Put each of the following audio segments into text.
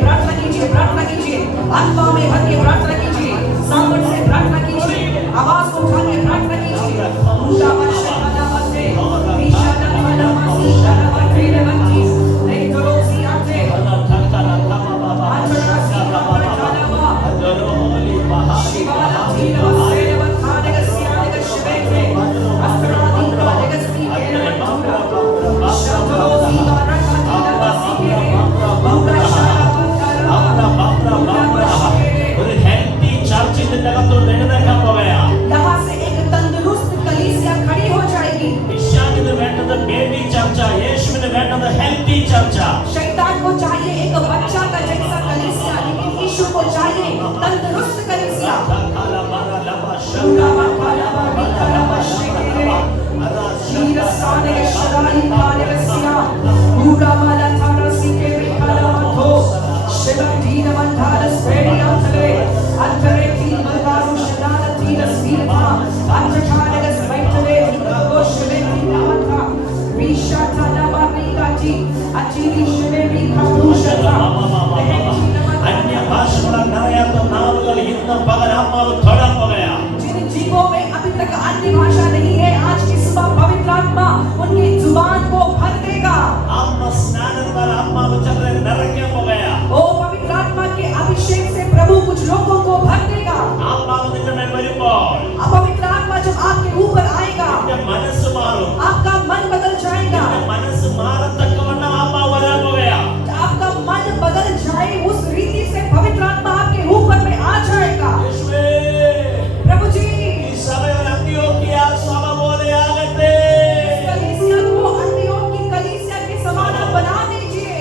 प्रार्थना कीजिए, प्रार्थना कीजिए, आत्मा में भर के प्रार्थना कीजिए, सामर्थ से प्रार्थना कीजिए, आवाज को उठा के प्रार्थना कीजिए। यहाँ से एक तंदुरुस्त कलीसिया खड़ी हो जाएगी। शैतान को चाहिए एक बच्चा का जैसा कलीसिया, लेकिन यीशु को चाहिए तंदुरुस्त कलीसिया। जिन जीवों में अभी तक अन्य भाषा नहीं है, आज की सुबह पवित्र आत्मा उनकी जुबान को भर देगा। ओ पवित्र आत्मा के अभिषेक से प्रभु कुछ लोगों को भर देगा। पवित्र आत्मा जब आपके ऊपर आएगा, आपका मन बदल जाएगा। आपका मन बदल जाए उस रीति से पवित्र आत्मा आपके ऊपर में आ जाएगा। प्रभु जी कलीसिया को अन्तियों की कलीसिया के समान बना दीजिए।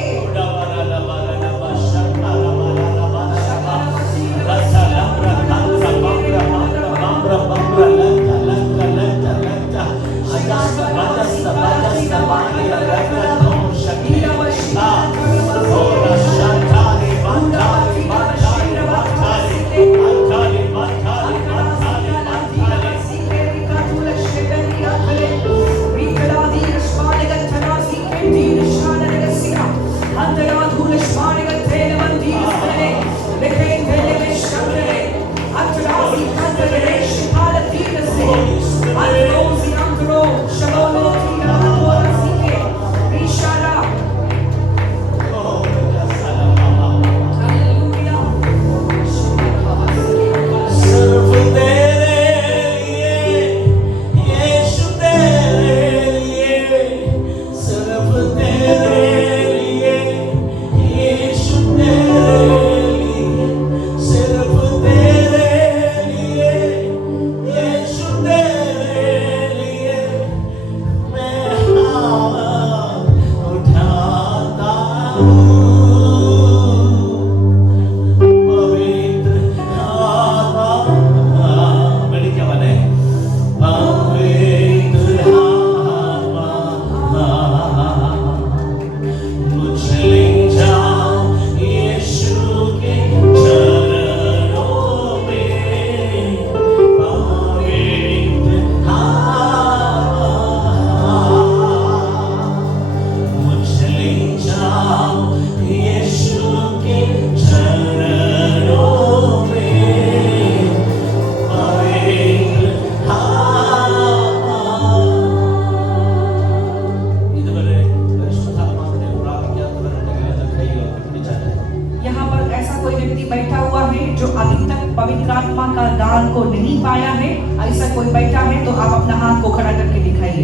पवित्र आत्मा का दान को नहीं पाया है, ऐसा कोई बैठा है तो आप अपना हाथ को खड़ा करके दिखाइए।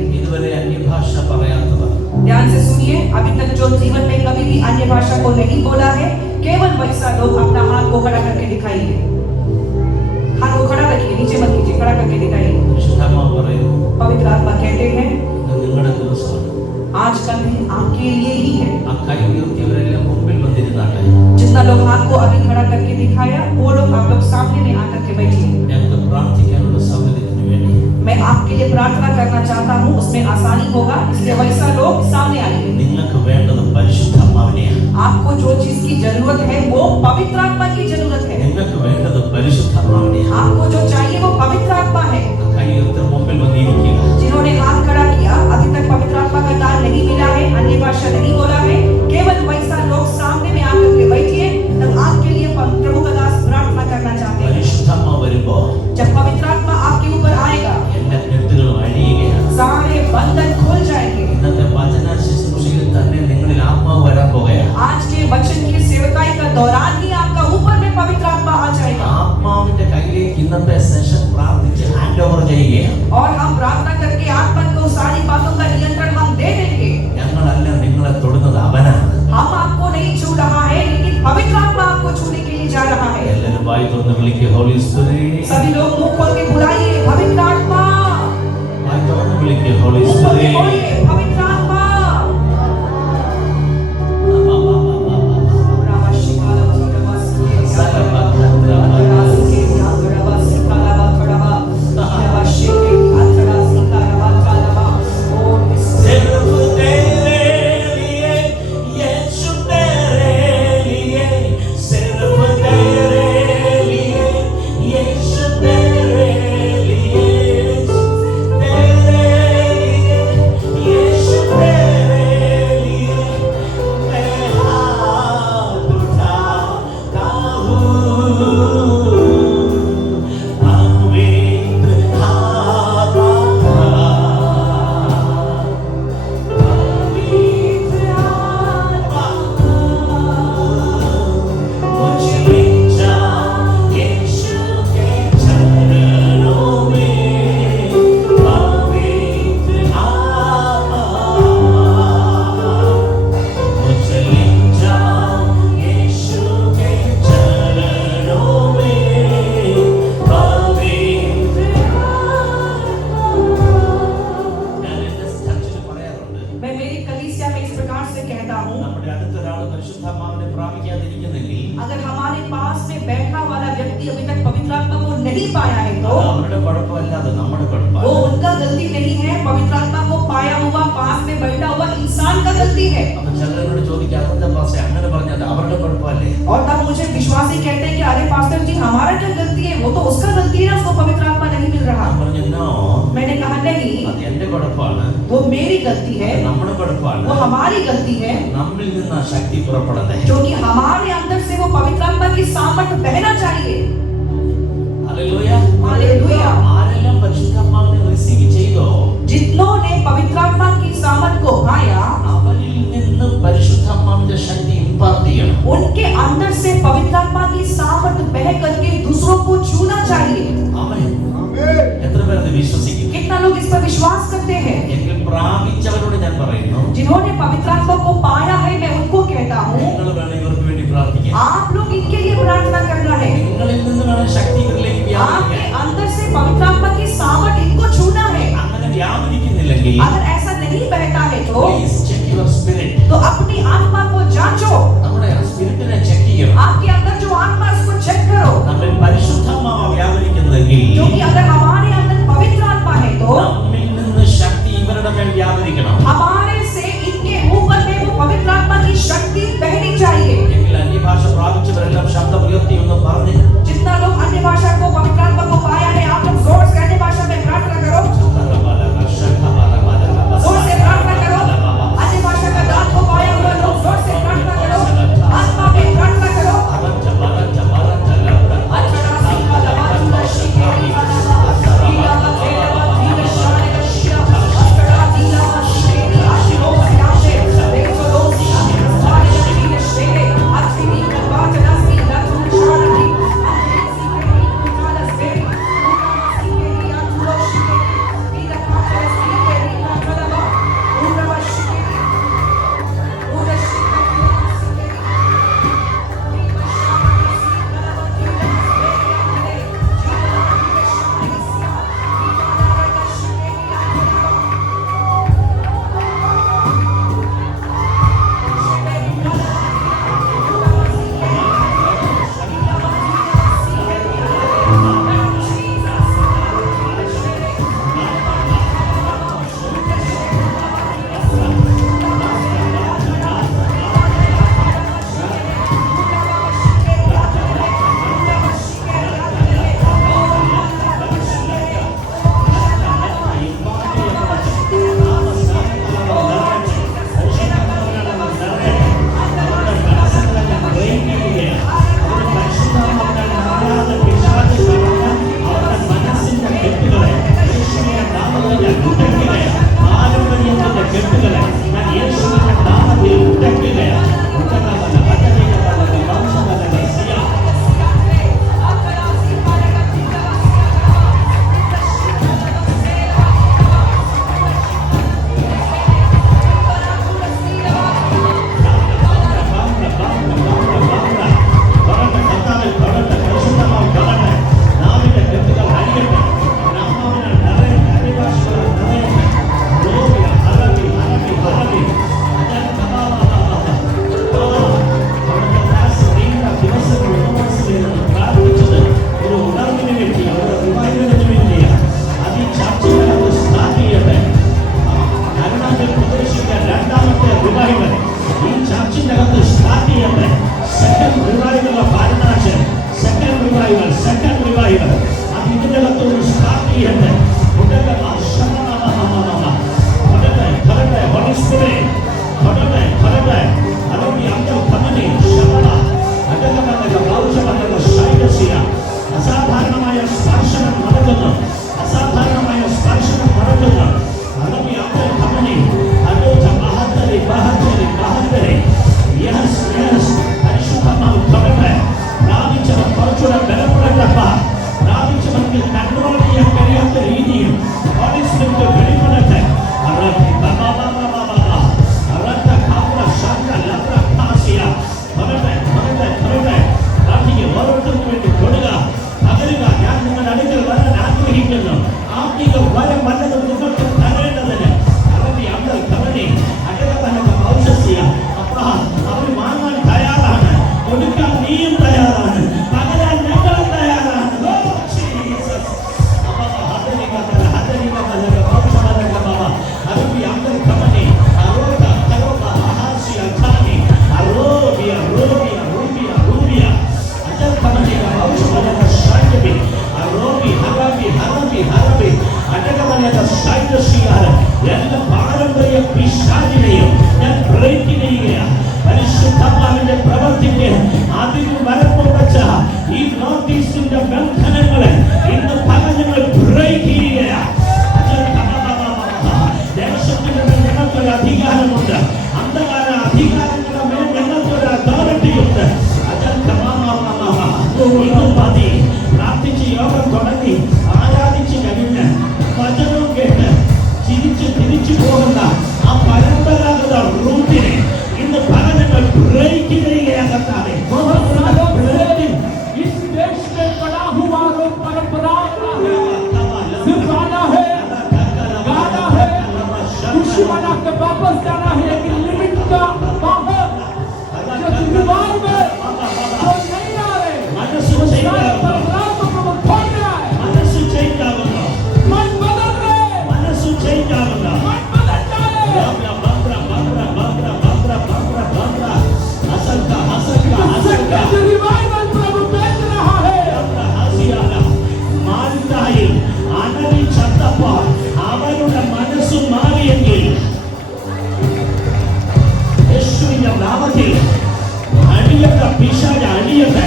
ध्यान से सुनिए, अभी तक जो जीवन में कभी भी अन्य भाषा को नहीं बोला है, केवल वैसा लोग अपना हाथ को खड़ा करके दिखाइए। हाथ को खड़ा रखिए, नीचे मत कीजिए, खड़ा करके दिखाइए। पवित्र आत्मा कहते हैं आज का दिन आपके लिए ही है। जितना लोग हाथ को अभी खड़ा करके दिखाया, वो लोग आप लोग सामने में आकर के बैठिए। मैं आपके लिए प्रार्थना करना चाहता हूँ, उसमें आसानी होगा, इसलिए वैसा लोग सामने आइए। आपको जो चीज की जरूरत है वो पवित्र आत्मा की जरूरत है। हूँ, നമ്മുടെ അടുത്തൊരാൾ പരിശുദ്ധാത്മാവിനെ പ്രാപിക്കാതിരിക്കുന്നെങ്കിൽ अगर हमारे पास में बैठा वाला व्यक्ति अभी तक पवित्र आत्मा को नहीं पाया है तो അവരുടെ കുഴപ്പമല്ല, അത് നമ്മുടെ वो കുഴപ്പമാണ്. उनका गलती नहीं है, पवित्र आत्मा को पाया हुआ पास में बैठा हुआ इंसान का गलती है। അപ്പൊ ചിലരോട് ചോദിക്കാം, അതെന്താ പാസ്റ്റർ അങ്ങനെ പറഞ്ഞത്, അവരുടെ കുഴപ്പമല്ലേ? और तब मुझे विश्वासी कहते हैं कि अरे पास्टर जी हमारा क्या गलती है, वो तो उसका गलती है ना, उसको पवित्र आत्मा नहीं मिल रहा। ഞാൻ പറഞ്ഞു, നോ, मैंने कहा नहीं, അത് എന്റെ കുഴപ്പമാണ്, वो मेरी गलती है, അത് നമ്മുടെ കുഴപ്പമാണ്. वो हमारी गलती है, നമ്മിൽ നിന്ന് ആ ശക്തി പുറപ്പെടണേ. क्योंकि हमारे अंदर से वो पवित्र आत्मा की सामर्थ बहना चाहिए। ഹല്ലേലൂയ. हालेलुया। ആരെല്ലാം പരിശുദ്ധാത്മാവിനെ റിസീവ് ചെയ്തോ, जितनों ने पवित्र आत्मा की सामर्थ को पाया, അവരിൽ നിന്ന് പരിശുദ്ധാത്മാവിന്റെ ശക്തി ഇമ്പാർട്ട് ചെയ്യണം. उनके अंदर से पवित्र आत्मा की सामर्थ बह करके दूसरों को छूना चाहिए। ആമേൻ. എത്ര പേർ ഇത് വിശ്വസിക്കുന്നു? कितना लोग इस पर विश्वास करते हैं? എങ്കിൽ പ്രാപിച്ചവരോട് ഞാൻ പറയുന്നു, जिन्होंने पवित्र आत्मा को पाया है, मैं उनको कहता हूँ, നിങ്ങൾ വേണം ഇവർക്ക് വേണ്ടി പ്രാർത്ഥിക്കാൻ. आप लोग इनके लिए प्रार्थना करना है। നിങ്ങളിൽ നിന്ന് വേണം ശക്തി ഇവരിലേക്ക് आपके വ്യാപരിക്കാൻ. अंदर से पवित्र आत्मा की सामर्थ इनको छूना है। അങ്ങനെ വ്യാപരിക്കുന്നില്ലെങ്കിൽ अगर ऐसा नहीं बहता है तो പ്ലീസ് ചെക്ക് യുവർ സ്പിരിറ്റ്. अपनी आत्मा को जांचो, നമ്മുടെ സ്പിരിറ്റിനെ ചെക്ക് ചെയ്യണം. आपके अंदर जो आत्मा है उसको चेक करो, നമ്മൾ പരിശുദ്ധാത്മാവ് വ്യാപരിക്കുന്നെങ്കിൽ क्योंकि अगर हमारे अंदर पवित्र आत्मा है तो നമ്മിൽ നിന്ന് ശക്തി ഇവരുടെ മേൽ വ്യാപരിക്കണം. हमारे से इनके ऊपर में वो पवित्र आत्मा की शक्ति बहनी चाहिए। എങ്കിൽ അന്യഭാഷ പ്രാപിച്ചവരെല്ലാം ശബ്ദം ഉയർത്തി ഒന്ന് പറഞ്ഞു, जितना लोग अन्य भाषा को पवित्र आत्मा को पाया है, आप लोग जोर से अन्य भाषा में प्रार्थना करो, जोर से प्रार्थना करो। अन्य भाषा का दान को पाया हुआ लोग जोर से प्रार्थना करो, आत्मा में प्रार्थना करो। Now, കർത്താവേ ഇന്ന് പകലങ്ങൾ ബ്രേക്ക് ചെയ്യുകയാണ് കർത്താവേ बहुत सालों से इस देश में पड़ा हुआ रोग परंपरा सिर्फ आना है, गाना है, खुशी मना के वापस जाना है, लेकिन लिमिट का बाहर जो दीवार में जो नहीं आ रहे മനസ്സ് सारे ചെയ്യാവുന്ന परंपराओं को प्रभु खोल रहा है। മനസ്സ് ചെയ്യാവുന്ന मन बदल रहे, മനസ്സ് ചെയ്യാവുന്ന मन बदल जाए। हसनका जो रिवाइवल प्रभु भेज रहा है, മാറിത്തായിൽ അനവി ചത്തപ്പോൾ അവരുടെ മനസ്സ് മാറിയെങ്കിൽ യേശുവിന്റെ നാമത്തിൽ അടിയക്ക പിശാച അടിയട്ടെ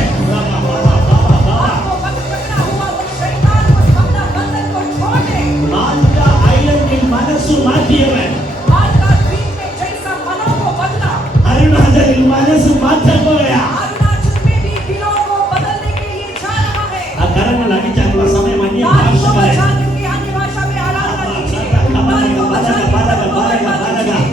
आपको बंद करना हुआ वो शैतान उस अपना बंधन को छोड़ दे। മാറ്റ ഐലൻഡിൽ മനസ്സ് മാറ്റിയവൻ आज का द्वीप में जैसा मनों को बदला, അരുണാചലിൽ മനസ്സ് മാറ്റാൻ പോവുകയാ अरुणाचल में भी दिलों को बदलने के लिए जा रहा है। ആ കരങ്ങൾ അടിച്ചാലുള്ള സമയം അന്യ ताली को ഭാഷകളെ बजा करके अन्य भाषा में आराधना कीजिए। ताली को बजा के प्रभु को धन्यवाद दीजिए।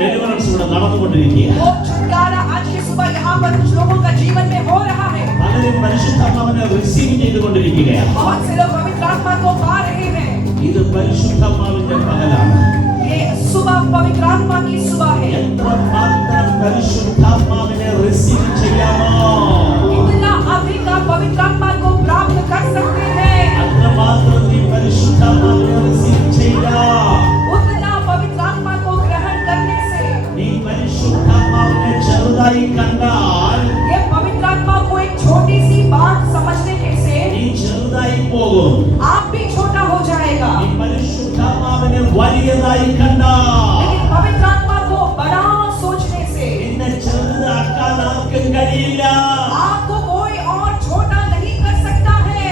deliverance ഇവിടെ നടന്നുകൊണ്ടിരിക്കുകയാണ്. वो छुटकारा आज की सुबह यहाँ पर कुछ लोगों का जीवन में हो रहा है. പലരും പരിശുദ്ധാത്മാവിനെ റിസീവ് ചെയ്തുകൊണ്ടിരിക്കുകയാണ്. बहुत से लोग पवित्र आत्मा को पा रहे हैं. ഇത് പരിശുദ്ധാത്മാവിന്റെ പകലാണ്. ये सुबह पवित्र आत्मा की सुबह है। എത്രമാത്രം പരിശുദ്ധാത്മാവിനെ റിസീവ് ചെയ്യാമോ? इतना अधिक आप पवित्र आत्मा को प्राप्त कर सकते हैं। അത്രമാത്രം നീ പരിശുദ്ധാത്മാവിനെ റിസീവ് ചെയ്യാം. उतना पवित्र आत्मा को ग्रहण करने से നീ പരിശുദ്ധാത്മാവിനെ ചെറുതായി കണ്ടാൽ ये पवित्र आत्मा को एक छोटी सी बात समझने से നീ ചെറുതായി പോകും. आप भी छोटा हो जाएगा। നീ പരിശുദ്ധാത്മാവിനെ വലിയതായി കണ്ടാൽ लेकिन पवित्र आत्मा को बड़ा सोचने से നിന്നെ ചെറുതാക്കാൻ ആർക്കും കഴിയില്ല. आपको कोई और छोटा नहीं कर सकता है।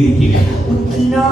അനുകരിക്കുക. उतना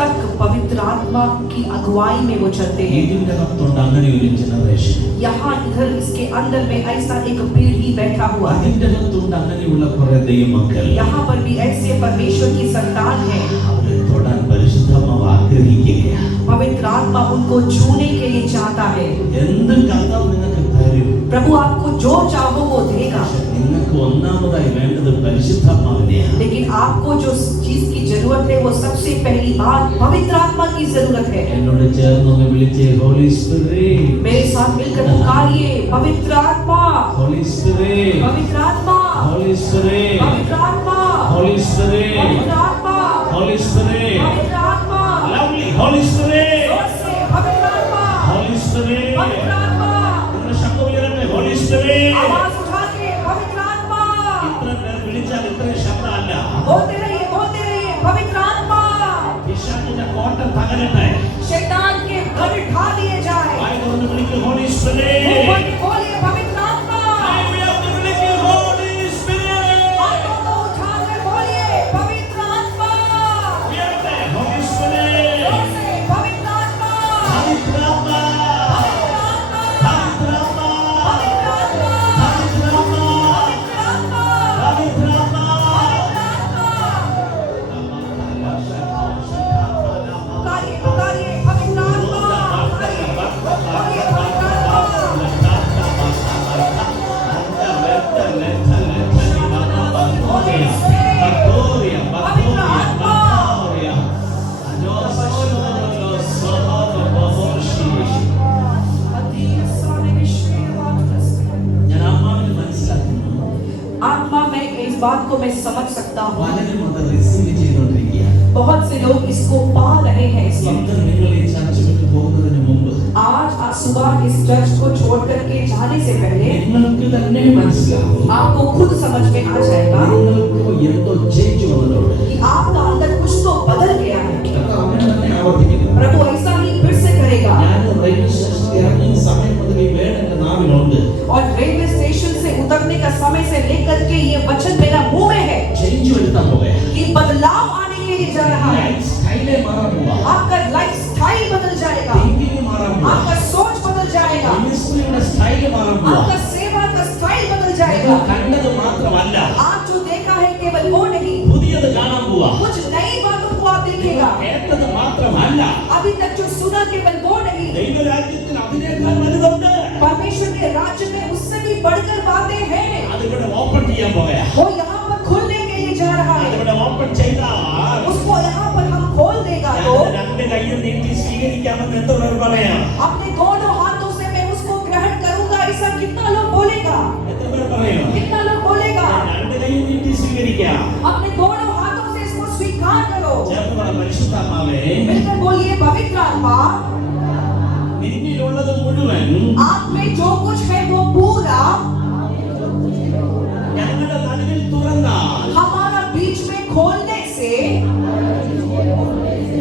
तक पवित्र आत्मा की अगुवाई में वो चलते हैं। ഇതിന്റെ അകത്തുണ്ട് അങ്ങനെ ഒരു ജനറേഷൻ. यहाँ इधर इसके अंदर में ऐसा एक पीढ़ी बैठा हुआ है। അതിന്റെ അകത്തുണ്ട് അങ്ങനെയുള്ള കുറെ ദൈവമക്കൾ. यहाँ पर भी ऐसे परमेश्वर की संतान है। അവരെ തൊടാൻ പരിശുദ്ധാത്മാവ് ആഗ്രഹിക്കുകയാണ്. पवित्र आत्मा उनको छूने के लिए चाहता है। എന്ത് കർത്താവ് നിങ്ങൾക്ക് തരും. प्रभु आपको जो चाहो वो देगा। നിങ്ങൾക്ക് ഒന്നാമതായി വേണ്ടത് പരിശുദ്ധാത്മാവിനെയാണ്. लेकिन आपको जो चीज की जरूरत है वो सबसे पहली बात पवित्र आत्मा की जरूरत है। എന്നോട് ചേർന്ന് വിളിച്ചേ ഹോളി സ്പിരിറ്റ്. मेरे साथ मिलकर पुकारिए पवित्र आत्मा, ഹോളി സ്പിരിറ്റ്, पवित्र आत्मा, ഹോളി സ്പിരിറ്റ്, पवित्र आत्मा, ഹോളി സ്പിരിറ്റ്, पवित्र आत्मा, ഹോളി സ്പിരിറ്റ്, पवित्र आत्मा, ലവ്ലി ഹോളി സ്പിരിറ്റ്, जोर से पवित्र आत्मा, ഹോളി സ്പിരിറ്റ്. पवित्र आत्मा, നിങ്ങളുടെ ശബ്ദം ഉയരട്ടെ ഹോളി സ്പിരിറ്റ്. आवाज उठा के पवित्र आत्मा, ഇത്ര പേർ വിളിച്ചാൽ ഇത്രയും ശബ്ദമല്ല. बोलते रहिए पवित्र आत्मा। പിശാചിന്റെ കോട്ട തകരട്ടെ. शैतान के गढ़ ढा दिए जाए। വായ തുറന്ന് വിളിക്കൂ ഹോളി സ്പിരിറ്റ്. मुंह खोल के बोलिए पवित्र आत्मा। വിളിക്കൂ ഹോളി സ്പിരിറ്റ്. हाथों को उठाकर बोलिए पवित्र आत्मा। ഉയരട്ടെ ഹോളി സ്പിരിറ്റ്. जोर से पवित्र आत्मा, പവിത്രാത്മാ, पवित्र आत्मा, പവിത്രാത്മാ, पवित्र आत्मा, പവിത്രാത്മാ, पवित्र आत्मा, पुकारिए पुकारिए पवित्र आत्मा, बोलिए पवित्र आत्मा। ഞാൻ ആത്മാവിനെ മനസ്സിലാക്കുന്നു. आत्मा में इस बात को मैं समझ सकता हूँ। പലരും അത് റിസീവ് ചെയ്തുകൊണ്ടിരിക്കുകയാണ്. बहुत से लोग इसको पा रहे हैं इस वक्त। ഇന്ന് നിങ്ങൾ ഈ ചർച്ച വിട്ട് പോകുന്നതിന് മുമ്പ് आज सुबह इस चर्च को छोड़ करके जाने से पहले നിങ്ങൾക്ക് തന്നെ മനസ്സിലാവും आपको खुद समझ में आ जाएगा നിങ്ങൾക്ക് എന്തോ ചേഞ്ച് വന്നിട്ടുണ്ട്. कि आपका अंदर कुछ तो बदल गया है। അതൊക്കെ അങ്ങനെ തന്നെ ആവർത്തിക്കുന്നു. प्रभु ऐसा ही फिर से करेगा। ഞാൻ റെയിൽവേ സ്റ്റേഷനിൽ ഇറങ്ങുന്ന സമയം മുതൽ ഈ വേർഡ് എന്റെ നാവിലുണ്ട്. और रेलवे स्टेशन से उतरने का समय से लेकर के ये वचन मेरा मुंह में है ചേഞ്ച് വരുത്താൻ പോവുകയാണ്. कि बदलाव आने के लिए जा रहा है। ലൈഫ് സ്റ്റൈലേ മാറാൻ പോവാ. आपका लाइफ स्टाइल बदल जाएगा, തിങ്കിങ് മാറാൻ പോവാ. आपका सोच बदल जाएगा, മിനിസ്ട്രിയുടെ സ്റ്റൈൽ മാറാൻ പോവാ. आपका सेवा का स्टाइल बदल നിങ്ങൾ जाएगा। കണ്ടത് മാത്രമല്ല आप जो देखा है केवल वो नहीं, പുതിയത് കാണാൻ പോവാ. कुछ नई बातों को आप देखेगा। കേട്ടത് മാത്രമല്ല अभी तक जो सुना केवल वो नहीं, ദൈവരാജ്യത്തിൽ അതിനേക്കാൾ വലുതുണ്ട്. परमेश्वर के राज्य में उससे भी बढ़कर बातें हैं। അതിവിടെ ഓപ്പൺ ചെയ്യാൻ പോവുകയാ. वो यहाँ पर खुलने के लिए जा रहा है। അതിവിടെ ഓപ്പൺ ചെയ്താൽ उसको यहाँ पर हम खोल देगा तो ഞാൻ രണ്ട് കൈയും നീട്ടി സ്വീകരിക്കാമെന്ന് എത്ര പേർ പറയാം? अपने दोनों हाथों से मैं उसको ग्रहण करूंगा। ऐसा कितना लोग बोलेगा? എത്ര പേർ പറയാം? कितना लोग बोलेगा? രണ്ട് കൈയും നീട്ടി സ്വീകരിക്കാം. अपने दोनों हाथों से इसको स्वीकार करो। ചേർന്ന് പറ പരിശുദ്ധാത്മാവേ, मिलकर बोलिए पवित्र आत्मा, നിന്നിലുള്ളത് മുഴുവൻ आप में जो कुछ है वो पूरा ഞങ്ങളുടെ നടുവിൽ തുറന്നാൽ हमारा बीच में खोलने से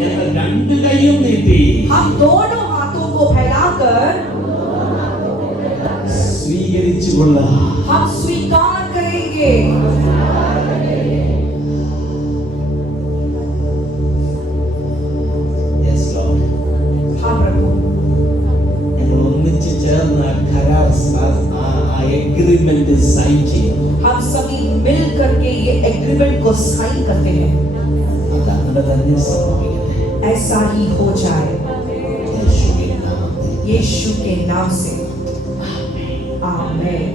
ഞങ്ങൾ രണ്ട് കൈയും നീട്ടി हम दोनों हाथों को फैलाकर സ്വീകരിച്ചു കൊള്ളാം. हम स्वीकार करेंगे। Yes, Lord. हाँ प्रभु, ഞങ്ങൾ ഒന്നിച്ച് ചേർന്ന് ആ കരാർ എഗ്രിമെന്റ് സൈൻ ചെയ്യും. हम सभी मिल करके ये एग्रीमेंट को साइन करते हैं। അത് അങ്ങനെ തന്നെ സംഭവിക്കട്ടെ. ऐसा ही हो जाए യേശുവിൻ നാമത്തിൽ. यीशु के नाम से, आमेन।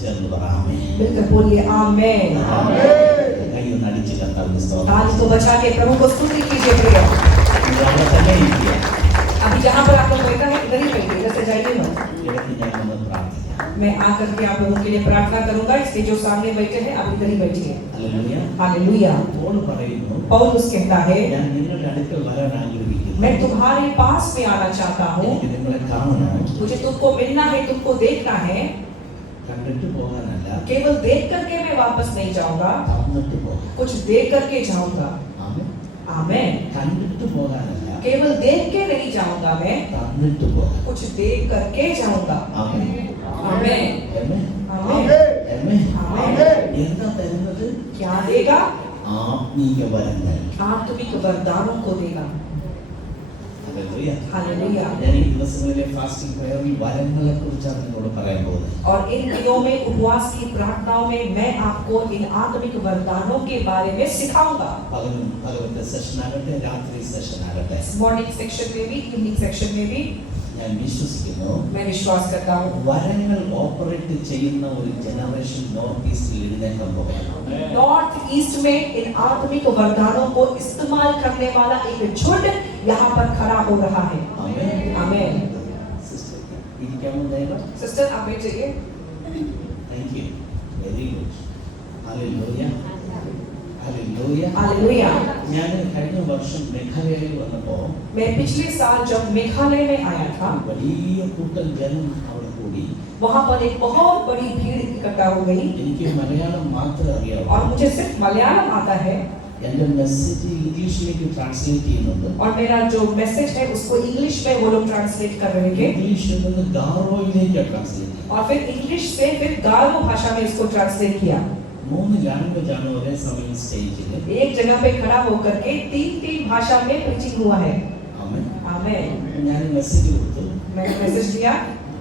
ചേർന്ന് പറ ആമേൻ. मिलकर बोलिए आमेन। കൈയൊന്ന് അടിച്ച് കർത്താവിന് സ്തോത്രം. ताली को बचा के प्रभु को स्तुति कीजिए प्रिय। നിങ്ങൾ അവിടെ തന്നെ ഇരിക്കുക. अभी जहाँ पर आप लोग बैठा है इधर ही बैठिए, इधर से जाइए मत। ഇടയ്ക്ക് ഞാൻ ഒന്ന് പ്രാർത്ഥിക്കാം. मैं आकर के आप लोगों के लिए प्रार्थना करूंगा। इसलिए जो सामने बैठे हैं आप इधर ही बैठिए। ഹല്ലേലൂയ. हालेलुया। പോൾ പറയുന്നു, पौलुस कहता है, ഞാൻ നിങ്ങളുടെ അടുക്കൽ വരാൻ ആഗ്രഹിക്കുന്നു. मैं तुम्हारे पास में आना चाहता हूँ। എനിക്ക് നിങ്ങളെ കാണണം. मुझे तुमको मिलना है, तुमको देखना है। കണ്ടിട്ട് പോകാനല്ല, केवल देख करके मैं वापस नहीं जाऊंगा, തന്നിട്ട് പോകാൻ. कुछ दे करके जाऊंगा। ആമേൻ. आमेन। കണ്ടിട്ട് പോകാനല്ല, केवल देख के नहीं जाऊंगा मैं, തന്നിട്ട് പോകാൻ. कुछ दे करके जाऊंगा। ആമേൻ. आमेन। ആമേൻ. आमेन। ആമേൻ. आमेन। എന്താ തരുന്നത്? क्या देगा? ആത്മീയ വരങ്ങൾ. आत्मिक वरदानों को देगा। ഹല്ലേലൂയ. हालेलुया। ഞാൻ ഈ ദിവസങ്ങളിലെ ഫാസ്റ്റിംഗ് പ്രയറിൽ വരങ്ങളെ കുറിച്ചാണ് നിങ്ങളോട് പറയാൻ പോകുന്നത്. और इन दिनों में उपवास की प्रार्थनाओं में मैं आपको इन आत्मिक वरदानों के बारे में सिखाऊंगा। പകലത്തെ സെഷൻ ആകട്ടെ, രാത്രി സെഷൻ ആകട്ടെ, मॉर्निंग सेक्शन में भी, इवनिंग सेक्शन में भी ഞാൻ വിശ്വസിക്കുന്നു मैं विश्वास करता हूँ വരങ്ങൾ ഓപ്പറേറ്റ് ചെയ്യുന്ന ഒരു ജനറേഷൻ നോർത്ത് ഈസ്റ്റിൽ എഴുന്നേക്കാൻ പോകുകയാണ്. नॉर्थ ईस्ट में इन आत्मिक वरदानों को इस्तेमाल करने वाला एक झुंड यहाँ पर खड़ा हो रहा है। ആമേൻ. आमेन। സിസ്റ്റർ ഇരിക്കാമോ ദയവായി? सिस्टर आप बैठिए। Thank you. Very good. Hallelujah. Hallelujah. Hallelujah. ഞാൻ കഴിഞ്ഞ വർഷം മേഘാലയയിൽ വന്നപ്പോൾ मैं पिछले साल जब मेघालय में आया था വലിയ കൂട്ടം ജനം അവിടെ കൂടി. वहाँ पर एक बहुत बड़ी भीड़ इकट्ठा हो गई എനിക്ക് മലയാളം മാത്രമേ അറിയാവൂ. और मुझे सिर्फ मलयालम आता है എന്റെ മെസ്സേജ് ഇംഗ്ലീഷിലേക്ക് ട്രാൻസ്ലേറ്റ് ചെയ്യുന്നുണ്ട്. और मेरा जो मैसेज है उसको इंग्लिश में वो लोग ट्रांसलेट कर रहे थे ഇംഗ്ലീഷിൽ നിന്ന് ഗാറോയിലേക്ക് ട്രാൻസ്ലേറ്റ് ചെയ്യും. और फिर इंग्लिश से फिर गारो भाषा में इसको ट्रांसलेट किया। 3 ലാംഗ്വേജ് ആണ് ഒരേ സമയം സ്റ്റേജിൽ. एक जगह पे खड़ा होकर के तीन भाषा में प्रीचिंग हुआ है। ആമേൻ. आमेन। ഞാൻ മെസ്സേജ് കൊടുത്തു. मैंने मैसेज दिया।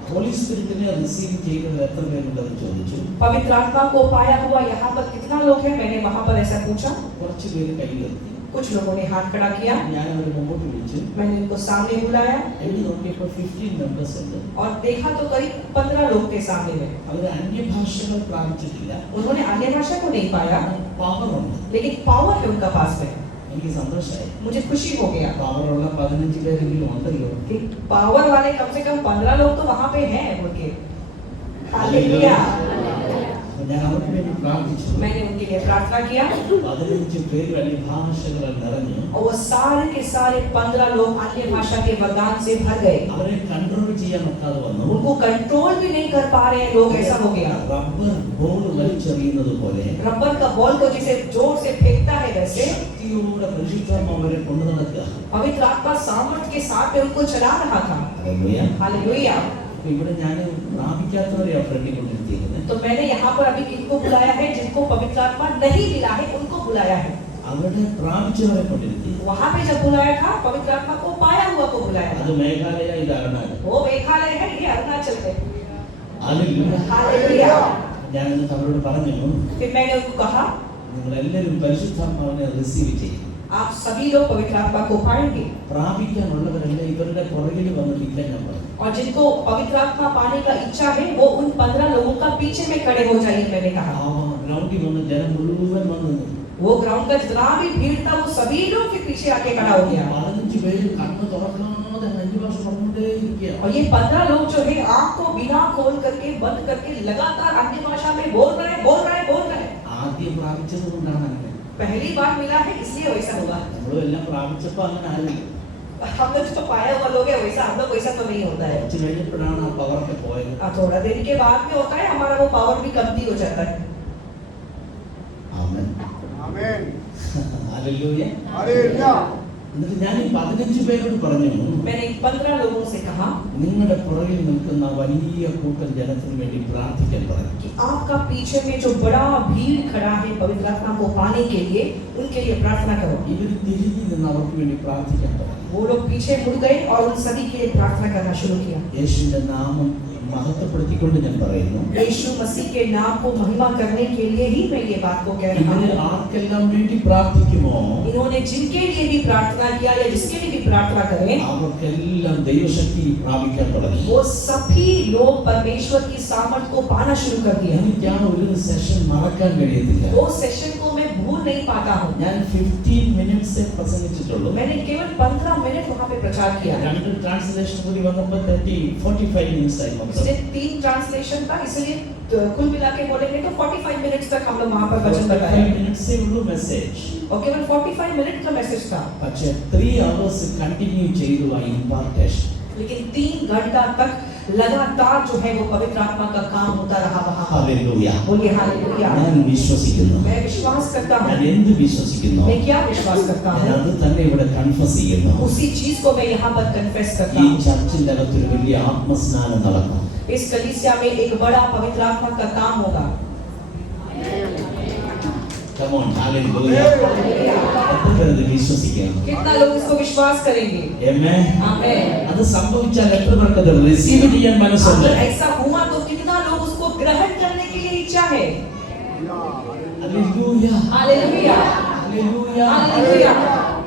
ഹോളി സ്പിരിറ്റിനെ റിസീവ് ചെയ്തത് എത്ര പേരുണ്ടെന്ന് ചോദിച്ചു. पवित्र आत्मा को पाया हुआ यहाँ पर कितना लोग हैं? मैंने वहाँ पर ऐसा पूछा। കുറച്ച് പേര് കൈയിലെത്തി. कुछ लोगों ने हाथ खड़ा किया। ഞാൻ അവരെ മുമ്പോട്ട് വിളിച്ചു. मैंने उनको सामने बुलाया എന്നെ നോക്കിയപ്പോൾ 15 മെമ്പേഴ്സ് ഉണ്ട്. और देखा तो करीब 15 लोग थे सामने में। അവർ അന്യഭാഷകൾ പ്രാപിച്ചിട്ടില്ല. उन्होंने अन्य भाषा को नहीं पाया പവറുണ്ട്. लेकिन पावर है उनका पास में। എനിക്ക് സന്തോഷമായി. मुझे खुशी हो गया പവറുള്ള 15 പേരെങ്കിലും ഉണ്ടല്ലോ. कि पावर वाले कम से कम 15 लोग तो वहाँ पे हैं बोल के। हालेलुया। ഞാൻ അവർക്ക് വേണ്ടി പ്രാർത്ഥിച്ചു. मैंने उनके लिए प्रार्थना किया 15 പേര് അന്യഭാഷകളാൽ നിറഞ്ഞു. और वो सारे के सारे 15 लोग अन्य भाषा के वरदान से भर गए। അവരെ കൺട്രോൾ ചെയ്യാൻ പറ്റാതെ വന്നു. उनको कंट्रोल भी नहीं कर पा रहे हैं लोग, ऐसा हो गया। റബ്ബർ ബോൾ വലിച്ചെറിയുന്നത് പോലെ रबर का बॉल को जिसे जोर से फेंकता है वैसे ശക്തിയോടെ പരിശുദ്ധാത്മ അവരെ കൊണ്ടു നടക്കുക. पवित्र आत्मा सामर्थ्य के साथ में उनको चला रहा था। ഹല്ലേലൂയ. हालेलुया। അപ്പൊ ഇവിടെ ഞാൻ പ്രാപിക്കാത്തവരെയാ ഫ്രണ്ടിൽ കൊണ്ടിരുത്തിയിരുന്നത്. तो मैंने यहाँ पर अभी किनको बुलाया है? जिनको पवित्र आत्मा नहीं मिला है उनको बुलाया है। അവിടെ പ്രാപിച്ചവരെ കൊണ്ടിരുത്തി. वहाँ पे जब बुलाया था पवित्र आत्मा को पाया हुआ को बुलाया അത് था। മേഘാലയ, ഇത് അരുണാചൽ. वो मेघालय है, ये अरुणाचल है। ഹല്ലേലൂയ. हालेलुया। ഞാൻ എന്നിട്ട് അവരോട് പറഞ്ഞു, फिर मैंने उनको कहा നിങ്ങൾ എല്ലാവരും പരിശുദ്ധാത്മാവിനെ റിസീവ് ചെയ്യും. आप सभी लोग पवित्र आत्मा को पाएंगे പ്രാപിക്കാനുള്ളവരെല്ലാം ഇവരുടെ പുറകിൽ വന്നിട്ടില്ല ഞാൻ പറഞ്ഞു. और जिनको पवित्र आत्मा पाने का इच्छा है वो उन 15 लोगों का पीछे में खड़े हो जाइए, मैंने ആ कहा। ഗ്രൗണ്ടിൽ വന്ന് ജനം മുഴുവൻ വന്നു നിന്നു. वो ग्राउंड का जितना भी भीड़ था वो सभी लोग के पीछे आके खड़ा हो गया 15 പേര് കണ്ണ് തുറക്കാതെ 5 വർഷം പറഞ്ഞുകൊണ്ടേയിരിക്കുക. और ये 15 लोग जो है आंख को बिना खोल करके बंद करके लगातार अन्य भाषा में बोल रहे हैं। ആദ്യം പ്രാപിച്ചത് കൊണ്ടാണ് അങ്ങനെ. पहली बार मिला है इसलिए वैसा हुआ। നമ്മളും എല്ലാം പ്രാപിച്ചപ്പോൾ അങ്ങനെ ആയില്ല. हम लोग जो पाया हुआ लोग है वैसा, हम लोग वैसा तो नहीं होता है। കുറച്ച് കഴിഞ്ഞപ്പോഴാണ് ആ പവറൊക്കെ പോയത്. थोड़ा देर के बाद में होता है हमारा वो पावर भी कमती हो जाता है। ആമേൻ. ആമേൻ. ഹല്ലേലൂയ. ഹല്ലേലൂയ. എന്നിട്ട് ഞാൻ ഈ 15 പേരോട് പറഞ്ഞു, मैंने 15 लोगों से कहा നിങ്ങളുടെ പുറകിൽ നിൽക്കുന്ന വലിയ കൂട്ടം ജനത്തിന് വേണ്ടി പ്രാർത്ഥിക്കാൻ പറഞ്ഞു. कि आपका पीछे में जो बड़ा भीड़ खड़ा है पवित्र आत्मा को पाने के लिए उनके लिए प्रार्थना करो। ഇവർ തിരിഞ്ഞു നിന്ന് അവർക്ക് വേണ്ടി പ്രാർത്ഥിക്കാൻ പറഞ്ഞു. वो लोग पीछे मुड़ गए और उन सभी के लिए प्रार्थना करना शुरू किया। യേശുവിന്റെ നാമം മഹത്വപ്പെടുത്തിക്കൊണ്ട് ഞാൻ പറയുന്നു, यीशु मसीह के नाम को महिमा करने के लिए ही मैं ये बात को कह रहा ഇവര് हूँ। ആർക്കെല്ലാം വേണ്ടി പ്രാർത്ഥിക്കുമോ इन्होंने जिनके लिए भी प्रार्थना किया या जिसके लिए भी प्रार्थना करें അവർക്കെല്ലാം ദൈവശക്തി പ്രാപിക്കാൻ തുടങ്ങി. वो सभी लोग परमेश्वर की सामर्थ को पाना शुरू कर दिया। എനിക്ക് ആ ഒരു സെഷൻ മറക്കാൻ കഴിയത്തില്ല. वो सेशन को मैं भूल नहीं पाता हूँ। ഞാൻ 15 മിനിറ്റ്സ് പ്രസംഗിച്ചിട്ടുള്ളൂ. मैंने केवल 15 मिनट वहाँ पे प्रचार किया। രണ്ട് ട്രാൻസ്ലേഷൻ കൂടി വന്നപ്പോൾ 45 മിനിറ്റ്സ് ആയി മൊത്തം. इसलिए 3 ट्रांसलेशन था, इसलिए कुल मिला के बोलेंगे तो 45 मिनट्स तक हम लोग वहाँ पर वचन बताया 45 മിനിറ്റ്സേ ഉള്ളൂ മെസ്സേജ്. और केवल 45 मिनट का मैसेज था। പക്ഷേ 3 hours കണ്ടിന്യൂ ചെയ്തു ആ ഇംപാർട്ടേഷൻ. लेकिन 3 घंटा तक लगातार जो है वो पवित्र आत्मा का काम होता रहा वहाँ पर। ഹല്ലേലൂയ. बोलिए हालेलुया। ഞാൻ വിശ്വസിക്കുന്നു. मैं विश्वास करता ഞാൻ हूँ। എന്ത് വിശ്വസിക്കുന്നു मैं क्या विश्वास करता ഞാൻ हूँ അത് തന്നെ ഇവിടെ കൺഫസ് ചെയ്യുന്നു. उसी चीज को मैं यहाँ पर कन्फेस करता ഈ हूँ। ചർച്ചിന്റെ അകത്തൊരു വലിയ ആത്മസ്നാനം നടക്കും. इस कलीसिया में एक बड़ा पवित्र आत्मा का काम होगा। Come on, hallelujah. എത്ര പേര് ഇത് വിശ്വസിക്കാം? कितना लोग इसको विश्वास करेंगे? Amen. आमीन। അത് സംഭവിച്ചാൽ എത്ര പേർക്ക് അത് റിസീവ് ചെയ്യാൻ മനസ്സുണ്ട്? अगर ऐसा हुआ तो कितना लोग उसको ग्रहण करने के लिए इच्छा है? ഹല്ലേലൂയ. Hallelujah hallelujah. हालेलुया।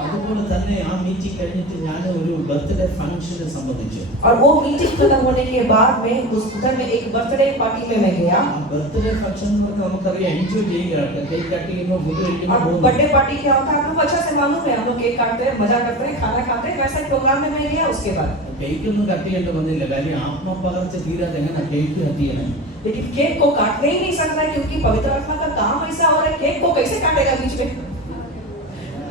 അതുപോലെ തന്നെ ആ മീറ്റിംഗ് കഴിഞ്ഞിട്ട് ഞാൻ ഒരു ബർത്ത്ഡേ ഫംഗ്ഷനെ സംബന്ധിച്ചു. और वो मीटिंग खत्म होने के बाद में उस घर में एक बर्थडे पार्टी में मैं गया। ആ ബർത്ത്ഡേ ഫംഗ്ഷൻ എന്ന് പറഞ്ഞാൽ നമുക്കറിയാം എൻജോയ് ചെയ്യുക, കേക്ക് കട്ട് ചെയ്യുന്നു, ഫുഡ് കഴിക്കുന്നു, अब പോകുന്നു. बर्थडे पार्टी क्या होता है आप लोग अच्छा से मालूम है। हम लोग केक काटते हैं, मजा करते हैं, खाना खाते हैं, वैसा प्रोग्राम में मैं गया। उसके बाद കേക്ക് ഒന്നും കട്ട് ചെയ്യേണ്ടി വന്നില്ല, കാര്യം ആത്മപകർച്ച തീരാതെ എങ്ങനെ കേക്ക് കട്ട് ചെയ്യണം? लेकिन केक को काटने ही नहीं सकता है क्योंकि पवित्र आत्मा का काम ऐसा हो रहा है। केक को कैसे काटेगा बीच में?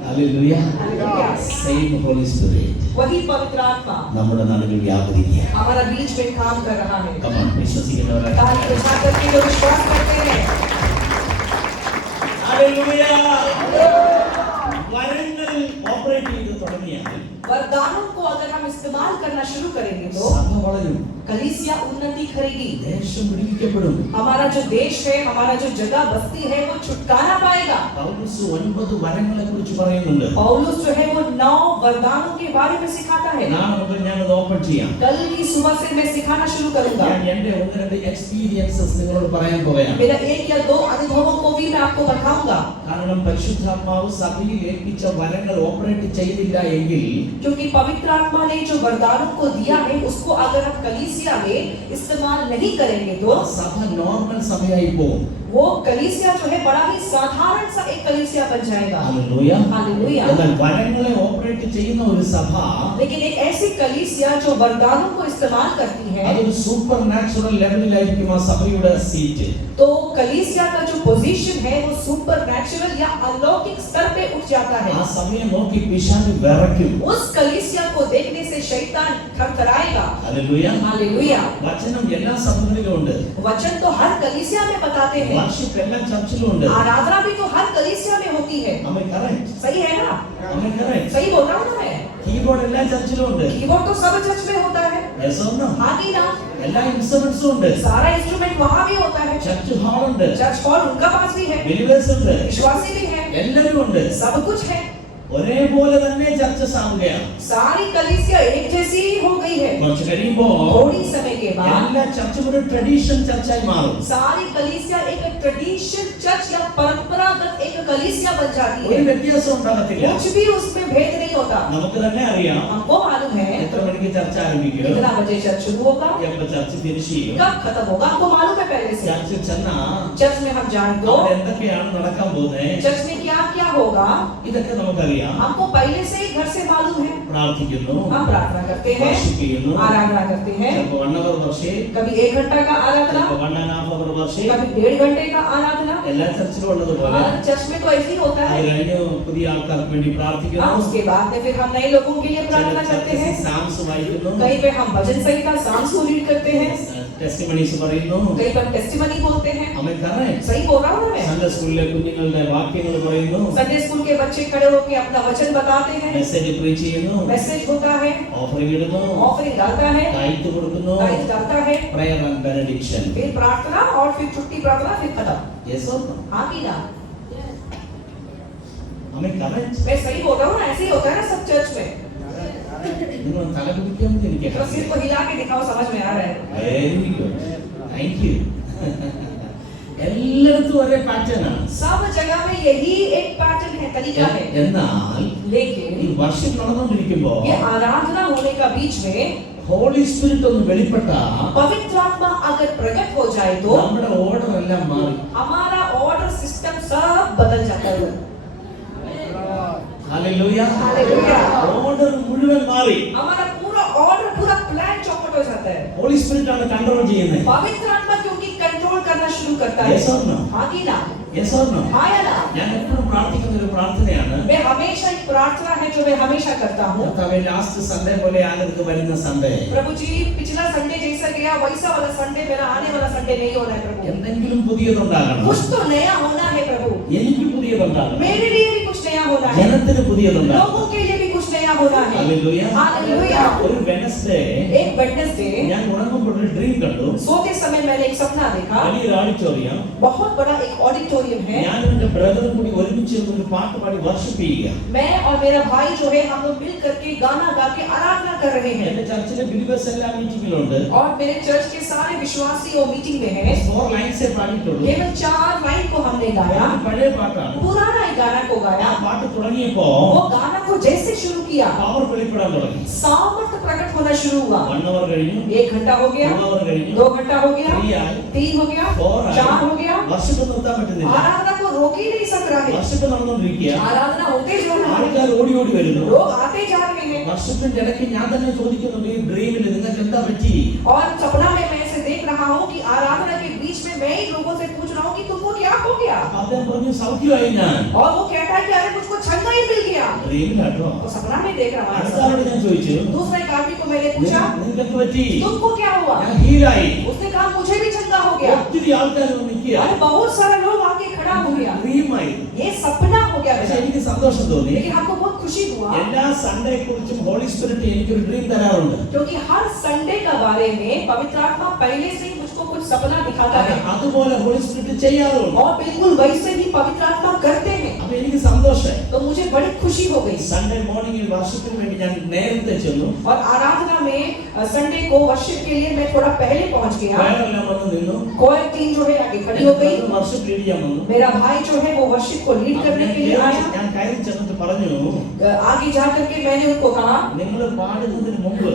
Hallelujah. Hallelujah. Same holy spirit वही पवित्र आत्मा നമ്മുടെ നാടുകളിൽ വ്യാപരിക്കുക. हमारा बीच में काम कर रहा है। കമോൺ, വിശ്വസിക്കുന്നവരെ ताली बजा करके जो विश्वास करते हैं। ഹല്ലേലൂയ. വരങ്ങൾ ഓപ്പറേറ്റ് ചെയ്ത് തുടങ്ങിയാൽ वरदानों को अगर हम इस्तेमाल करना शुरू करेंगे तो സഭ വളരും, कलीसिया उन्नति करेगी। ദേശം വിടുവിക്കപ്പെടും. हमारा जो देश है, हमारा जो जगह बस्ती है, वो छुटकारा पाएगा। പൗലോസ് 9 വരങ്ങളെ കുറിച്ച് പറയുന്നുണ്ട്. पौलुस जो है वो 9 वरदानों के बारे में सिखाता है। നാളെ മുതൽ ഞാനത് ഓപ്പൺ ചെയ്യാം. कल की सुबह से मैं सिखाना शुरू करूंगा। ഞാൻ എന്റെ 1-2 എക്സ്പീരിയൻസസ് നിങ്ങളോട് പറയാൻ പോവുകയാണ്. मेरा 1 या 2 अनुभवों को भी मैं आपको बताऊंगा। കാരണം പരിശുദ്ധാത്മാവ് സഭയിൽ ഏൽപ്പിച്ച വരങ്ങൾ ഓപ്പറേറ്റ് ചെയ്തില്ല എങ്കിൽ क्योंकि पवित्र आत्मा ने जो वरदानों को दिया है उसको अगर हम कलीसिया में इस्तेमाल नहीं करेंगे तो സഭ നോർമൽ സഭയായി പോകും. वो कलीसिया जो है बड़ा ही साधारण सा एक कलीसिया बन जाएगा। ഹല്ലേലൂയ. हालेलुया। എന്നാൽ വരങ്ങളെ ഓപ്പറേറ്റ് ചെയ്യുന്ന ഒരു സഭ लेकिन एक ऐसी कलीसिया जो वरदानों को इस्तेमाल करती है അതൊരു സൂപ്പർ നാച്ചുറൽ ലെവലിലായിരിക്കും ആ സഭയുടെ സീറ്റ്. तो कलीसिया का जो पोजीशन है वो सुपर नेचुरल या अलौकिक स्तर पे उठ जाता है। ആ സമയം നോക്കി പിശാച് വിറയ്ക്കും. उस कलीसिया को देखने से शैतान थरथराएगा। ഹല്ലേലൂയ. हालेलुया। വചനം എല്ലാ സഭകളിലും ഉണ്ട്. वचन तो हर कलीसिया में बताते हैं। വർഷിപ്പ് എല്ലാ ചർച്ചിലും ഉണ്ട്. आराधना भी तो हर कलीसिया में होती है। അമ്മേ കറക്റ്റ്. सही है ना? അമ്മേ കറക്റ്റ്. सही बोल रहा हूँ ना मैं? കീബോർഡ് എല്ലാ ചർച്ചിലും ഉണ്ട്. कीबोर्ड तो सब चर्च में होता है। Yes or no? हाँ कि ना? എല്ലാ ഇൻസ്ട്രുമെന്റ്സും ഉണ്ട്. सारा इंस्ट्रूमेंट वहाँ भी होता है। ചർച്ച് ഹാൾ ഉണ്ട്. चर्च हॉल उनका पास भी है, ബിലീവേഴ്സ് ഉണ്ട്. विश्वासी भी है, എല്ലാവരും ഉണ്ട്. सब कुछ है। ഒരേപോലെ തന്നെ ചർച്ചസ് ആവുകയാണ്. सारी कलीसिया एक जैसी ही हो गई है। കുറച്ച് കഴിയുമ്പോ थोड़ी समय के बाद എല്ലാ ചർച്ചും ഒരു ട്രഡീഷൻ ചർച്ചായി മാറും. सारी कलीसिया एक ट्रेडिशन चर्च या परंपरागत एक कलीसिया बन जाती ഒരു है। വ്യത്യാസം ഉണ്ടാകത്തില്ല. कुछ भी उसमें भेद नहीं होता। നമുക്ക് തന്നെ അറിയാം हमको मालूम है എത്ര മണിക്ക് ചർച്ച ആരംഭിക്കും, कितना बजे चर्च शुरू होगा, എപ്പോൾ ചർച്ച ഫിനിഷ് ചെയ്യും. कब खत्म होगा, हमको मालूम है पहले से। ചർച്ചിൽ ചെന്നാ चर्च में हम जान दो അവിടെ എന്തൊക്കെയാണ് നടക്കാൻ പോകുന്നത്, चर्च में क्या क्या होगा ഇതൊക്കെ നമുക്കറിയാം. हमको पहले से ही घर से मालूम है। പ്രാർത്ഥിക്കുന്നു, हम प्रार्थना करते हैं, വർഷിപ്പ് ചെയ്യുന്നു. आराधना करते हैं, ചിലപ്പോൾ 1 hour വർഷിപ്പ്, कभी 1 घंटा का आराधना, ചിലപ്പോൾ 1.5 hour വർഷിപ്പ്. कभी 1.5 घंटे का आराधना। എല്ലാ ചർച്ചിലും ഉള്ളതുപോലെ हर चर्च में तो ऐसे ही होता അത് है। കഴിഞ്ഞ് പുതിയ ആൾക്കാർക്ക് വേണ്ടി പ്രാർത്ഥിക്കുന്നു. उसके बाद में फिर हम नए लोगों के लिए प्रार्थना करते हैं। സാംസ് വായിക്കുന്നു, कहीं पे हम भजन संहिता सांस को रीड करते हैं, ടെസ്റ്റിമണീസ് പറയുന്നു. कहीं पर टेस्टिमनी बोलते हैं। അമ്മേ കറക്റ്റ്. सही बोल रहा हूँ ना मैं? സൺഡേ സ്കൂളിലെ കുഞ്ഞുങ്ങളുടെ വാക്യങ്ങൾ പറയുന്നു, संडे स्कूल के बच्चे खड़े होकर अपना वचन बताते हैं, മെസ്സേജ് പ്രീച്ച് ചെയ്യുന്നു, मैसेज होता है, ഓഫറിംഗ് ഇടുന്നു, ऑफरिंग डालता है, താഴ്ത്ത് കൊടുക്കുന്നു, टाइप डालता है, പ്രയർ ആൻഡ് ബെനഡിക്ഷൻ. फिर प्रार्थना और फिर छुट्टी प्रार्थना, फिर खत्म। Yes or no? हाँ कि ना? അമ്മേ കറക്റ്റ്. मैं सही बोल रहा हूँ ना? ऐसे ही होता है ना सब चर्च में। നിങ്ങൾ തല കുടിക്കാമെന്ന് എനിക്ക് तो सिर को हिला के दिखाओ, समझ में आ रहा है? Very good, thank you. എല്ലായിടത്തും ഒരേ പാറ്റേൺ ആണ്. सब जगह में यही एक पैटर्न है, तरीका है। എന്നാൽ ഈ लेकिन വർഷം നടന്നുകൊണ്ടിരിക്കുമ്പോ ये आराधना होने का बीच में ഹോളി സ്പിരിറ്റ് ഒന്ന് വെളിപ്പെട്ട पवित्र आत्मा अगर प्रकट हो जाए तो നമ്മുടെ ഓർഡർ എല്ലാം മാറി. हमारा ऑर्डर सिस्टम सब बदल जाता है। ഹല്ലേലൂയ. हालेलुया। ഓർഡർ മുഴുവൻ മാറി. हमारा पूरा ऑर्डर, पूरा प्लान चौपट हो जाता है। ഹോളി സ്പിരിറ്റ് ആണ് കൺട്രോൾ ചെയ്യുന്നത്. पवित्र आत्मा क्योंकि कंट्रोल करना शुरू करता है। Yes or no? हाँ कि ना? Yes or no? हाँ या ना? ഞാൻ എപ്പോഴും പ്രാർത്ഥിക്കുന്ന ഒരു പ്രാർത്ഥനയാണ്, मैं हमेशा एक प्रार्थना है जो मैं हमेशा करता हूँ। കർത്താവേ ലാസ്റ്റ് സൺഡേ പോലെ ആകരുത് വരുന്ന സൺഡേ. प्रभु जी, पिछला संडे जैसा गया वैसा वाला संडे मेरा आने वाला संडे नहीं होना है प्रभु। എന്തെങ്കിലും പുതിയതുണ്ടാകണം. कुछ तो नया होना है प्रभु। എനിക്ക് പുതിയതുണ്ടാകണം. मेरे लिए भी कुछ नया होना है, ജനത്തിന് പുതിയതുണ്ടാകണം. लोगों के लिए भी कुछ नया होना है। Hallelujah. हालेलुया। ഒരു വെനസ്ഡേ एक वेडनेसडे ഞാൻ ഉറങ്ങുമ്പോൾ ഒരു ഡ്രീം കണ്ടു. सोते समय मैंने एक सपना देखा। വലിയൊരു ഓഡിറ്റോറിയം. बहुत बड़ा एक ऑडिटोरियम है। ഞാൻ എൻ്റെ ബ്രദറും കൂടി ഒരുമിച്ച് ഒരു പാട്ട് പാടി വർഷിപ്പ് ചെയ്യുക. मैं और मेरा भाई जो है हम लोग मिल करके गाना गा के आराधना कर रहे हैं। എൻ്റെ ചർച്ചിലെ ബിലീവേഴ്സ് എല്ലാം മീറ്റിംഗിലുണ്ട്. और मेरे चर्च के सारे विश्वासी वो मीटिंग में हैं। 4 ലൈൻസേ പാടിയിട്ടുള്ളൂ. केवल 4 लाइन को हमने गाया। പഴയ പാട്ടാണ്. पुराना एक गाना को ആ गाया। പാട്ട് തുടങ്ങിയപ്പോ वो गाना को जैसे शुरू किया പവർ വെളിപ്പെടാൻ തുടങ്ങി. सामर्थ प्रकट होना शुरू हुआ। 1 hour കഴിഞ്ഞു. 1 घंटा हो गया, 2 hour കഴിഞ്ഞു. 2 घंटा हो गया, 3 ആയി. 3 हो गया, 4 हो गया। വർഷിപ്പ് നിർത്താൻ പറ്റുന്നില്ല. आराधना को रोक ही नहीं सक रहा है। വർഷിപ്പ് നടന്നുകൊണ്ടിരിക്കുക. आराधना होते जो है, ആൾക്കാർ ഓടി ഓടി വരുന്നു. लोग आते जा रहे हैं। വർഷത്തിന്റെ ഇടയ്ക്ക് ഞാൻ തന്നെ ചോദിക്കുന്നുണ്ട്, ഈ ഡ്രീമിൽ നിങ്ങൾക്ക് എന്താ പറ്റി? और सपना में मैं ऐसे देख रहा हूँ कि आराधना के बीच में मैं ही लोगों से पूछ रहा हूँ कि तुमको क्या हो गया। അദ്ദേഹം പറഞ്ഞു സൗഖ്യമായി ഞാൻ. और वो कहता है कि अरे मुझको छंगा ही मिल गया। ഡ്രീമിലാട്ടോ. तो सपना में देख रहा അടുത്തവരോട് ഞാൻ ചോദിച്ചു, हूँ। दूसरे एक आदमी को मैंने पूछा നിങ്ങൾക്ക് എന്ത് പറ്റി? तुमको क्या हुआ। ഞാൻ ഹീലായി. उसने कहा मुझे भी छंगा हो गया। ഒത്തിരി ആൾക്കാർ നിൽക്കുക. और बहुत सारा लोग आके खड़ा हो गया। ഡ്രീമായി. ये सपना हो गया പക്ഷെ बेटा। എനിക്ക് സന്തോഷം തോന്നി. लेकिन हमको बहुत खुशी हुआ എല്ലാ സൺഡേ കുറിച്ചും ഹോളി സ്പിരിറ്റ് എനിക്കൊരു ഡ്രീം തരാറുണ്ട്. क्योंकि हर संडे का बारे में पवित्र आत्मा पहले से ही मुझको कुछ सपना दिखाता है। അതുപോലെ ഹോളി സ്പിരിറ്റ് ചെയ്യാറുണ്ട്. और बिल्कुल वैसे ही पवित्र आत्मा करते हैं। അപ്പൊ എനിക്ക് സന്തോഷമായി. तो मुझे बड़ी खुशी हो गई। സൺഡേ മോർണിംഗിൽ വർഷിപ്പിന് വേണ്ടി ഞാൻ നേരത്തെ ചെന്നു. और आराधना में संडे को वर्शिप के लिए मैं थोड़ा पहले पहुंच गया। വയറെല്ലാം വന്ന് നിന്നു. कोई टीम जो है आगे खड़ी हो गई। വർഷിപ്പ് ലീഡ് ചെയ്യാൻ വന്നു. मेरा भाई जो है वो वर्शिप को लीड करने के लिए आया। ഞാൻ കയറി ചെന്നിട്ട് പറഞ്ഞു, आगे जा करके मैंने उनको कहा നിങ്ങൾ പാടുന്നതിന് മുമ്പ്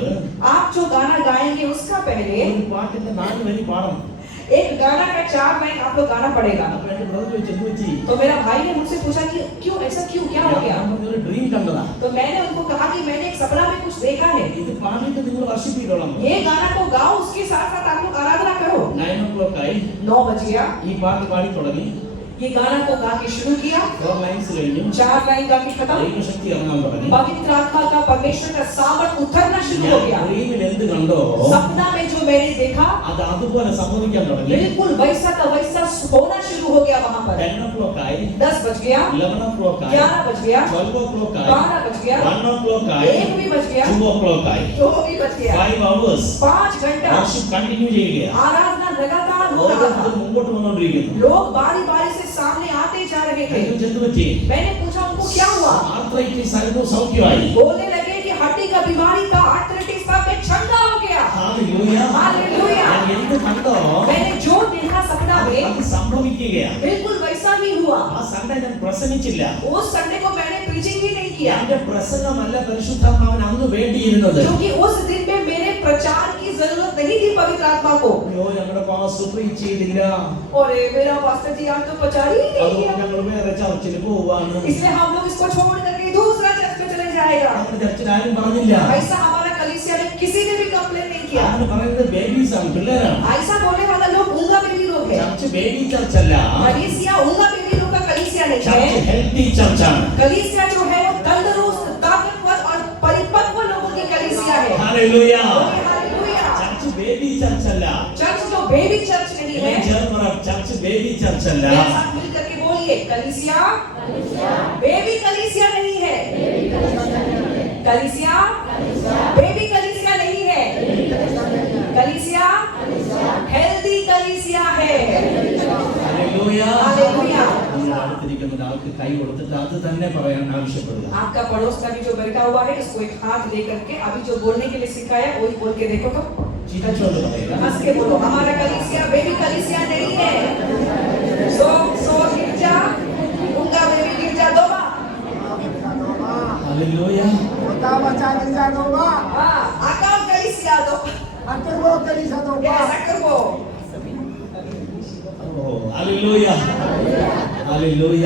आप जो गाना गाएंगे उसका पहले ഒരു പാട്ടിന്റെ 4 വരി പാടണം. एक गाना का 4 लाइन आप लोग गाना पड़ेगा। അപ്പൊ എന്റെ ബ്രദർ ചോദിച്ചു, എന്ത് പറ്റി? तो मेरा भाई ने मुझसे पूछा कि क्यों ऐसा, क्यों क्या हो गया। ഞാൻ പറഞ്ഞു, ഒരു ഡ്രീം കണ്ടതാ. तो मैंने उनको कहा कि मैंने एक सपना में कुछ देखा है। ഇത് പാടിയിട്ട് നിങ്ങൾ വർഷിപ്പ് ചെയ്തോളാം. ये गाना को गाओ, उसके साथ साथ आप लोग आराधना करो। 9 o'clock ആയി. 9 बज गया। ഈ പാട്ട് പാടി തുടങ്ങി. ये गाना को गा के शुरू किया। 4 ലൈൻസ് കഴിഞ്ഞു. 4 लाइन गा के खत्म। ദൈവശക്തി ഇറങ്ങാൻ തുടങ്ങി. पवित्र आत्मा का परमेश्वर का सामर्थ उतरना शुरू हो गया। ഞാൻ ഡ്രീമിൽ എന്ത് കണ്ടോ सपना में जो मैंने देखा അത് അതുപോലെ സംഭവിക്കാൻ തുടങ്ങി. बिल्कुल वैसा का वैसा होना शुरू हो गया। वहां पर 10 o'clock ആയി. 10 बज गया, 11 o'clock ആയി. 11 बज गया, 12 o'clock ആയി. 12 बज गया, 1 o'clock ആയി. 1 भी बज गया, 2 o'clock ആയി. 2 भी बज गया। 5 hours 5 घंटा വർഷിപ്പ് കണ്ടിന്യൂ ചെയ്യുക. आराधना लगातार हो रहा ഓരോരുത്തർ था। മുമ്പോട്ട് വന്നുകൊണ്ടിരിക്കുന്നു. लोग बारी बारी से सामने आते जा रहे थे। എനിക്ക് എന്ത് പറ്റി? मैंने पूछा उनको क्या हुआ। ആർത്രൈറ്റിസ് ആയിരുന്നു, സൗഖ്യമായി. बोलने लगे कि हड्डी का बीमारी था, आर्थराइटिस था, मैं छंगा हो गया। ഹല്ലേലൂയ. हालेलुया। ഞാൻ എന്ത് കണ്ടോ मैंने जो देखा सपना में അത് സംഭവിക്കുകയാണ്. बिल्कुल वैसा ही हुआ। ആ സൺഡേ ഞാൻ പ്രസംഗിച്ചില്ല. उस संडे को मैंने प्रीचिंग ही नहीं किया എന്റെ പ്രസംഗമല്ല പരിശുദ്ധാത്മാവൻ അന്ന് വേണ്ടിയിരുന്നത്. क्योंकि उस दिन में मेरे प्रचार की जरूरत नहीं थी पवित्र आत्मा को। അയ്യോ ഞങ്ങളുടെ പാസ്റ്റർ പ്രീച്ച് ചെയ്തില്ല, और मेरा पास्टर जी आज तो प्रचार ही नहीं അതുകൊണ്ട് किया, ഞങ്ങൾ വേറെ ചർച്ചിൽ പോവാണ്. इसलिए हम लोग इसको छोड़ करके दूसरा चर्च में चले जाएगा। നമ്മുടെ ചർച്ചിൽ ആരും പറഞ്ഞില്ല. ऐसा हमारा कलीसिया में किसी ने भी कंप्लेन नहीं किया। അങ്ങനെ പറയുന്നത് ബേബീസ് ആണ്, പിള്ളേരാണ്. ऐसा बोलने वाला लोग उंगा बेबी लोग है। ചർച്ച് ബേബി ചർച്ചല്ല, कलीसिया उंगा बेबी लोग का कलीसिया नहीं ചർച്ച് है। ഹെൽത്തി ചർച്ചാണ്. कलीसिया जो है वो तंदुरुस्त, ताकतवर और परिपक्व लोगों की कलीसिया है। ഹല്ലേലൂയ. हालेलुया। ചർച്ച് ബേബി ചർച്ചല്ല. चर्च जो बेबी चर्च नहीं है। ചർച്ച് ബേബി ചർച്ചല്ല. मेरे साथ मिल करके बोलिए, कलीसिया बेबी कलीसिया नहीं है। कलीसिया बेबी कलीसिया नहीं है। कलीसिया हेल्दी कलीसिया है। ഹല്ലേലൂയ. हालेलुया। നമ്മുടെ അടുത്തിരിക്കുന്ന ഒരാൾക്ക് കൈ കൊടുത്തിട്ട് അത് തന്നെ പറയാൻ ആവശ്യപ്പെടുക. आपका पड़ोस का भी जो बैठा हुआ है उसको एक हाथ दे करके अभी जो बोलने के लिए सिखाया वही बोल के देखो। तो ചിരിച്ചോണ്ട് പറയുക. हंस के बोलो, हमारा कलीसिया बेबी कलीसिया नहीं है। सो गिरजा उनका बेबी गिरजा दो बार। ഹല്ലേലൂയ. हाँ, आकाम कलीसिया दो। ऐसा करो। ഓ, ഹല്ലേലൂയ. ഹല്ലേലൂയ.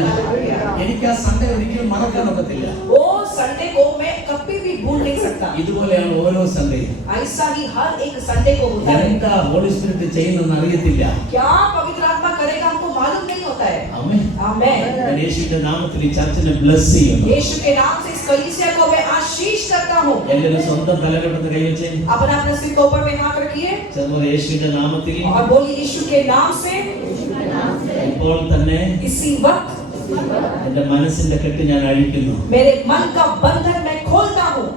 എനിക്ക് ആ സൺഡേ ഒരിക്കലും മറക്കാൻ ഒക്കത്തില്ല. वो संडे को मैं कभी भी भूल नहीं सकता। ഇതുപോലെയാണ് ഓരോ സൺഡേയും. ऐसा ही हर एक संडे को होता है। എന്താ ഹോളി സ്പിരിറ്റ് ചെയ്യുന്നതെന്ന് അറിയത്തില്ല. क्या पवित्र आत्मा करेगा हमको मालूम नहीं होता है। ആമേൻ. आमेन। ഞാൻ യേശുവിന്റെ നാമത്തിൽ ഈ ചർച്ചിനെ ബ്ലെസ് ചെയ്യുന്നു. यीशु के नाम से इस कलीसिया को मैं आशीष करता हूँ। എല്ലാവരും സ്വന്തം തലകെട്ടെന്ന് കൈവച്ചേ. अपना अपने सिर को ऊपर में हाथ रखिए ചെറുപ്പം യേശുവിന്റെ നാമത്തിൽ और बोलिए, यीशु के नाम से ഇപ്പോൾ തന്നെ इसी वक्त എന്റെ മനസ്സിന്റെ കെട്ട് ഞാൻ അഴിക്കുന്നു. मेरे मन का बंधन मैं खोलता हूँ।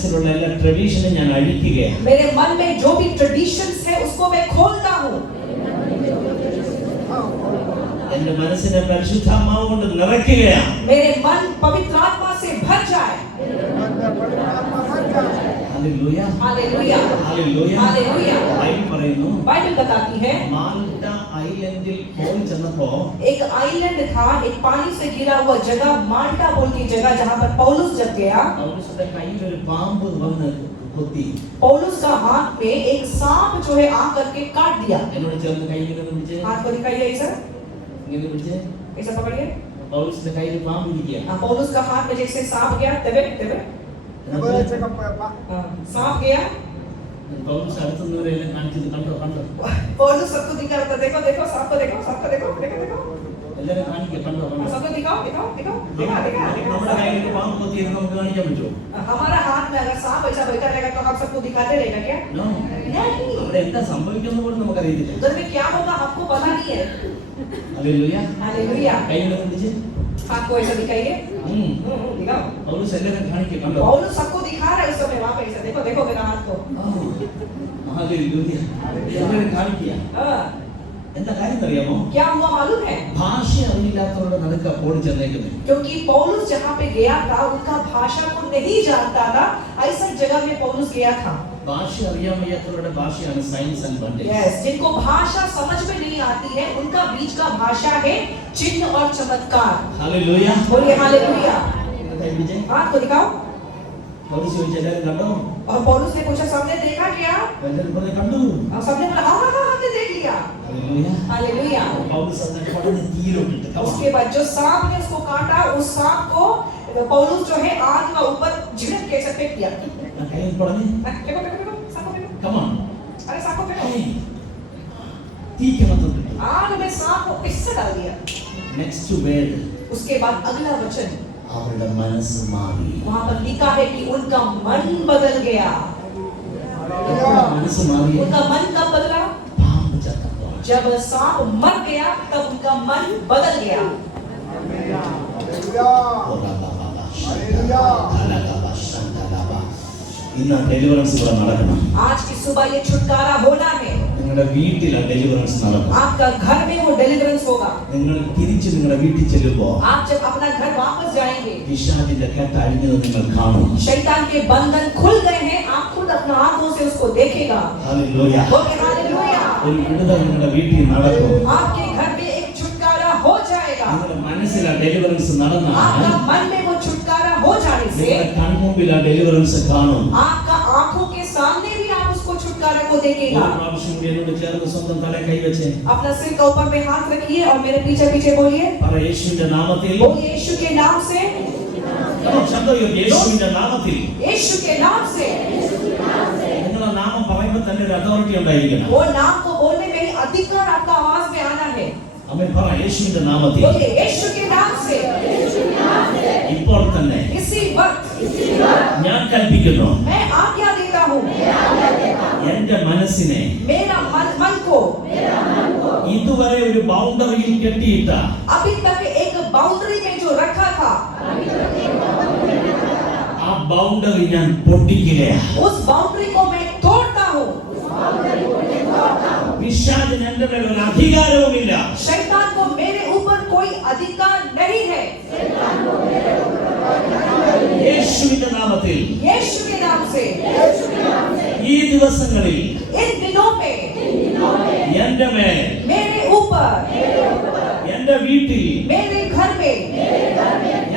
മനസ്സിലുള്ള എല്ലാ ട്രഡീഷനും ഞാൻ അഴിക്കുകയാണ്. मेरे मन में जो भी ट्रेडिशंस है उसको मैं खोलता हूँ. എന്റെ മനസ്സിനെ പരിശുദ്ധാത്മാവ് കൊണ്ട് നിറയ്ക്കുകയാണ്. मेरे मन पवित्र आत्मा से भर जाए. Hallelujah hallelujah hallelujah. Hallelujah. Bible പറയുന്നു बाइबल बताती है മാൾട്ട ഐലൻഡിൽ പോയി ചെന്നപ്പോ एक आइलैंड था, एक पानी से घिरा हुआ जगह, माल्टा बोल की जगह, जहाँ पर पौलुस जब गया, പൗലോസിന്റെ കയ്യിൽ ഒരു പാമ്പ് വന്ന് കൊത്തി. पौलुस का हाथ में एक सांप जो है आ करके काट दिया. എന്നോട് ചേർന്ന് കൈ ഇങ്ങനെ പിടിച്ച് हाथ को दिखाइए ऐसा, ഇങ്ങനെ പിടിച്ച് ऐसा पकड़िए. പൗലോസിന്റെ കയ്യിൽ പാമ്പ് ഇരിക്കുക. पौलुस का हाथ में जैसे सांप गया, तबे तबे सांप गया. പൗലോസ് അടുത്തുള്ളവരെല്ലാം കാണിച്ചത് കണ്ടോ കണ്ടോ पौलुस सबको दिखा रहा था, देखो देखो सांप को देखो, सांप को देखो, देखो देखो, എല്ലാവരും കാണിക്കുക കണ്ടോ कണ്ടോ. सबको दिखाओ दिखाओ दिखाओ, दिखा दिखा നമ്മുടെ दिखा. കയ്യിൽ പാമ്പ് കൊത്തിയത് നമുക്ക് കാണിക്കാൻ പറ്റുമോ? हमारा हाथ में अगर सांप ऐसा बैठा रहेगा तो हम सबको दिखाते रहेगा क्या? No. नहीं. അവിടെ എന്താ സംഭവിക്കുന്നത് പോലും നമുക്കറിയത്തില്ല. उधर में क्या होगा हमको पता नहीं है. ഹല്ലേലൂയ. हालेलुया. കൈ ഇങ്ങനെ പിടിച്ച് हाथ को ऐसा दिखाइए. दिखाओ. പൗലോസ് എല്ലാവരും കാണിക്കുക കണ്ടോ. पौलुस सबको दिखा रहा है उस समय वहां पे ऐसा, देखो देखो मेरा हाथ को. ഹല്ലേലൂയ. എല്ലാവരും കാണിക്കുക. हाँ. എന്താ കാര്യം അറിയാമോ? क्या हुआ मालूम है? ഭാഷ അറിയില്ലാത്തവരുടെ നടുക്ക ഓടി ചെന്നേക്കുന്നത്. क्योंकि पौलुस जहाँ पे गया था उनका भाषा को नहीं जानता था, ऐसा जगह में पौलुस गया था. ഭാഷ അറിയാൻ വയ്യാത്തവരുടെ ഭാഷയാണ് സയൻസ് ആൻഡ് വണ്ടേഴ്സ്. Yes, जिनको भाषा समझ में नहीं आती है उनका बीच का भाषा है चिन्ह और चमत्कार. ഹല്ലേലൂയ. बोलिए हालेलुया. കൈ പിടിച്ച് हाथ को दिखाओ. പൗലോസ് ചോദിച്ചു എല്ലാവരും കണ്ടോ? और पौलुस ने पूछा सबने देखा क्या? എല്ലാവരും പറഞ്ഞു കണ്ടു. और सबने बोला हाँ हाँ हाँ हमने देख लिया. ഹല്ലേലൂയ. हालेलुया. പൗലോസ് അതിനെ പടന്ന് തീയിലോട്ടിട്ട് उसके बाद जो सांप ने उसको काटा, उस सांप को पौलुस जो है आग का ऊपर झिड़क के ऐसे फेंक दिया. കൈ പടന്ന് देखो देखो देखो सांप को देखो. come on. अरे सांप को फेंको. തീക്കകത്തോട്ടിട്ടു. आग में सांप को इससे डाल दिया. നെക്സ്റ്റ് വേർഡ് उसके बाद अगला वचन അവരുടെ മനസ്സ് മാറി. वहां पर लिखा है कि उनका मन बदल गया. മനസ്സ് മാറി. उनका मन कब बदला? പാമ്പ് ചത്തപ്പോ. जब सांप मर गया तब उनका मन बदल गया. ഇന്ന് ഡെലിവറൻസ് ഇവിടെ നടക്കണം. आज की सुबह ये छुटकारा होना है. നിങ്ങളുടെ വീട്ടിൽ ഡെലിവറൻസ് നടക്കും. आपका घर में वो डिलीवरेंस होगा. നിങ്ങൾ തിരിച്ച് നിങ്ങളുടെ വീട്ടിൽ ചെല്ലുമ്പോൾ आप जब अपना घर वापस जाएंगे, പിശാചിന്റെ കെട്ട് അഴിഞ്ഞത് നിങ്ങൾ കാണും. शैतान के बंधन खुल गए हैं, आप खुद अपना आंखों से उसको देखेगा. ഹല്ലേലൂയ. बोलिए हालेलुया. ഒരു വിടുതൽ നിങ്ങളുടെ വീട്ടിൽ നടക്കും. आपके घर में एक छुटकारा हो जाएगा. നിങ്ങളുടെ മനസ്സിൽ ഡെലിവറൻസ് നടന്നാൽ आपका मन में वो छुटकारा हो जाने से നിങ്ങളുടെ കൺമുമ്പിൽ ഡെലിവറൻസ് കാണും. आपका आंखों के सामने भी आप उसको छुटकारे को ഒരു देखेगा. പ്രാവശ്യം കൂടി എന്നോട് ചേർന്ന് സ്വന്തം തല കൈവച്ച് अपना सिर का ऊपर में हाथ रखिए और मेरे पीछे पीछे बोलिए. പറ യേശുവിന്റെ നാമത്തിൽ. बोलिए यीशु के नाम से. ശബ്ദം ഉയർത്തി. യേശുവിന്റെ നാമത്തിൽ. यीशु के नाम से. നിങ്ങളുടെ നാമം പറയുമ്പോൾ തന്നെ ഒരു അതോറിറ്റി ഉണ്ടായിരിക്കണം. वो नाम को बोलने में ही अधिकार आपका आवाज में आना है. അമ്മ പറ യേശുവിന്റെ നാമത്തിൽ. बोलिए यीशु के नाम से. ഇപ്പോൾ തന്നെ इसी वक्त ഞാൻ കൽപ്പിക്കുന്നു मैं आज्ञा देता हूँ. എന്റെ മനസ്സിനെ मेरा मन को ഇതുവരെ ഒരു ബൗണ്ടറിയിൽ കെട്ടിയിട്ട अभी तक एक बाउंड्री में जो रखा था, ആ ബൗണ്ടറി ഞാൻ പൊട്ടിക്കുകയാണ്. उस बाउंड्री को मैं तोड़ता हूँ. പിശാചിന് എന്റെ മേൽ ഒരു അധികാരവുമില്ല. शैतान को मेरे ऊपर कोई अधिकार नहीं है. യേശുവിന്റെ നാമത്തിൽ यीशु के नाम से ഈ ദിവസങ്ങളിൽ इन दिनों में എന്റെ മേൽ मेरे ऊपर, എന്റെ വീട്ടിൽ मेरे घर में,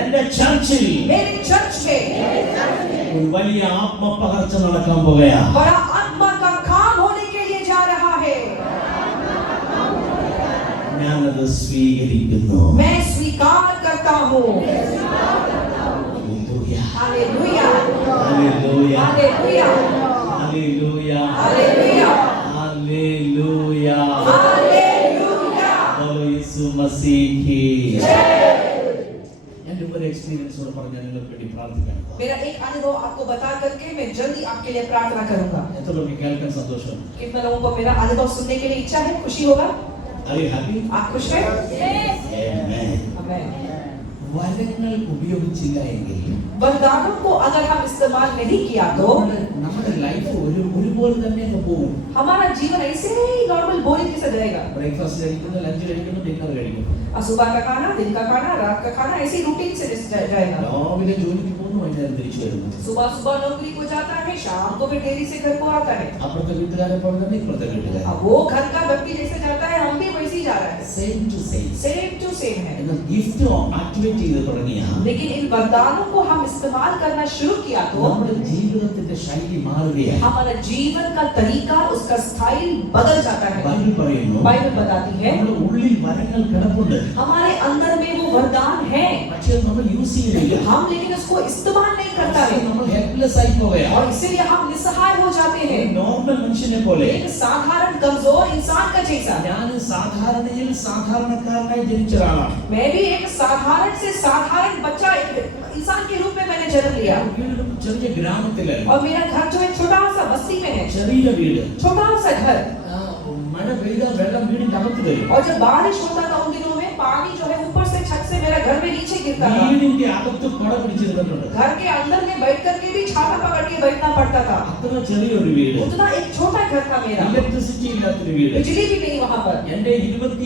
എന്റെ ചർച്ചിൽ मेरे चर्च में ഒരു വലിയ ആത്മപകർച്ച നടക്കാൻ പോകുകയാണ്. बड़ा आत्मा का काम होने के लिए जा रहा है. ഞാനത് സ്വീകരിക്കുന്നു. मैं स्वीकार करता हूँ. Hallelujah. Hallelujah. Hallelujah. Hallelujah. Hallelujah. Hallelujah. Hallelujah. बोलो यीशु मसीह की എന്റെ ഒരു എക്സ്പീരിയൻസ് കൂടെ പറഞ്ഞാൽ നിങ്ങൾക്ക് വേണ്ടി പ്രാർത്ഥിക്കാം. मेरा एक अनुभव आपको बता करके मैं जल्दी आपके लिए प्रार्थना करूंगा. എത്ര പേർക്ക് കേൾക്കാൻ സന്തോഷം? कितने लोगों को मेरा अनुभव सुनने के लिए इच्छा है, खुशी होगा? Are you happy? आप खुश हैं? Amen. आमेन. വരങ്ങൾ ഉപയോഗിച്ചില്ല എങ്കിൽ वरदानों को अगर हम इस्तेमाल नहीं किया तो നമ്മുടെ ലൈഫ് ഒരുപോലെ തന്നെ പോകും. हमारा जीवन ऐसे ही नॉर्मल बोरिंग से जाएगा. ബ്രേക്ക്ഫാസ്റ്റ് കഴിക്കുന്നു, ലഞ്ച് കഴിക്കുന്നു, ഡിന്നർ കഴിക്കുന്നു. सुबह का खाना, दिन का खाना, रात का खाना ऐसे ही रूटीन से जाएगा. രാവിലെ ജോലിക്ക് പോകുന്നു, വൈകുന്നേരം തിരിച്ചു വരുന്നു. सुबह सुबह नौकरी को जाता है, शाम को फिर देरी से घर को आता है. അപ്പുറത്തെ വീട്ടുകാരെ പോലെ തന്നെ ഇപ്പുറത്തെ വീട്ടുകാരെ. अब वो घर का व्यक्ति जैसे जाता है, हम भी वैसे ही जा रहा है. Same to same. Same to same है. എന്നാൽ ഗിഫ്റ്റ് ആക്ടിവേറ്റ് ചെയ്ത് തുടങ്ങിയ लेकिन इन वरदानों को हम इस्तेमाल करना शुरू किया तो നമ്മുടെ ജീവിതത്തിന്റെ ശൈലി മാറുകയാണ്. हमारा जीवन का तरीका, उसका स्टाइल बदल जाता है. ബൈബിൾ പറയുന്നു, बाइबल बताती है നമ്മുടെ ഉള്ളിൽ വരങ്ങൾ കിടപ്പുണ്ട്, हमारे अंदर में वो वरदान है, പക്ഷേ നമ്മൾ യൂസ് ചെയ്യുന്നില്ല. हम लेकिन उसको इस्तेमाल नहीं करता है നമ്മൾ ഹെൽപ്ലെസ് ആയി പോവുകയാണ്. और इसीलिए हम निस्सहाय हो जाते हैं. നോർമൽ മനുഷ്യനെ പോലെ एक साधारण कमजोर इंसान का जैसा. ഞാൻ സാധാരണയിൽ സാധാരണക്കാരനായി ജനിച്ച ഒരാളാണ്. मैं भी एक साधारण से साधारण बच्चा, एक इंसान के रूप में मैंने जन्म लिया. വീട് ചെറിയ ഗ്രാമത്തിലായിരുന്നു. और मेरा घर जो एक छोटा सा बस्ती में है, ചെറിയ വീട്. छोटा सा घर. മഴ പെയ്താൽ വെള്ളം വീടിന്റെ അകത്ത് വരും. और जब बारिश होता था उन दिनों में पानी जो है ऊपर से छत से मेरा घर में नीचे गिरता था. വീടിന്റെ അകത്ത് കുട പിടിച്ചിരുന്നിട്ടുണ്ട്. घर के अंदर में बैठ करके भी छाता पकड़ के बैठना पड़ता था. അത്ര ചെറിയൊരു വീട്. उतना एक छोटा घर था मेरा. ഇലക്ട്രിസിറ്റി ഇല്ലാത്തൊരു വീട്. बिजली भी नहीं वहां पर. എന്റെ 28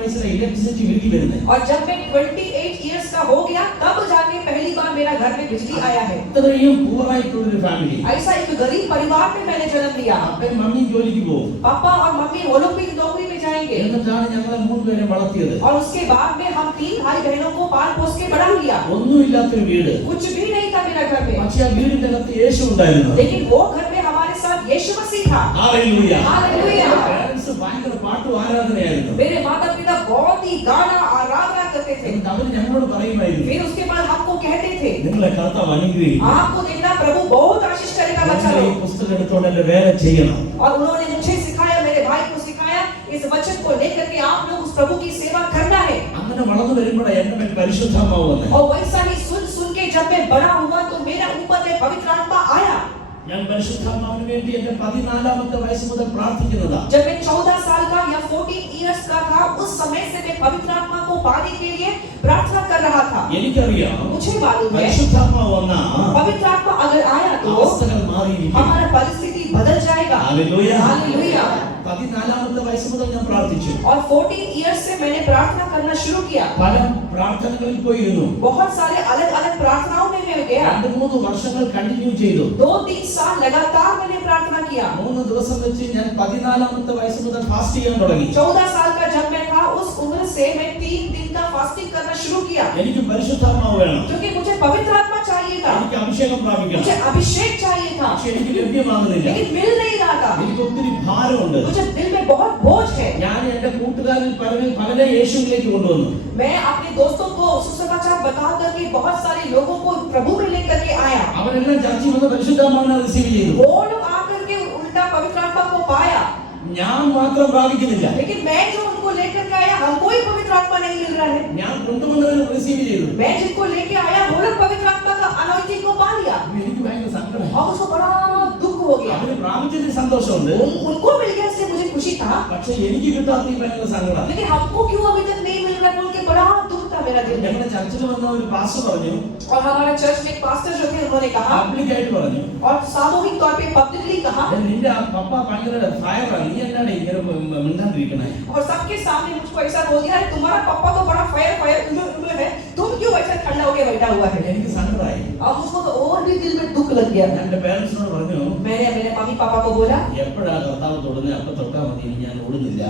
വയസ്സിലെ ഇലക്ട്രിസിറ്റി വീട്ടിൽ വരുന്നത്. और जब मैं 28 इयर्स का हो गया तब जाके पहली बार मेरा घर में बिजली आया है. ഇത്രയും പൂറായിട്ടുള്ളൊരു ഫാമിലി. ऐसा एक गरीब परिवार में मैंने जन्म लिया. അപ്പൻ മമ്മി ജോലിക്ക് പോകും. पापा और मम्मी वो लोग भी नौकरी में जाएंगे. എന്നിട്ടാണ് ഞങ്ങളെ 3 പേരെ വളർത്തിയത്. और उसके बाद में हम 3 भाई बहनों को पाल पोस के बड़ा किया. ഒന്നുമില്ലാത്തൊരു വീട്. कुछ भी नहीं था मेरा घर में. പക്ഷേ ആ വീടിന്റെ അകത്ത് യേശു ഉണ്ടായിരുന്നു. लेकिन वो घर में हमारे साथ यीशु मसीह था. ഹല്ലേലൂയ. हालेलुया. പേരൻസ് ഭയങ്കര പാട്ടും ആരാധനയായിരുന്നു. मेरे माता पिता बहुत ही गाना आराधना करते थे. എന്നിട്ട് അവർ ഞങ്ങളോട് പറയുമായിരുന്നു, फिर उसके बाद हमको कहते थे, നിങ്ങളെ കർത്താവ് അനുഗ്രഹിക്കും. आपको देखना प्रभु बहुत आशीष करेगा बच्चा നിങ്ങൾ ഈ लोग. പുസ്തകം എടുത്തോണ്ട് എന്റെ വേല ചെയ്യണം. और उन्होंने मुझे सिखाया, मेरे भाई को सिखाया, इस वचन को लेकर के आप लोग उस प्रभु की सेवा करना है. അങ്ങനെ വളർന്നു വരുമ്പോഴാണ് എന്റെ മേൽ പരിശുദ്ധാത്മാവ് വന്നത്. और वैसा ही सुन सुन के जब मैं बड़ा हुआ तो मेरा ऊपर में पवित्र आत्मा आया. ഞാൻ പരിശുദ്ധാത്മാവിന് വേണ്ടി എന്റെ 14 വയസ്സ് മുതൽ പ്രാർത്ഥിക്കുന്നതാ. जब मैं 14 साल का या 14 इयर्स का था, उस समय से मैं पवित्र आत्मा को पाने के लिए प्रार्थना कर रहा था. എനിക്കറിയാം, मुझे मालूम है പരിശുദ്ധാത്മാവ് വന്നാ पवित्र आत्मा अगर आया तो അവസ്ഥകൾ മാറിയിരിക്കും. हमारा परिस्थिति बदल जाएगा. ഹല്ലേലൂയ. हालेलुया. 14 വയസ്സ് മുതൽ ഞാൻ പ്രാർത്ഥിച്ചു. और 14 इयर्स से मैंने प्रार्थना करना शुरू किया. പല പ്രാർത്ഥനകളിൽ പോയിരുന്നു. बहुत सारे अलग अलग प्रार्थनाओं में मैं गया. 2-3 വർഷങ്ങൾ കണ്ടിന്യൂ ചെയ്തു. 2-3 साल लगातार मैंने प्रार्थना किया. 3 ദിവസം വെച്ച് ഞാൻ 14 വയസ്സ് മുതൽ ഫാസ്റ്റ് ചെയ്യാൻ തുടങ്ങി. 14 साल का जब मैं था, उस उम्र से मैं 3 दिन का फास्टिंग करना शुरू किया. എനിക്ക് പരിശുദ്ധാത്മാവ് വേണം. क्योंकि मुझे पवित्र आत्मा चाहिए था. എനിക്ക് അഭിഷേകം പ്രാപിക്കണം. मुझे अभिषेक चाहिए था. പക്ഷെ എനിക്ക് ലഭ്യമാകുന്നില്ല. लेकिन मिल नहीं रहा था. എനിക്ക് ഒത്തിരി ഭാരമുണ്ട്. मुझे दिल में बहुत बोझ है. ഞാൻ എന്റെ കൂട്ടുകാരിൽ പലരെ യേശുവിലേക്ക് കൊണ്ടുവന്നു. मैं अपने दोस्तों को सुसमाचार बता करके बहुत सारे लोगों को प्रभु में लेकर के आया. അവരെല്ലാം ചർച്ചയിൽ വന്ന് പരിശുദ്ധാത്മാവിനെ റിസീവ് ചെയ്തു. वो लोग आकर के उल्टा पवित्र आत्मा को पाया. ഞാൻ മാത്രം പ്രാപിക്കുന്നില്ല. लेकिन मैं जो उनको लेकर के आया, हमको ही पवित्र आत्मा नहीं मिल रहा है. ഞാൻ കൊണ്ടുവന്നവരെ റിസീവ് ചെയ്തു. मैं जिनको लेके आया, वो लोग पवित्र आत्मा का अनॉइंटिंग को पा लिया. എനിക്ക് ഭയങ്കര സങ്കടമായി. और उसको बड़ा दुख हो गया. അവര് പ്രാപിച്ചതിൽ സന്തോഷമുണ്ട്. उनको मिल गया इसलिए मुझे खुशी था. പക്ഷെ എനിക്ക് കിട്ടാത്ത ഈ ഭയങ്കര സങ്കടം. लेकिन हमको क्यों अभी तक नहीं मिल रहा, बोल के बड़ा दुख था मेरा दिल में. ഞങ്ങളുടെ ചർച്ചിൽ വന്ന ഒരു പാസ്റ്റർ പറഞ്ഞു, और हमारा चर्च में एक पास्टर जो थे, उन्होंने कहा പബ്ലിക്കായിട്ട് പറഞ്ഞു, और सामूहिक तौर पे पब्लिकली कहा, നിന്റെ പപ്പ ഭയങ്കര ഫയറാണ്, നീ എന്താണ് ഇങ്ങനെ മിണ്ടാണ്ടിരിക്കണേ? और सबके सामने मुझको ऐसा बोल दिया, तुम्हारा पापा तो बड़ा फायर है, तुम क्यों ऐसा ठंडा होके बैठा हुआ है. എനിക്ക് സങ്കടമായി. और मुझको तो और भी दिल में दुख लग गया. ഞാൻ എന്റെ പേരൻസിനോട് പറഞ്ഞു, मैंने मेरे मम्मी पापा को बोला, എപ്പോഴാ കർത്താവ് തൊടുന്നത് അപ്പൊ തൊട്ടാ മതി, ഇനി ഞാൻ ഓടുന്നില്ല.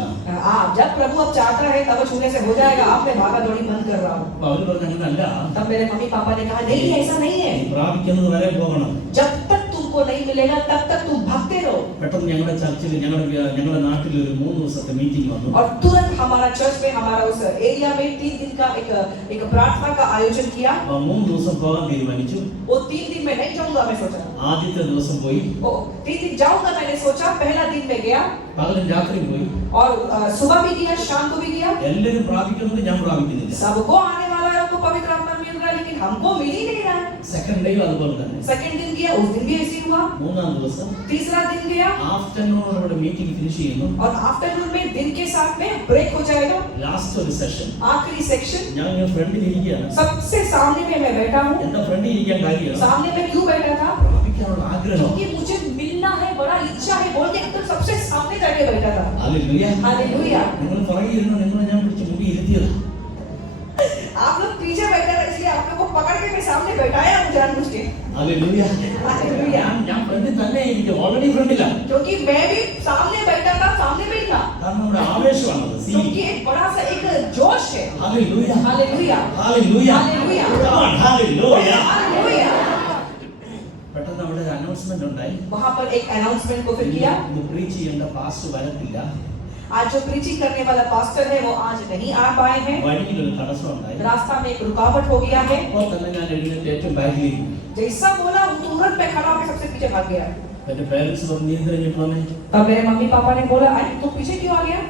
जब प्रभु अब चाहता है तब छूने से हो जाएगा, आप मैं भागा दौड़ी बंद कर रहा हूँ. അപ്പൊ അവര് പറഞ്ഞു, അങ്ങനല്ല, तब मेरे मम्मी पापा ने कहा, नहीं ऐसा नहीं है. പ്രാപിക്കുന്നത് വരെ പോകണം. जब तक तुमको नहीं मिलेगा तब तक तुम भागते रहो. പെട്ടെന്ന് ഞങ്ങളുടെ ചർച്ചിൽ ഞങ്ങളുടെ നാട്ടിൽ ഒരു 3 ദിവസത്തെ മീറ്റിംഗ് വന്നു. और तुरंत हमारा चर्च में, हमारा उस एरिया में 3 दिन का एक प्रार्थना का आयोजन किया. 3 ദിവസം പോകാൻ തീരുമാനിച്ചു. वो 3 दिन में नहीं जाऊंगा मैं सोचा. ആദ്യത്തെ ദിവസം പോയി. वो 3 दिन जाऊंगा मैंने सोचा. पहला दिन में गया പകലും രാത്രി പോയി. और सुबह भी गया, शाम को भी गया. എല്ലാവരും പ്രാപിക്കുന്നത് ഞാൻ പ്രാപിക്കുന്നില്ല. सबको आने वाला है, उनको पवित्र आत्मा मिल रहा है, लेकिन हमको मिल ही नहीं रहा. സെക്കൻഡ് ഡേയും അതുപോലെ തന്നെ. सेकंड दिन गया, उस दिन भी ऐसे ही हुआ. മൂന്നാം ദിവസം तीसरा दिन गया ആഫ്റ്റർനൂൺ നമ്മുടെ മീറ്റിംഗ് ഫിനിഷ് ചെയ്യുന്നു. और आफ्टरनून में दिन के साथ में ब्रेक हो जाएगा. ലാസ്റ്റ് ഒരു സെഷൻ. आखिरी सेक्शन. ഞാൻ ഇങ്ങനെ ഫ്രണ്ടിൽ ഇരിക്കുകയാണ്. सबसे सामने में मैं बैठा हूँ. എന്താ ഫ്രണ്ടിൽ ഇരിക്കാൻ കാര്യം? सामने में क्यों बैठा था? പ്രാപിക്കാനുള്ള ആഗ്രഹം. क्योंकि मुझे मिलना है, बड़ा इच्छा है बोल के एकदम सबसे सामने जाके बैठा था. ഹല്ലേലൂയ. हालेलुया. നിങ്ങൾ പുറകിൽ ഇരുന്ന് നിങ്ങളെ ഞാൻ പിടിച്ച് മുടി ഇരുത്തിയത്. आप लोग पीछे बैठे थे इसलिए आप लोगों को पकड़ के मैं सामने बैठाया हूँ जानबूझ के. ഹല്ലേലൂയ. हालेलुया. ഞാൻ ഫ്രണ്ടിൽ തന്നെ ഇരിക്കും. ഓൾറെഡി ഫ്രണ്ടിലാണ്. क्योंकि मैं भी सामने बैठा था, सामने में ही था. കാരണം നമ്മുടെ ആവേശമാണത്. क्योंकि एक बड़ा सा एक जोश है. Hallelujah. Hallelujah. Hallelujah. Hallelujah. Hallelujah. Hallelujah. പെട്ടെന്ന് അവിടെ ഒരു അനൗൺസ്മെന്റ് ഉണ്ടായി. वहाँ पर एक अनाउंसमेंट को फिर किया. ഇന്ന് പ്രീച്ച് ചെയ്യേണ്ട പാസ്റ്റർ വരത്തില്ല. आज जो प्रीचिंग करने वाला पास्टर है वो आज नहीं आ पाए हैं. വഴിയിൽ ഒരു തടസ്സം ഉണ്ടായി. रास्ता में एक रुकावट हो गया है. അപ്പോൾ തന്നെ ഞാൻ എഴുന്നേറ്റ് ഏറ്റവും ബാക്കിലേക്ക്. जैसा बोला वो तुरंत मैं खड़ा होकर सबसे पीछे भाग गया. എന്റെ പേരൻസ് പറഞ്ഞു നീ എന്തിനാ പോന്നെ? तब मेरे मम्मी पापा ने बोला अरे तू पीछे क्यों आ गया?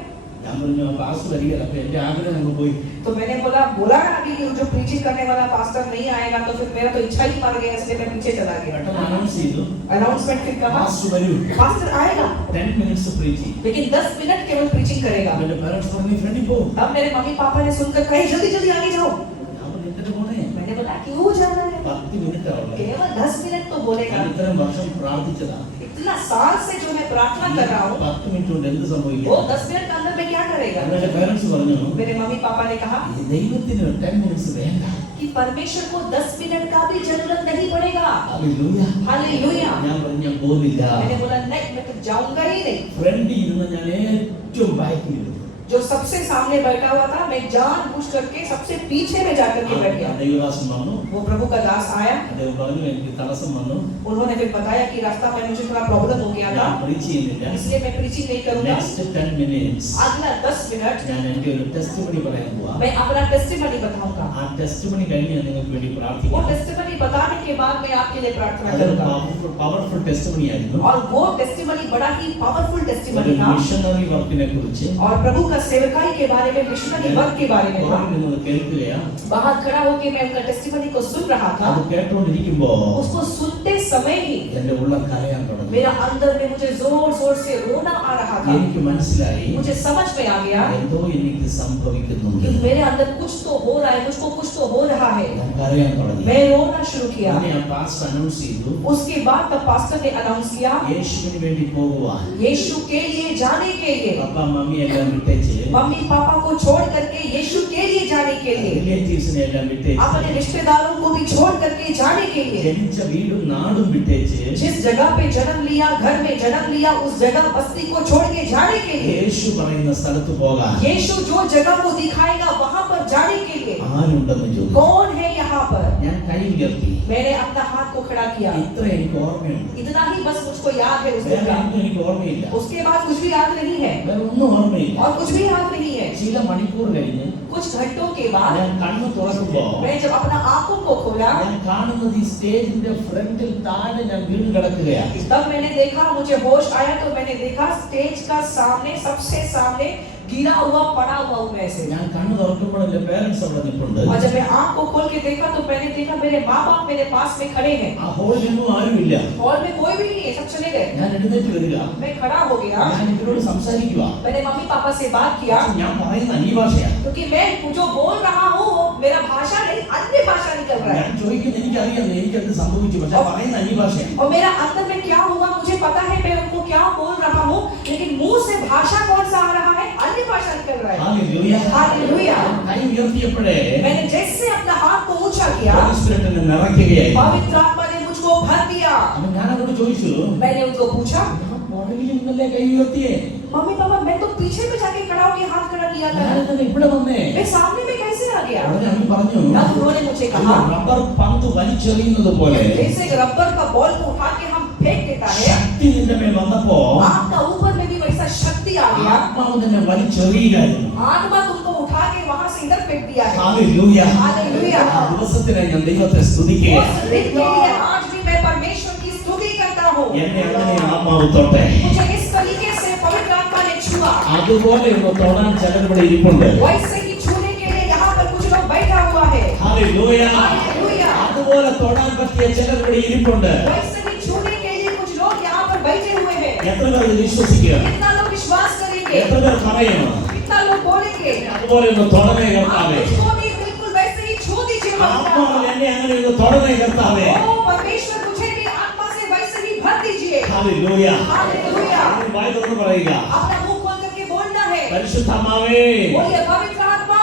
ഞാൻ പറഞ്ഞു പാസ്റ്റർ വരികയില്ല. അപ്പൊ എന്റെ ആഗ്രഹം അങ്ങ് പോയി. तो मैंने बोला ना अभी जो प्रीचिंग करने वाला पास्टर नहीं आएगा तो फिर मेरा तो इच्छा ही मर गया इसलिए मैं पीछे चला गया. പെട്ടെന്ന് അനൗൺസ് ചെയ്തു अनाउंसमेंट फिर कहा പാസ്റ്റർ വരൂ. पास्टर आएगा 10 മിനിറ്റ്സ് പ്രീച്ച്. लेकिन 10 मिनट केवल प्रीचिंग करेगा. എന്റെ പേരൻസ് പറഞ്ഞു ഫ്രണ്ടിൽ പോ. अब मेरे मम्मी पापा ने सुनकर कहे जल्दी जल्दी आगे जाओ. ഞാൻ പറഞ്ഞു എന്തിനു പോണേ? मैंने बोला क्यों जाना है? 10 മിനിറ്റ് ആവുള്ളൂ. केवल 10 मिनट तो बोलेगा. ഞാൻ ഇത്രയും വർഷം പ്രാർത്ഥിച്ചതാ. इतना साल से जो मैं प्रार्थना कर रहा हूँ 10 മിനിറ്റ് കൊണ്ട് എന്ത് സംഭവിക്കും? वो 10 मिनट के अंदर में क्या करेगा? എന്റെ പേരൻസ് പറഞ്ഞു मेरे मम्मी पापा ने कहा ഈ ദൈവത്തിന് 10 മിനിറ്റ്സ് വേണ്ട. कि परमेश्वर को 10 मिनट का भी जरूरत नहीं पड़ेगा. ഹല്ലേലൂയ. हालेलुया. ഞാൻ പറഞ്ഞു ഞാൻ പോവില്ല. मैंने बोला नहीं मैं तो जाऊंगा ही नहीं. ഫ്രണ്ടിൽ ഇരുന്ന് ഞാൻ ഏറ്റവും ബാക്കിൽ ഇരുന്നു. जो सबसे सामने बैठा हुआ था मैं जानबूझ करके सबसे पीछे में जाकर के बैठ गया. ദൈവദാസൻ വന്നു. वो प्रभु का दास आया. അദ്ദേഹം പറഞ്ഞു എനിക്ക് തടസ്സം വന്നു. उन्होंने फिर बताया कि रास्ता में मुझे थोड़ा प्रॉब्लम हो गया था ഞാൻ പ്രീച്ച് ചെയ്യുന്നില്ല. इसलिए मैं प्रीचिंग नहीं करूंगा. നെക്സ്റ്റ് 10 മിനിറ്റ്സ് अगला 10 मिनट ഞാൻ എൻ്റെ ഒരു ടെസ്റ്റിമണി പറയാൻ പോവാ. मैं अपना टेस्टिमनी बताऊंगा. ആ ടെസ്റ്റിമണി കഴിഞ്ഞ് ഞാൻ നിങ്ങൾക്ക് വേണ്ടി वो പ്രാർത്ഥിക്കാം. टेस्टिमनी बताने के बाद मैं आपके लिए प्रार्थना അതൊരു करूंगा. പവർഫുൾ ടെസ്റ്റിമണി ആയിരുന്നു. और वो टेस्टिमनी बड़ा ही पावरफुल ഒരു टेस्टिमनी था മിഷണറി വർക്കിനെ കുറിച്ച് और प्रभु का सेवकाई के बारे में मिशनरी वर्क के बारे में था. നിങ്ങൾ കേൾക്കുകയാ. बाहर खड़ा होकर मैं उनका टेस्टिमनी को सुन रहा था. അത് കേട്ടുകൊണ്ടിരിക്കുമ്പോ उसको सुनते समय ही എന്റെ ഉള്ളം കരയാൻ തുടങ്ങി. मेरा अंदर में मुझे जोर जोर से रोना आ रहा था. എനിക്ക് മനസ്സിലായി मुझे समझ में आ गया എന്തോ എനിക്ക് സംഭവിക്കുന്നുണ്ട്. कि मेरे अंदर कुछ तो हो रहा है, मुझको कुछ तो हो रहा है. ഞാൻ കരയാൻ തുടങ്ങി. मैं रोना शुरू किया. അങ്ങനെ ആ പാസ്റ്റർ അനൗൺസ് ചെയ്തു उसके बाद तब पास्टर ने अनाउंस किया യേശുവിന് വേണ്ടി പോകുവാൻ. यीशु के लिए जाने के लिए. പപ്പ മമ്മി എല്ലാം വിട്ടേച്ച് मम्मी पापा को छोड़ करके यीशु के लिए जाने के लिए. റിലേറ്റീവ്സിനെ എല്ലാം വിട്ടേച്ച് अपने रिश्तेदारों को भी छोड़ करके जाने के लिए. ജനിച്ച വീടും നാടും വിട്ടേച്ച് जिस जगह पे जन्म लिया, घर में जन्म लिया, उस जगह बस्ती को छोड़ के जाने के लिए. യേശു പറയുന്ന സ്ഥലത്ത് പോകാൻ यीशु जो जगह को दिखाएगा वहां पर जाने के लिए ആരുണ്ടെന്ന് ചോദിച്ചു. कौन है यहाँ पर? ഞാൻ കൈ ഉയർത്തി. मैंने अपना हाथ को खड़ा किया. ഇത്ര എനിക്ക് ഓർമ്മയുണ്ട്. इतना ही बस मुझको याद है उस വേറെ दिन का. ഒന്നും എനിക്ക് ഓർമ്മയില്ല. उसके बाद कुछ भी याद नहीं है വേറെ ഒന്നും ഓർമ്മയില്ല. और कुछ भी याद नहीं है. ചില മണിക്കൂർ കഴിഞ്ഞ് कुछ घंटों के बाद ഞാൻ കണ്ണു തുറക്കുമ്പോ मैं जब अपना आंखों को खोला ഞാൻ കാണുന്നത് ഈ സ്റ്റേജിന്റെ ഫ്രണ്ടിൽ താഴെ ഞാൻ വീണ് കിടക്കുകയാണ്. तब मैंने देखा, मुझे होश आया तो मैंने देखा स्टेज का सामने सबसे सामने गिरा हुआ पड़ा हुआ हूं मैं से. ഞാൻ കണ്ണു തുറക്കുമ്പോൾ എന്റെ പേരൻസ് അവിടെ നിൽപ്പുണ്ട്. और जब मैं आंख को खोल के देखा तो मैंने देखा मेरे माँ बाप मेरे पास में खड़े हैं. ആ ഹോളിലൊന്നും ആരുമില്ല. हॉल में कोई भी नहीं है, सब चले गए. ഞാൻ എഴുന്നേറ്റ് വരിക. मैं खड़ा हो गया. ഞാൻ ഇവരോട് സംസാരിക്കുക. मैंने मम्मी पापा से बात किया ഞാൻ പറയുന്ന അന്യഭാഷയാണ്. क्योंकि मैं जो बोल रहा हूँ वो मेरा भाषा नहीं अन्य भाषा निकल रहा है. ഞാൻ ചോദിക്കുന്നത് എനിക്കറിയാം എനിക്കത് സംഭവിച്ചു. പക്ഷെ പറയുന്ന അന്യഭാഷയാണ്. और मेरा अंदर में क्या हुआ मुझे पता है, मैं उनको क्या बोल रहा हूँ, लेकिन मुंह से भाषा कौन सा आ रहा है, अन्य भाषा निकल रहा है. ഹല്ലേലൂയ. हालेलुया. കൈ ഉയർത്തിയപ്പോഴേ मैंने जैसे अपना हाथ को ऊंचा किया ഹോളി സ്പിരിറ്റ് എന്നെ നിറയ്ക്കുകയായി. पवित्र आत्मा ने मुझको भर दिया. അപ്പോൾ ഞാൻ അവരോട് ചോദിച്ചു मैंने उनको पूछा ഞാൻ പുറകിൽ നിന്നല്ലേ കൈ ഉയർത്തിയേ? मम्मी पापा मैं तो पीछे में जाके खड़ा होके हाथ खड़ा किया था, ഞാനെന്താ ഇവിടെ വന്നേ? मैं सामने में कैसे आ गया? ഉടനെ അവൻ പറഞ്ഞു तब उन्होंने मुझे कहा റബ്ബർ പന്ത് വലിച്ചെറിയുന്നത് പോലെ जैसे रबर का बॉल को उठा के हम फेंक देता है, ശക്തി നിന്റെ മേൽ വന്നപ്പോ आपका ऊपर में भी वैसा शक्ति आ गया. ആത്മാവ് തന്നെ വലിച്ചെറിയുകയായിരുന്നു. आत्मा तुमको उठा के वहां से इधर फेंक दिया है. ഹല്ലേലൂയ. हालेलुया. ആ ദിവസത്തിനായി ഞാൻ ദൈവത്തെ സ്തുതിക്കുകയാണ്. उस दिन के लिए आज भी मैं परमेश्वर की स्तुति करता हूँ. എന്നെ അങ്ങനെ ആത്മാവ് തൊട്ടെ. मुझे इस तरीके से पवित्र आत्मा ने छुआ. അതുപോലെ ഒന്ന് തൊടാൻ ചിലരിവിടെ ഇരിപ്പുണ്ട്. वैसे ही छूने के लिए यहाँ पर कुछ लोग बैठा हुआ है. ഹല്ലേലൂയ. हालेलुया. അതുപോലെ തൊടാൻ പറ്റിയ ചിലർ ഇവിടെ ഇരിപ്പുണ്ട്. वैसे ही छूने के लिए कुछ लोग यहाँ पर बैठे हुए हैं। എത്ര പേർ ഇത് വിശ്വസിക്കുക? कितना लोग विश्वास करेंगे? എത്ര പേർ പറയും कितना लोग बोलेंगे? അതുപോലെ ഒന്ന് തൊടണേ കർത്താവേ? आप मुझको भी बिल्कुल वैसे ही छू दीजिए ആത്മാവിൽ भगवान। എന്നെ അങ്ങനെ ഒന്ന് തൊടണേ കർത്താവേ? ओ परमेश्वर मुझे भी आत्मा से वैसे ही भर दीजिए। ഹല്ലേലൂയ. हालेलुया। വായ തുറന്ന് പറയുക. अपना मुंह खोल करके बोलना है। പരിശുദ്ധാത്മാവേ, बोलिए पवित्र आत्मा,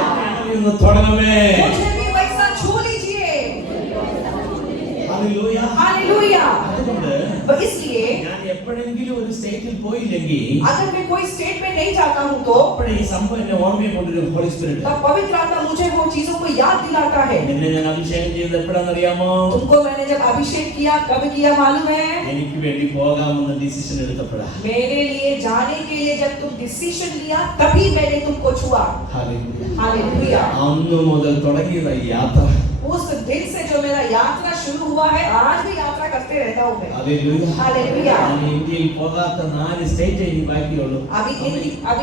എന്നെ അങ്ങനെ ഒന്ന് തൊടണമേ. मुझे भी वैसा छू लीजिए। ഹല്ലേലൂയ. हालेलुया। അതുകൊണ്ട് तो इसलिए ഞാൻ എപ്പോഴെങ്കിലും ഒരു സ്റ്റേറ്റിൽ പോയില്ലെങ്കിൽ अगर मैं कोई स्टेट में नहीं जाता हूँ तो അപ്പോഴേ ഈ സംഭവം എന്നെ ഓർമ്മയെ കൊണ്ടുവരും ഹോളി സ്പിരിറ്റ്. तब पवित्र आत्मा मुझे वो चीजों को याद दिलाता है। എന്നെ ഞാൻ അഭിഷേകം ചെയ്തത് എപ്പോഴാണെന്നറിയാമോ? तुमको मैंने जब अभिषेक किया, कब किया मालूम है? എനിക്ക് വേണ്ടി പോകാമെന്ന ഡിസിഷൻ എടുത്തപ്പോഴാ. मेरे लिए जाने के लिए जब तुम डिसीजन लिया, तभी मैंने तुमको छुआ। ഹല്ലേലൂയ. हालेलुया। അന്ന് മുതൽ തുടങ്ങിയതാ ഈ യാത്ര. उस दिन से जो मेरा यात्रा शुरू हुआ है, आज भी यात्रा करते रहता हूँ मैं। ഹല്ലേലൂയ. हालेलुया। ഞാൻ ഇന്ത്യയിൽ പോകാത്ത 4 സ്റ്റേറ്റ് ഇനി ബാക്കിയുള്ളൂ. अभी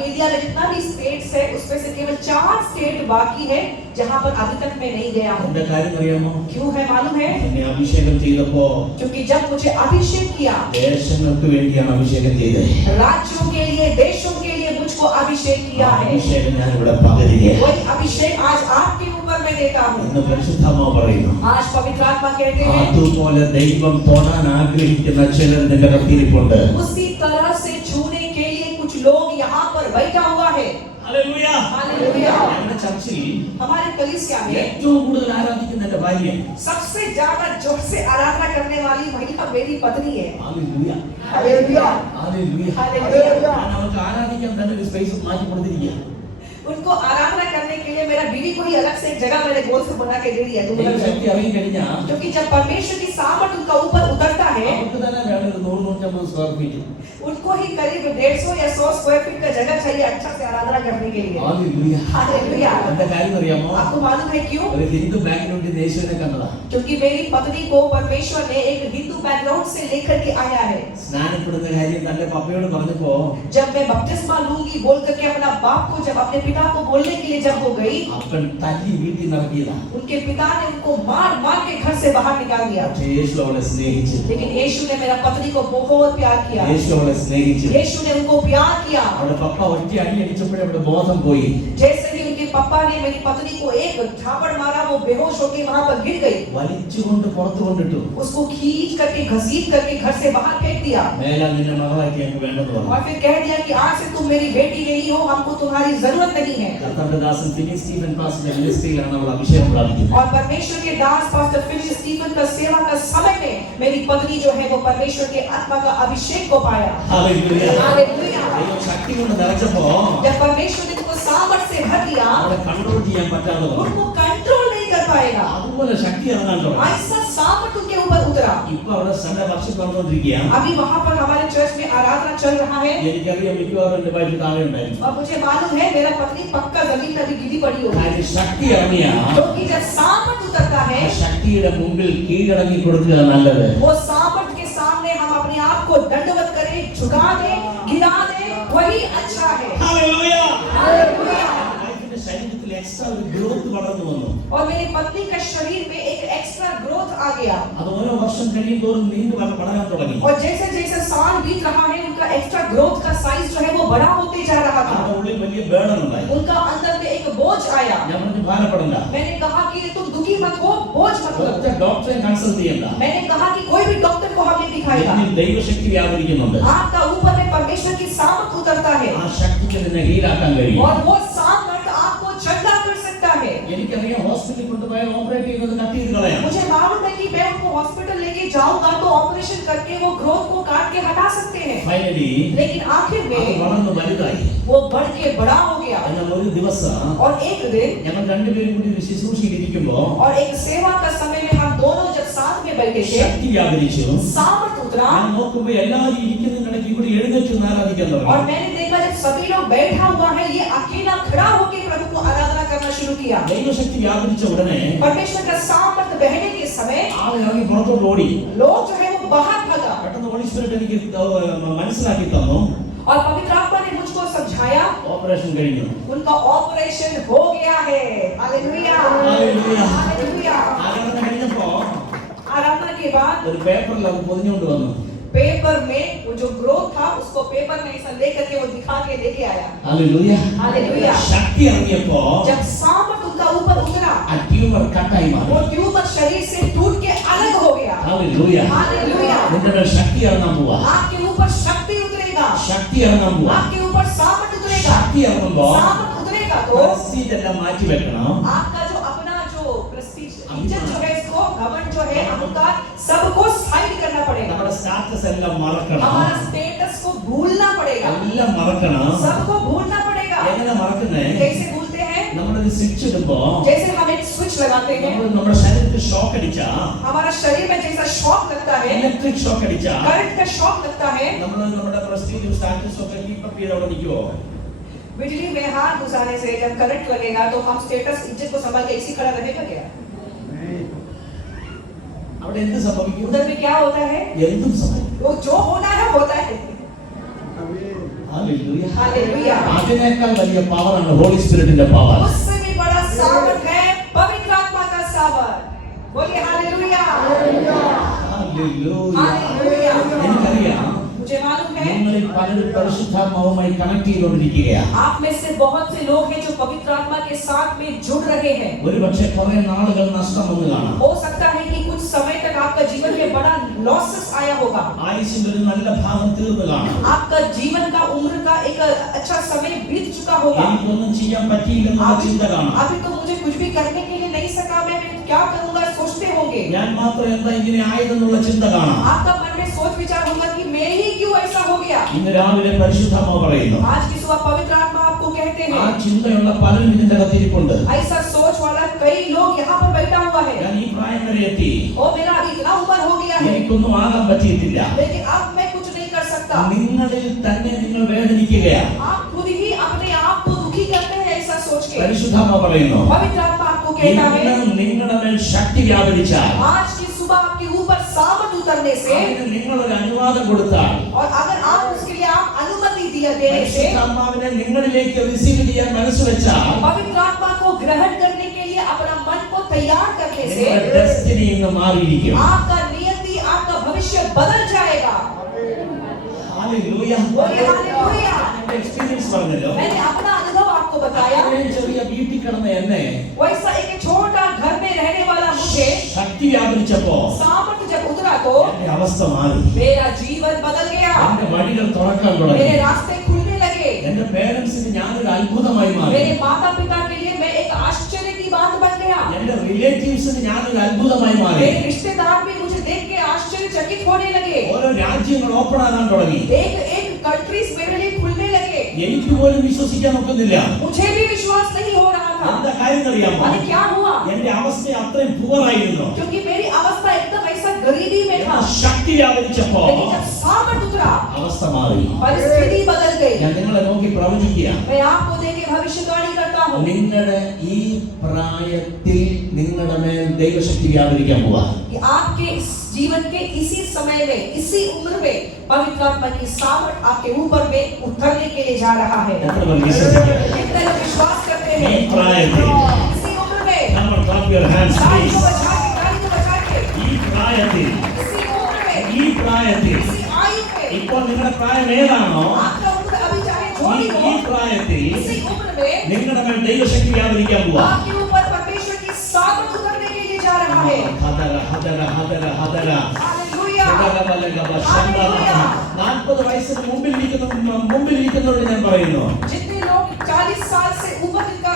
इंडिया में जितना भी स्टेट्स है, उसमें से केवल 4 स्टेट बाकी है जहाँ पर अभी तक मैं नहीं गया हूँ। എന്താ കാര്യം അറിയാമോ? क्यों है मालूम है? എന്നെ അഭിഷേകം ചെയ്തപ്പോ क्योंकि जब मुझे अभिषेक किया, ദേശങ്ങൾക്ക് വേണ്ടിയാണ് അഭിഷേകം ചെയ്തത്. राज्यों के लिए, देशों के लिए मुझको अभिषेक किया है। അഭിഷേകം ഞാൻ ഇവിടെ പകരുകയാണ്. वही अभिषेक आज आपके ऊपर मैं देता हूँ। എന്ന് പരിശുദ്ധാത്മാവ് പറയുന്നു. आज पवित्र आत्मा कहते हैं, അതുപോലെ ദൈവം തൊടാൻ ആഗ്രഹിക്കുന്ന ചിലർ നിന്റെ കത്തിരിപ്പുണ്ട്. उसी तरह से छूने के लिए कुछ लोग यहाँ पर बैठा हुआ है। ഹല്ലേലൂയ. हालेलुया। ഞങ്ങളുടെ ചർച്ചയിൽ हमारे कलीसिया में ഏറ്റവും കൂടുതൽ ആരാധിക്കുന്ന എന്റെ ഭാര്യ. सबसे ज्यादा जोर से आराधना करने वाली महिला मेरी पत्नी है। ഹല്ലേലൂയ. हालेलुया। ഹല്ലേലൂയ. हालेलुया। ഞാൻ അവർക്ക് ആരാധിക്കാൻ തന്നെ ഒരു സ്പേസ് മാറ്റി കൊടുത്തിരിക്കുക. उनको आराधना करने के लिए मेरा बीवी को ही अलग से एक जगह मैंने गोल से बना के दे दिया। तुम लोग ദൈവശക്തി ഇറങ്ങി കഴിഞ്ഞാൽ क्योंकि जब परमेश्वर की सामर्थ उनका ऊपर उतरता है, അവർക്ക് തന്നെ വേണം ഒരു 100-150 സ്ക്വയർ ഫീറ്റ്. उनको ही करीब 150 या 100 स्क्वायर फीट का जगह चाहिए अच्छा से आराधना करने के लिए। ഹല്ലേലൂയ. हालेलुया। എന്താ കാര്യം അറിയാമോ? आपको मालूम है क्यों? ഒരു ഹിന്ദു ബാക്ക്ഗ്രൗണ്ടിൽ നിന്ന് യേശുവിനെ കണ്ടതാ. क्योंकि मेरी पत्नी को परमेश्वर ने एक हिंदू बैकग्राउंड से लेकर के आया है। സ്നാനപ്പെടുന്ന കാര്യം തന്റെ പപ്പയോട് പറഞ്ഞപ്പോ जब मैं बपतिस्मा लूंगी बोल करके अपना बाप को, जब अपने पिता को बोलने के लिए जब हो गई, അപ്പൻ തല്ലി വീട്ടിൽ നടക്കിയതാ. उनके पिता ने उनको मार मार के घर से बाहर निकाल दिया। പക്ഷേ യേശു അവളെ സ്നേഹിച്ചു. लेकिन यीशु ने मेरा पत्नी को बहुत प्यार किया। യേശു അവളെ സ്നേഹിച്ചു. यीशु ने उनको प्यार किया। അവളുടെ പപ്പ ഒറ്റ അടി അടിച്ചപ്പോഴേ അവളുടെ ബോധം പോയി. जैसे ही उनके पापा ने मेरी पत्नी को एक झापड़ मारा, वो बेहोश होकर वहां पर गिर गई। വലിച്ചുകൊണ്ട് പുറത്തു കൊണ്ടിട്ടു. उसको खींच करके घसीट करके घर से बाहर फेंक दिया മേലാ നിന്നെ മകളാക്കി ഞങ്ങൾക്ക് വേണ്ടെന്ന് പറഞ്ഞു. और फिर कह दिया कि आज से तुम मेरी बेटी नहीं हो, हमको तुम्हारी जरूरत नहीं है। കർത്താവിന്റെ ദാസൻ ഫിലിപ്പ് സ്റ്റീഫൻ പാസ്റ്ററുടെ മിനിസ്ട്രിയിലാണ് അവൾ അഭിഷേകം പ്രാപിക്കുന്നത്. और परमेश्वर के दास पास्टर फिलिप स्टीफन का सेवा का समय में मेरी पत्नी जो है वो परमेश्वर के आत्मा का अभिषेक को पाया। ഹല്ലേലൂയ. हालेलुया। ദൈവം ശക്തി കൊണ്ട് നിറച്ചപ്പോ जब परमेश्वर ने उनको सामर्थ से भर दिया, അവളെ കൺട്രോൾ ചെയ്യാൻ പറ്റാതെ വന്നു. उनको कंट्रोल नहीं कर पाएगा। അതുപോലെ ശക്തി ഇറങ്ങാൻ തുടങ്ങി. ऐसा सामर्थ उनके ऊपर उतरा। ഇപ്പൊ അവിടെ സൺഡേ വർഷിപ്പ് നടന്നുകൊണ്ടിരിക്കുകയാണ്. अभी वहां पर हमारे चर्च में आराधना चल रहा है എനിക്കറിയാം മിക്കവാറും എന്റെ വൈഫ് താഴെ ഉണ്ടായിരുന്നു. और मुझे मालूम है मेरा पत्नी पक्का जमीन में अभी गिरी पड़ी होगी। കാര്യം ശക്തി ഇറങ്ങിയ क्योंकि जब सामर्थ उतरता ആ है, ശക്തിയുടെ മുമ്പിൽ കീഴടങ്ങി കൊടുക്കുക നല്ലത്. वो सामर्थ के सामने हम अपने आप को दंडवत करें, झुका दें, गिरा दें, वही अच्छा है। ഹല്ലേലൂയ. हालेलुया। വൈഫിന്റെ ശരീരത്തിൽ എക്സ്ട്രാ ഒരു ഗ്രോത്ത് വളർന്നു വന്നു. और मेरी पत्नी का शरीर में एक एक्स्ट्रा ग्रोथ आ गया അത് ഓരോ വർഷം കഴിയും തോറും നീണ്ടു വളരാൻ തുടങ്ങി. और जैसे जैसे साल बीत रहा है उनका एक्स्ट्रा ग्रोथ का साइज जो है वो बड़ा होते जा रहा था। അവരുടെ ഉള്ളിൽ വലിയ ബേർഡൻ ഉണ്ടായി. उनका अंदर में एक बोझ आया। ഞാൻ പറഞ്ഞു ഭാരപ്പെടണ്ട. मैंने कहा कि तुम दुखी मत हो, बोझ मत ഒറ്റ लो। ഡോക്ടറെ കൺസൾട്ട് ചെയ്യണ്ട. मैंने कहा कि कोई भी डॉक्टर को हमें दिखाएगा, എന്നിൽ ദൈവശക്തി വ്യാപരിക്കുന്നുണ്ട്. आपका ऊपर में परमेश्वर की सामर्थ उतरता है ആ ശക്തിക്ക് നിന്നെ ഹീലാക്കാൻ കഴിയും. और वो सामर्थ आपको चंगा कर सकता है। എനിക്കറിയാം ഹോസ്പിറ്റലിൽ കൊണ്ടുപോയാൽ ഓപ്പറേറ്റ് ചെയ്യുന്നത് കട്ട് ചെയ്ത് കളയാം. मुझे मालूम है कि मैं उनको हॉस्पिटल लेके जाऊंगा तो ऑपरेशन करके वो ग्रोथ को काट के हटा सकते हैं, ഫൈനലി लेकिन आखिर അത് में വളർന്ന് വലുതായി. वो बढ़ के बड़ा हो गया। എന്നാൽ ഒരു ദിവസം और एक दिन ഞങ്ങൾ രണ്ടുപേരും കൂടി ഒരു ശുശ്രൂഷയിൽ ഇരിക്കുമ്പോ और एक सेवा का समय में हम दोनों जब साथ में बैठे थे, ശക്തി വ്യാപരിച്ചു. सामर्थ उतरा ഞാൻ നോക്കുമ്പോ എല്ലാവരും ഇരിക്കുന്നതിനിടയ്ക്ക് കൂടി എഴുന്നേറ്റ് നിന്ന് ആരാധിക്കാൻ और തുടങ്ങി. मैंने देखा जब सभी लोग बैठा हुआ है, ये अकेला खड़ा होकर प्रभु को आराधना करना शुरू किया। ദൈവശക്തി വ്യാപരിച്ച ഉടനെ परमेश्वर का सामर्थ बहने के समय ആൾ ഇറങ്ങി പുറത്തോട്ട് ഓടി. लोग जो है वो बाहर भागा പെട്ടെന്ന് ഹോളി സ്പിരിറ്റ് എനിക്ക് മനസ്സിലാക്കി തന്നു. और पवित्र आत्मा ने मुझको समझाया ഓപ്പറേഷൻ കഴിഞ്ഞു. उनका ऑपरेशन हो गया है। हालेलुया। हालेलुया। हालेलुया। ആരാധന के बाद ഒരു പേപ്പറിൽ അത് പൊതിഞ്ഞുകൊണ്ട് വന്നു. पेपर में वो जो ग्रोथ था उसको पेपर में ऐसा लेकर के वो दिखा के लेके आया. ഹല്ലേലൂയ. हालेलुया. ശക്തി ഇറങ്ങിയപ്പോ जब सामर्थ उनका ऊपर उतरा ആ ട്യൂമർ കട്ടായി മാറി. वो ट्यूमर शरीर से टूट के अलग हो गया. ഹല്ലേലൂയ. हालेलुया. നിങ്ങളുടെ ശക്തി ഇറങ്ങാൻ പോവാ. आपके ऊपर शक्ति उतरेगा. ശക്തി ഇറങ്ങാൻ പോവാ. आपके ऊपर सामर्थ उतरेगा. ശക്തി ഇറങ്ങുമ്പോ सामर्थ उतरेगा तो പ്രസ്റ്റീജ് എല്ലാം മാറ്റി വെക്കണം. आपका जो अपना जो प्रेस्टीज इज्जत जो है इसको घमंड जो है अहंकार सबको साइड करना पड़ेगा. നമ്മുടെ സ്റ്റാറ്റസ് എല്ലാം മറക്കണം. हमारा स्टेटस को भूलना पड़ेगा. എല്ലാം മറക്കണം. सबको भूलना पड़ेगा. എങ്ങനെ മറക്കുന്നേ? कैसे भूलते हैं? നമ്മളൊരു സ്വിച്ച് ഇടുമ്പോ जैसे हम एक स्विच लगाते हैं നമ്മുടെ ശരീരത്തിൽ ഷോക്ക് അടിച്ചാ, हमारा शरीर में जैसा शॉक लगता है ഇലക്ട്രിക് ഷോക്ക് അടിച്ചാ करंट का शॉक लगता है നമ്മുടെ പ്രസ്റ്റീജും സ്റ്റാറ്റസും ഒക്കെ കീപ്പ് അപ്പ് ചെയ്ത് അവിടെ നിൽക്കുവോ? बिजली में हाथ घुसाने से जब करंट लगेगा तो हम स्टेटस इज्जत को संभाल के इसी खड़ा रहेगा क्या? അവിടെ എന്ത് സംഭവിക്കും? उधर में क्या होता है? എന്തും സംഭവിക്കും. वो जो होना है होता है. ഹല്ലേലൂയ. हालेलुया. അതിനേക്കാൾ വലിയ പവറാണ് ഹോളി സ്പിരിറ്റിന്റെ പവർ. उससे भी बड़ा सामर्थ है पवित्र आत्मा का सामर्थ. बोलिए हालेलुया. ഹല്ലേലൂയ. हालेलुया. എനിക്കറിയാം मुझे मालूम है നിങ്ങളിൽ പലരും പരിശുദ്ധാത്മാവുമായി കണക്ട് ചെയ്തുകൊണ്ടിരിക്കുകയാണ്. आप में से बहुत से लोग हैं जो पवित्र आत्मा के साथ में जुड़ रहे हैं. ഒരുപക്ഷെ കുറെ നാളുകൾ നഷ്ടം വന്നു കാണാം. हो सकता है कि कुछ समय तक आपका जीवन में बड़ा लॉसेस आया होगा. ആയുസ്സിന്റെ ഒരു നല്ല ഭാഗം തീർന്നു കാണാം. आपका जीवन का उम्र का एक अच्छा समय बीत चुका होगा. എനിക്കൊന്നും ചെയ്യാൻ പറ്റിയില്ലെന്നുള്ള ചിന്ത കാണാം. अभी तो मुझे कुछ भी करने के लिए नहीं सका, मैं क्या करूंगा सोचते होंगे. ഞാൻ മാത്രം എന്താ ഇങ്ങനെ ആയതെന്നുള്ള ചിന്ത കാണാം. आपका मन में सोच विचार होगा कि मैं ही क्यों ऐसा हो गया. ഇന്ന് രാവിലെ പരിശുദ്ധാത്മാവ് പറയുന്നു, आज की सुबह पवित्र आत्मा आपको कहते ആ हैं ചിന്തയുള്ള പലരും ഇതിന്റെ അകത്തിരിപ്പുണ്ട്. ऐसा सोच वाला कई लोग यहाँ पर बैठा हुआ है. ഞാൻ ഈ പ്രായം വരെ എത്തി, और मेरा अभी इतना उम्र हो गया है എനിക്കൊന്നും ആകാൻ പറ്റിയിട്ടില്ല. लेकिन अब मैं कुछ नहीं कर सकता. നിങ്ങളിൽ തന്നെ നിങ്ങൾ വേദനിക്കുകയാണ്. आप खुद ही अपने आप को दुखी करते हैं ऐसा सोच के. പരിശുദ്ധാത്മാവ് പറയുന്നു, पवित्र आत्मा आपको कहता है ഇന്ന് നിങ്ങളുടെ മേൽ ശക്തി വ്യാപരിച്ചാൽ, आज की सुबह आपके ऊपर सामर्थ उतरने से അതിന് നിങ്ങളൊരു അനുവാദം കൊടുത്താൽ, और अगर आप उसके लिए आप अनुमति दिया देने से പരിശുദ്ധാത്മാവിനെ നിങ്ങളിലേക്ക് റിസീവ് ചെയ്യാൻ മനസ്സ് വെച്ചാൽ, पवित्र आत्मा को ग्रहण करने के लिए अपना मन को तैयार करने से നിങ്ങളുടെ ഡെസ്റ്റിനി ഇന്ന് മാറിയിരിക്കും. आपका नियति आपका भविष्य बदल जाएगा. ഹല്ലേലൂയ. बोलिए हालेलुया. എന്റെ എക്സ്പീരിയൻസ് പറഞ്ഞല്ലോ. मैंने अपना अनुभव आपको बताया. ഇത്രയും ചെറിയ വീട്ടിൽ കിടന്ന എന്നെ वैसा एक छोटा घर में रहने वाला मुझे ശക്തി വ്യാപരിച്ചപ്പോ सामर्थ जब उतरा तो എന്റെ അവസ്ഥ മാറി. मेरा जीवन बदल गया. എന്റെ വഴികൾ തുറക്കാൻ തുടങ്ങി. मेरे रास्ते खुलने लगे. എന്റെ പേരൻസിന് ഞാനൊരു അത്ഭുതമായി മാറി. मेरे माता पिता के लिए मैं एक आश्चर्य की बात बन गया. എന്റെ റിലേറ്റീവ്സിന് ഞാനൊരു അത്ഭുതമായി മാറി. मेरे रिश्तेदार भी मुझे देख के आश्चर्यचकित होने लगे. ഓരോ രാജ്യങ്ങൾ ഓപ്പൺ ആകാൻ തുടങ്ങി. एक एक कंट्रीज मेरे लिए खुलने लगे. എനിക്ക് പോലും വിശ്വസിക്കാൻ ഒക്കുന്നില്ല. मुझे भी विश्वास नहीं हो रहा था. എന്താ കാര്യം അറിയാമോ? अरे क्या हुआ? എന്റെ അവസ്ഥ അത്രയും പുവറായിരുന്നു. क्योंकि मेरी अवस्था एकदम ऐसा गरीबी में था. ശക്തി വ്യാപരിച്ചപ്പോ लेकिन जब सामर्थ उतरा അവസ്ഥ മാറി. परिस्थिति बदल गई. ഞാൻ നിങ്ങളെ നോക്കി പ്രവചിക്കുക, मैं आपको देख के भविष्यवाणी करता हूँ. നിങ്ങളുടെ ഈ പ്രായത്തിൽ നിങ്ങളുടെ മേൽ ദൈവശക്തി വ്യാപരിക്കാൻ പോവാ. कि आपके इस जीवन के इसी समय में इसी उम्र में पवित्र आत्मा की सामर्थ आपके ऊपर में उतरने के लिए जा रहा है. എത്ര പേർ വിശ്വസിക്കുക? कितने लोग विश्वास करते ഈ हैं? പ്രായത്തിൽ इसी उम्र में Come on, clap your hands, ताली को please. बजा के ताली को बजा के ഈ പ്രായത്തിൽ इसी उम्र में ഈ പ്രായത്തിൽ इसी आयु में ഇപ്പോൾ നിങ്ങളുടെ പ്രായം ഏതാണോ आपका उम्र अभी चाहे जो भी ഈ हो പ്രായത്തിൽ इसी उम्र में നിങ്ങളുടെ മേൽ ദൈവശക്തി വ്യാപരിക്കാൻ പോവാ. आपके ऊपर परमेश्वर की सामर्थ उतरने के लिए जा रहा है. ഹദര ഹദര ഹദര ഹദര हालेलुया. 40 വയസ്സിന് മുമ്പിലിരിക്കുന്നവരോട് ഞാൻ പറയുന്നു, जितने लोग 40 साल से ऊपर जिनका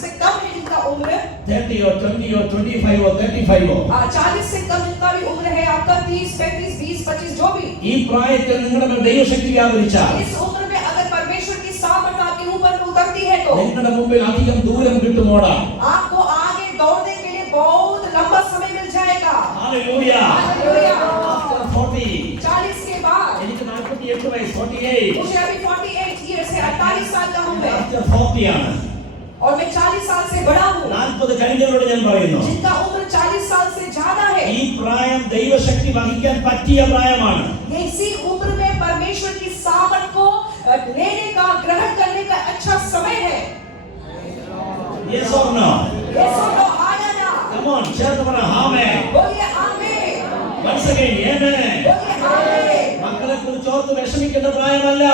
से कम है जिनका उम्र 30 or 20 or 25 or 35 or 40 से कम जितना भी उम्र है आपका 30, 35, 20, 25 जो भी ഈ പ്രായത്തിൽ നിങ്ങളുടെ മേൽ ദൈവശക്തി വ്യാപരിച്ചാൽ, इस उम्र में अगर परमेश्वर की सामर्थ आपके ऊपर में उतरती है तो നിങ്ങളുടെ മുമ്പിൽ അധികം ദൂരം കിട്ടുമോടാ. आपको आगे दौड़ने के लिए बहुत लंबा समय मिल जाएगा. ഹല്ലേലൂയ. हालेलुया. After 40 40 के बाद എനിക്ക് 48 വയസ്സ് 48 मुझे अभी 48 ईयर्स है, 48 साल का हूं मैं After 40 ആണ്. और मैं 40 साल से बड़ा हूं. 40 കഴിഞ്ഞവരോട് ഞാൻ പറയുന്നു, जिनका उम्र 40 साल से ज्यादा है ഈ പ്രായം ദൈവശക്തി വഹിക്കാൻ പറ്റിയ പ്രായമാണ്. ये इसी उम्र में परमेश्वर की सामर्थ को लेने का ग्रहण करने का अच्छा समय है. Yes or no? ये सुनो आया ना. Come on, ചേർന്ന് പറ ആമേൻ. बोलिए आमीन. മക്കളെ കുറിച്ച് ഓർത്ത് വിഷമിക്കേണ്ട പ്രായമല്ല.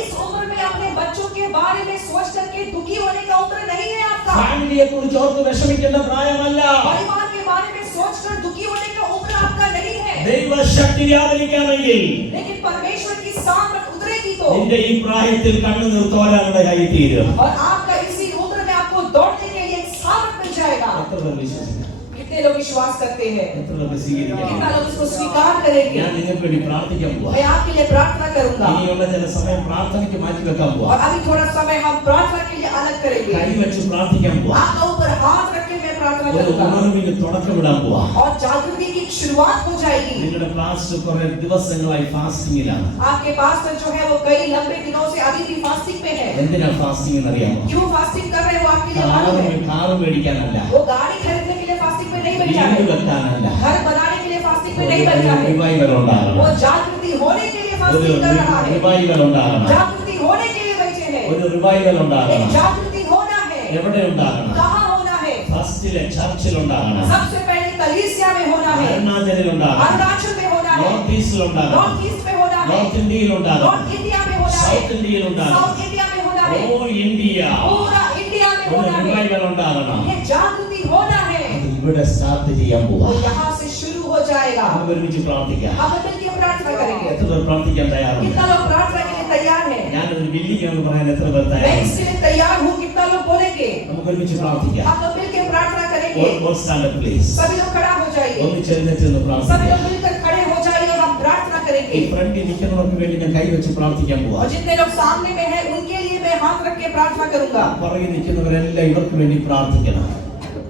इस उम्र में अपने बच्चों के बारे में सोच करके दुखी होने का उम्र नहीं है आपका। ഫാമിലിയെ കുറിച്ച് ഓർത്ത് വിഷമിക്കേണ്ട പ്രായമല്ല. परिवार के बारे में सोचकर दुखी होने का उम्र आपका नहीं है। ദൈവശക്തി വ്യാപരിക്കാമെങ്കിൽ लेकिन परमेश्वर की सामर्थ उतरेगी तो നിന്റെ ഈ പ്രായത്തിൽ കണ്ണുനീർ തോരാനുള്ള കൈതീരും. और आपका इसी उम्र में आपको दौड़ने के लिए एक सामर्थ मिल जाएगा। എത്ര പേർ വിശ്വസിക്കുന്നു? कितने लोग विश्वास करते हैं? എത്ര പേർ സ്വീകരിക്കുന്നു? कितना लोग इसको स्वीकार करेंगे? ഞാൻ നിങ്ങൾക്ക് വേണ്ടി പ്രാർത്ഥിക്കാൻ പോവാ. मैं आपके लिए प्रार्थना करूंगा ഇനിയുള്ള ചില സമയം പ്രാർത്ഥനയ്ക്ക് മാറ്റി വെക്കാൻ പോവാ. और अभी थोड़ा समय हम प्रार्थना के लिए अलग करेंगे। കൈ വെച്ച് പ്രാർത്ഥിക്കാൻ പോവാ. आपका ऊपर हाथ रख के मैं प्रार्थना ഒരു करूंगा ഉണർവിന് തുടക്കമിടാൻ പോവാ. और जागृति की शुरुआत हो जाएगी। നിങ്ങളുടെ പാസ്റ്റർ കുറെ ദിവസങ്ങളായി ഫാസ്റ്റിംഗിലാണ്. आपके पास्टर जो है वो कई लंबे दिनों से अभी भी फास्टिंग में है। എന്തിനാ ഫാസ്റ്റിംഗ് എന്നറിയാമോ? क्यों फास्टिंग कर रहे हो? आपके लिए मालूम है? കാറ് മേടിക്കാനല്ല, वो गाड़ी खरीदने के लिए फास्टिंग में नहीं बैठा വീട് है, വെക്കാനല്ല, घर बनाने के लिए फास्टिंग में नहीं बैठा है। റിവൈവൽ ഉണ്ടാകണം. वो जागृति होने के लिए ഒരു फास्टिंग कर रहा है। റിവൈവൽ ഉണ്ടാകണം. जागृति होने के लिए बैठे हैं। ഒരു റിവൈവൽ एक ഉണ്ടാകണം. जागृति होना है। എവിടെ ഉണ്ടാകണം? कहाँ होना है? ഫസ്റ്റിലെ ചർച്ചിൽ ഉണ്ടാകണം. सबसे पहले कलीसिया में होना है, അരുണാചലിൽ ഉണ്ടാകണം. अरुणाचल में होना है, നോർത്ത് ഈസ്റ്റിൽ ഉണ്ടാകണം. नॉर्थ ईस्ट में होना है, നോർത്ത് ഇന്ത്യയിൽ ഉണ്ടാകണം. नॉर्थ इंडिया में होना है, സൗത്ത് ഇന്ത്യയിൽ ഉണ്ടാകണം. साउथ इंडिया में होना है, ഓൾ ഇന്ത്യ पूरा इंडिया में ഒരു होना है। റിവൈവൽ ഉണ്ടാകണം. ये जागृति होना है। അത് ഇവിടെ സ്റ്റാർട്ട് ചെയ്യാൻ പോവാ. वो यहाँ से शुरू हो जाएगा। നമുക്ക് ഒരുമിച്ച് പ്രാർത്ഥിക്കാം. हम मिलकर प्रार्थना करेंगे। എത്ര പേർ പ്രാർത്ഥിക്കാൻ തയ്യാറുണ്ട്? कितना लोग प्रार्थना के लिए तैयार है? ഞാനൊരു ബില്ലിംഗ് എന്ന് പറയാൻ എത്ര പേർ मैं തയ്യാറുണ്ട്? इसके लिए तैयार हूँ। कितना लोग बोलेंगे? നമുക്ക് ഒരുമിച്ച് പ്രാർത്ഥിക്കാം. हम लोग मिलकर प्रार्थना करेंगे। Stand up please. सभी लोग खड़ा हो जाइए। ഒന്ന് ചെറുതെന്ന് सभी പ്രാർത്ഥിക്കാം. लोग मिलकर खड़े हो जाइए और हम प्रार्थना ഈ करेंगे। ഫ്രണ്ടിൽ നിൽക്കുന്നവർക്ക് വേണ്ടി ഞാൻ കൈവച്ച് പ്രാർത്ഥിക്കാൻ പോവാ. और जितने लोग सामने में हैं उनके लिए मैं हाथ रख के प्रार्थना करूंगा। പുറകിൽ നിൽക്കുന്നവരെല്ലാം ഇവർക്ക് വേണ്ടി പ്രാർത്ഥിക്കണം.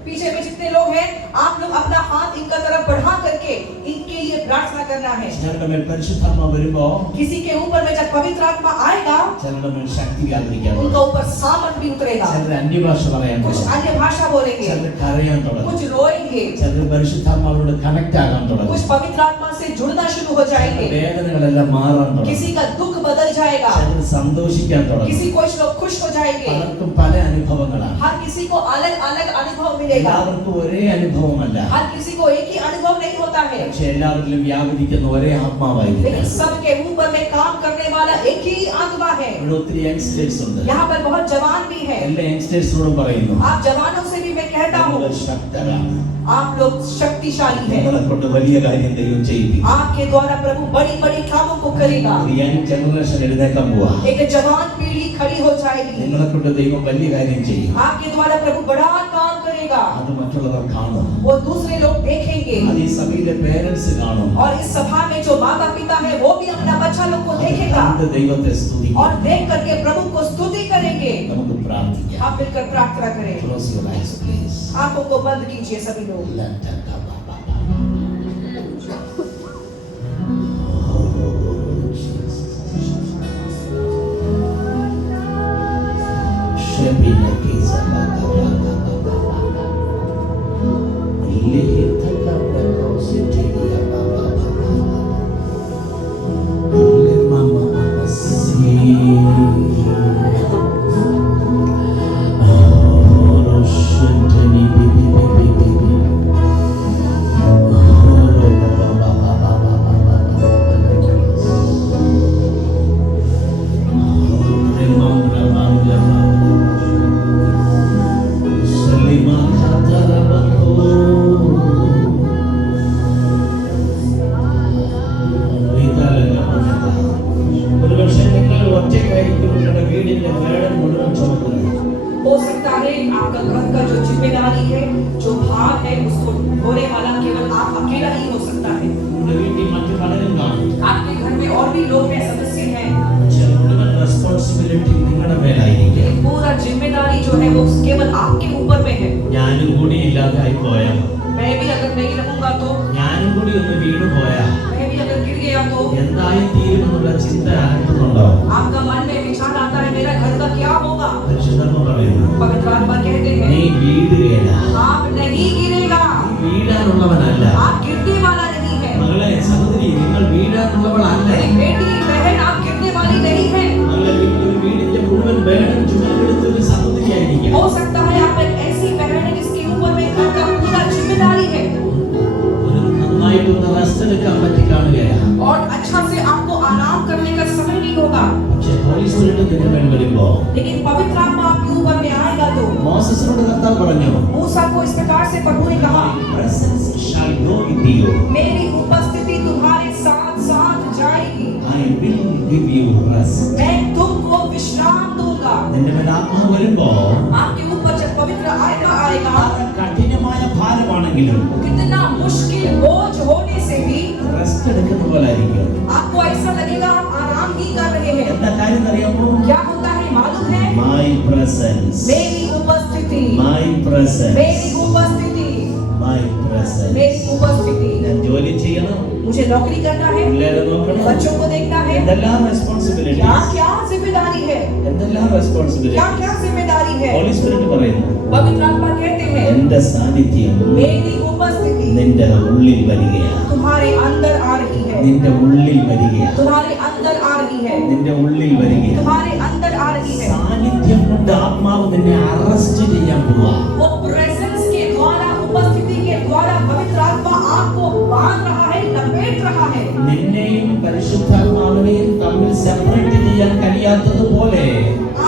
पीछे में जितने लोग हैं आप लोग अपना हाथ इनका तरफ बढ़ा करके इनके लिए प्रार्थना करना है। ചിലരുടെ മേൽ പരിശുദ്ധാത്മ വരുമ്പോ किसी के ऊपर में जब पवित्र आत्मा आएगा ചിലരുടെ മേൽ ശക്തി വ്യാപരിക്കാൻ തുടങ്ങും. उनका ऊपर सामर्थ भी उतरेगा। ചിലർ അന്യഭാഷ പറയാൻ कुछ തുടങ്ങും. अन्य भाषा बोलेंगे, ചിലർ കരയാൻ തുടങ്ങും. कुछ रोएंगे, ചിലർ പരിശുദ്ധാത്മാവോട് കണക്ട് ആകാൻ തുടങ്ങും. कुछ पवित्र आत्मा से जुड़ना शुरू हो जाएंगे, വേദനകളെല്ലാം മാറാൻ തുടങ്ങും. किसी का दुख बदल जाएगा, ചിലർ സന്തോഷിക്കാൻ തുടങ്ങും. किसी कुछ लोग खुश हो जाएंगे। പലർക്കും പല അനുഭവങ്ങളാണ്. हर किसी को अलग अलग अनुभव मिलेगा। എല്ലാവർക്കും ഒരേ അനുഭവമല്ല. हर किसी को एक ही अनुभव नहीं होता है, പക്ഷെ എല്ലാവരിലും വ്യാപരിക്കുന്ന ഒരേ ആത്മാവായിരിക്കും. लेकिन सबके ऊपर में काम करने वाला एक ही आत्मा है। ഇവിടെ ഒത്തിരി യങ്സ്റ്റേഴ്സ് ഉണ്ട്. यहाँ पर बहुत जवान भी है। എല്ലാ യങ്സ്റ്റേഴ്സിനോടും പറയുന്നു, आप जवानों से भी मैं कहता हूँ നിങ്ങൾ ശക്തരാണ്. आप लोग शक्तिशाली हैं। നിങ്ങളെ കൊണ്ട് വലിയ കാര്യം ദൈവം ചെയ്യിപ്പിക്കും. आपके द्वारा प्रभु बड़ी बड़ी कामों को करेगा। ഒരു യങ് ജനറേഷൻ എഴുന്നേക്കാൻ പോവാ. एक जवान पीढ़ी खड़ी हो जाएगी। നിങ്ങളെ കൊണ്ട് ദൈവം വലിയ കാര്യം ചെയ്യും. आपके द्वारा प्रभु बड़ा काम करेगा। അത് മറ്റുള്ളവർ കാണും. वो दूसरे लोग देखेंगे അത് ഈ സഭയിലെ പേരൻസ് കാണും. और इस सभा में जो माता पिता है वो भी अपना बच्चा लोग को देखेगा അത് ദൈവത്തെ സ്തുതിക്കും. और देख करके प्रभु को स्तुति करेंगे। നമുക്ക് പ്രാർത്ഥിക്കാം. आप मिलकर प्रार्थना करें। Close your eyes, please. आंखों को बंद कीजिए सभी लोग। हो सकता है आपका घर का जो जिम्मेदारी है, जो भार है, उसको ढोने वाला केवल आप अकेला ही हो सकता है। आपके घर में और भी लोग हैं, सदस्य हैं, റെസ്പോൺസിബിലിറ്റി നിങ്ങളുടെ മേലായിരിക്കും. लेकिन पूरा जिम्मेदारी जो है वो केवल आपके ऊपर में है। ഞാനും കൂടി ഇല്ലാതായി പോയാൽ, मैं भी अगर नहीं रहूंगा तो, ഞാനും കൂടി ഒന്ന് വീണ് പോയാൽ मैं भी अगर गिर गया तो എന്തായി തീരുമെന്നുള്ള ചിന്ത അകത്തുന്നുണ്ടോ? आपका मन में विचार आता है मेरा घर का क्या होगा। പരിശുദ്ധാത്മ പറയുന്നു, पवित्र आत्मा कहते നീ हैं വീഴുകയില്ല. आप नहीं गिरेगा, നീ വീഴാനുള്ളവനല്ല. आप गिरने वाला नहीं है। മകളെ, സഹോദരി, നിങ്ങൾ വീഴാനുള്ളവളല്ല. मेरी बेटी बहन आप गिरने वाली नहीं है। മകളെ, നിങ്ങൾ വീടിന്റെ മുഴുവൻ ബേഡൻ ചുമലെടുത്ത ഒരു സഹോദരിയായിരിക്കും. हो सकता है आप एक ऐसी बहन है जिसके ऊपर में घर का पूरा जिम्मेदारी है। ഒരു നന്നായിട്ടൊന്ന് റെസ്റ്റ് എടുക്കാൻ പറ്റി നിന്റെ മേൽ വരുമ്പോ लेकिन पवित्र आत्मा आपके ऊपर में आएगा तो മോസസിനോട് കർത്താവ് പറഞ്ഞു, मूसा को इस प्रकार से प्रभु ने कहा, presence shall go with you. मेरी उपस्थिति तुम्हारे साथ साथ जाएगी, I will give you rest. मैं तुमको विश्राम दूंगा। നിന്റെ മേൽ ആത്മാവ് വരുമ്പോ आपके ऊपर जब पवित्र आत्मा आएगा, കഠിനമായ ഭാരമാണെങ്കിലും कितना मुश्किल बोझ होने से भी റെസ്റ്റ് എടുക്കുന്ന പോലെ ആയിരിക്കും. आपको ऐसा लगेगा हम आराम ही कर रहे हैं। എന്താ കാര്യം അറിയാമോ? क्या होता है मालूम है? My presence. मेरी उपस्थिति, My presence. मेरी उपस्थिति, My presence. मेरी उपस्थिति। ഞാൻ ജോലി ചെയ്യണം, मुझे नौकरी करना है, പിള്ളേരെ നോക്കണം, बच्चों को देखना है, എന്തെല്ലാം क्या റെസ്പോൺസിബിലിറ്റി, क्या जिम्मेदारी है, എന്തെല്ലാം റെസ്പോൺസിബിലിറ്റി. क्या क्या जिम्मेदारी है। ഹോളി സ്പിരിറ്റ് പറയുന്നു, पवित्र आत्मा कहते हैं, എന്റെ സാന്നിധ്യം मेरी उपस्थिति നിന്റെ ഉള്ളിൽ വരികയാണ്, तुम्हारे अंदर आ रही है, നിന്റെ ഉള്ളിൽ വരികയാണ്, तुम्हारे अंदर आ रही है, നിന്റെ ഉള്ളിൽ വരികയാണ്. तुम्हारे अंदर आ रही है। സാന്നിധ്യം കൊണ്ട് ആത്മാവ് നിന്നെ അറസ്റ്റ് ചെയ്യാൻ പോവാ. वो प्रेजेंस के द्वारा, उपस्थिति के द्वारा पवित्र आत्मा आपको बांध रहा है, लपेट रहा है। നിന്നെയും പരിശുദ്ധാത്മാവിനെയും തമ്മിൽ സെപ്പറേറ്റ് ചെയ്യാൻ കഴിയാത്തതുപോലെ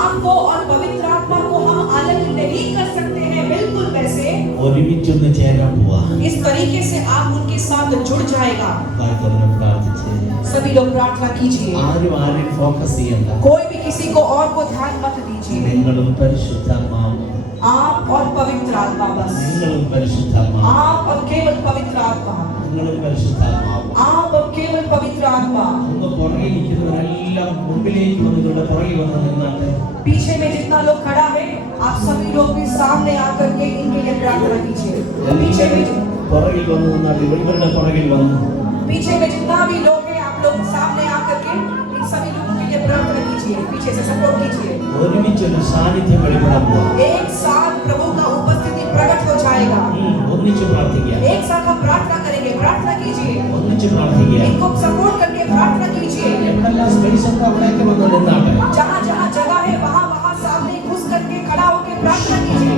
आपको और पवित्र आत्मा को हम अलग नहीं कर सकते हैं, बिल्कुल वैसे ഒരുമിച്ചൊന്ന് ചേരാൻ പോവാ. इस तरीके से आप उनके साथ जुड़ जाएगा। ഭാരതത്തിനെ പ്രാർത്ഥിച്ച് सभी लोग प्रार्थना कीजिए, ആരും ആരും ഫോക്കസ് ചെയ്യണ്ട. कोई भी किसी को और को ध्यान मत दीजिए, നിങ്ങളും പരിശുദ്ധാത്മാവും, आप और पवित्र आत्मा बस, നിങ്ങളും പരിശുദ്ധാത്മാവും, आप और केवल पवित्र आत्मा, നിങ്ങളും പരിശുദ്ധാത്മാവും. आप और केवल पवित्र आत्मा। ഒന്ന് പുറകെ ഇരിക്കുന്നവരെല്ലാം മുമ്പിലേക്ക് വന്ന് ഇവരുടെ പുറകിൽ വന്ന് നിന്നാട്ടെ. पीछे में जितना लोग खड़ा है, आप सभी लोग भी सामने आकर के इनके लिए प्रार्थना कीजिए। पीछे में പുറകിൽ വന്ന് നിന്നാട്ടെ, ഇവരുടെ പുറകിൽ വന്ന്. पीछे में जितना भी लोग हैं, आप लोग सामने आकर के इन सभी लोगों के लिए प्रार्थना कीजिए, पीछे से सपोर्ट कीजिए। ഒരുമിച്ചൊരു സാന്നിധ്യം വെളിപ്പെടാൻ പോവാ. एक साथ प्रभु का उपस्थिति प्रकट हो जाएगा। ഒന്നിച്ച് പ്രാർത്ഥിക്കുക, एक साथ हम प्रार्थना करेंगे, प्रार्थना कीजिए, ഒന്നിച്ച് പ്രാർത്ഥിക്കുക. इनको सपोर्ट करके प्रार्थना कीजिए। എവിടെല്ലാം സ്പേസ് ഉണ്ടോ അവിടേക്ക് വന്ന് നിന്നാട്ടെ. जहाँ जहाँ जगह है वहाँ वहाँ सामने घुस करके खड़ा होकर प्रार्थना कीजिए।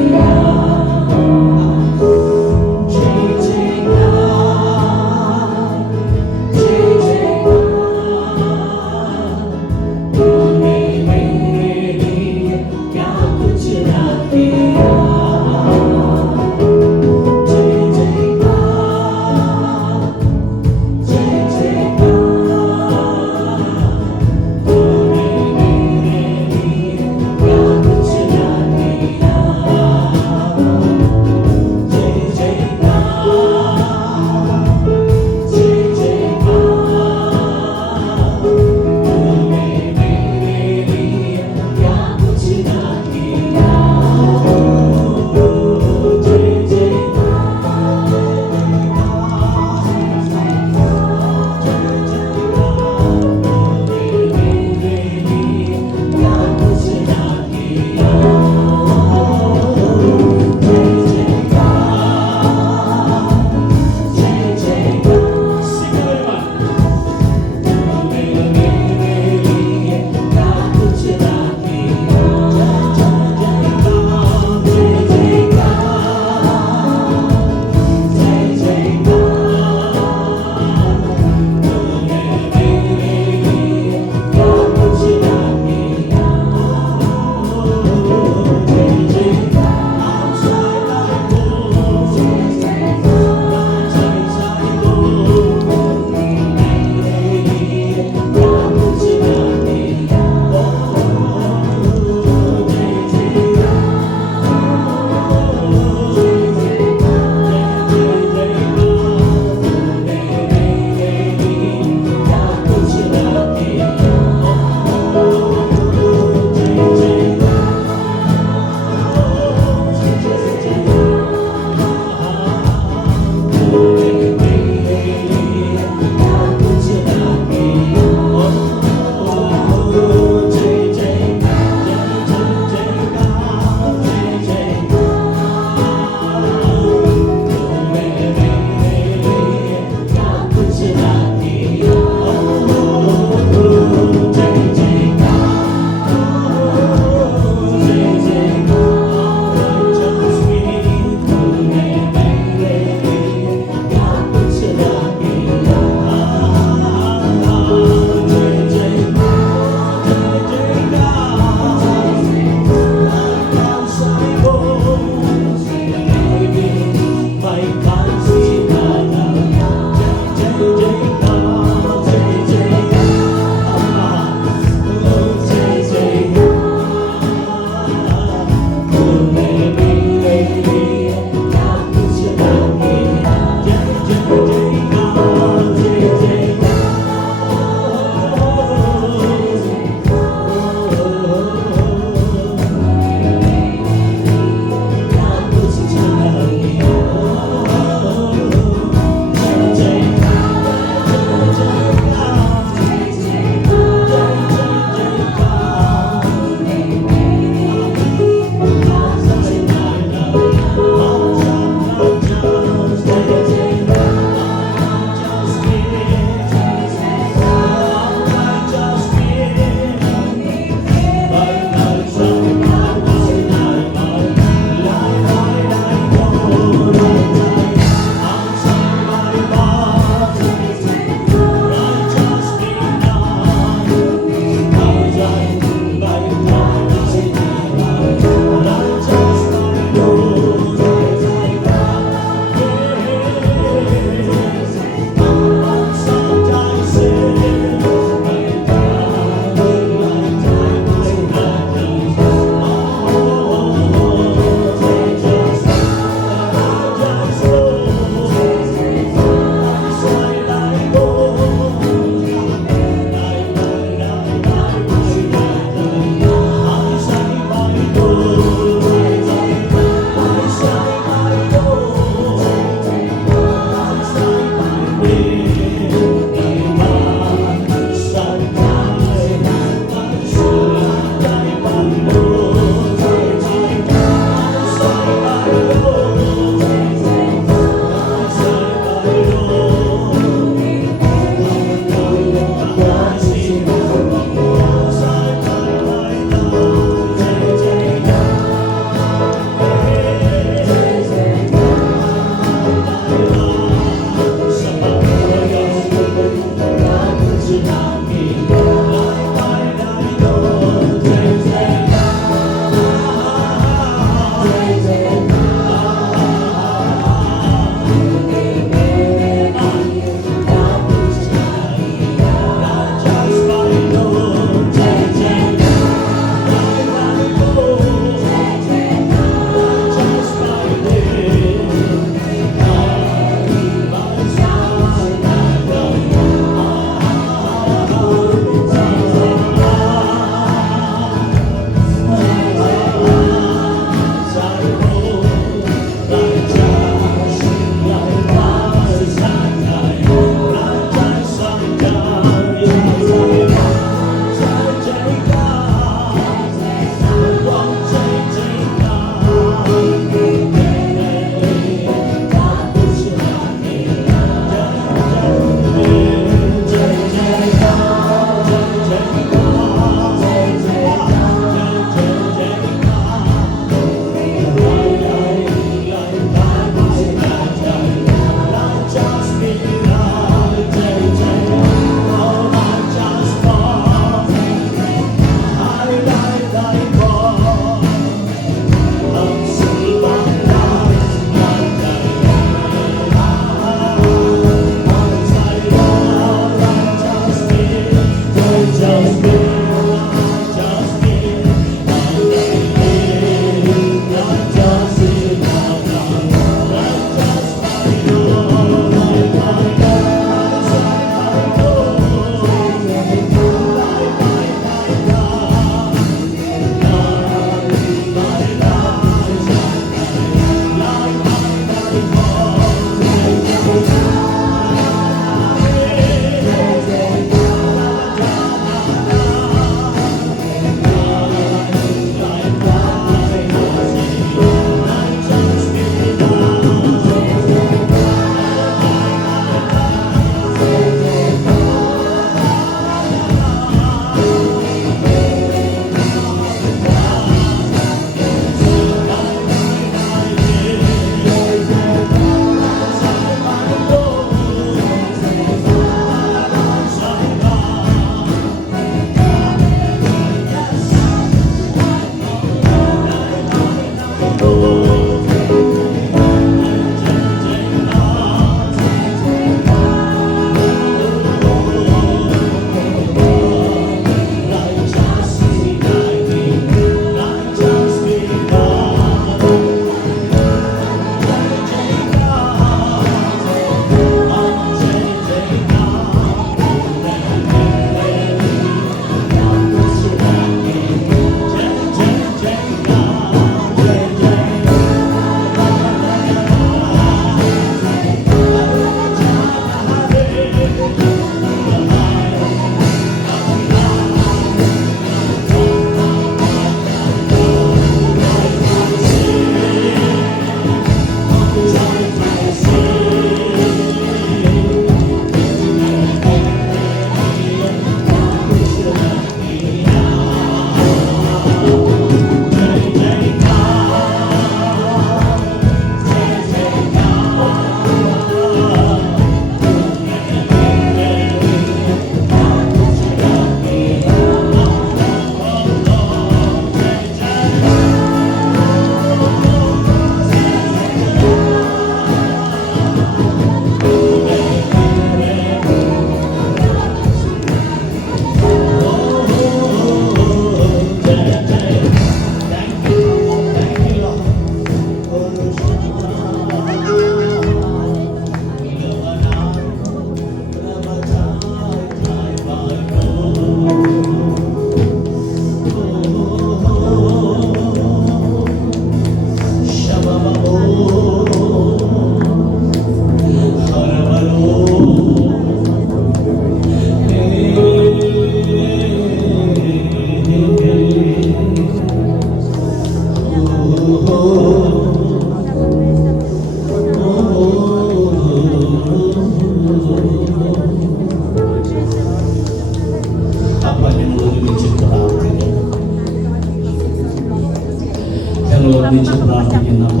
ഒന്നിച്ച് പ്രാർത്ഥിക്കുന്നപ്പ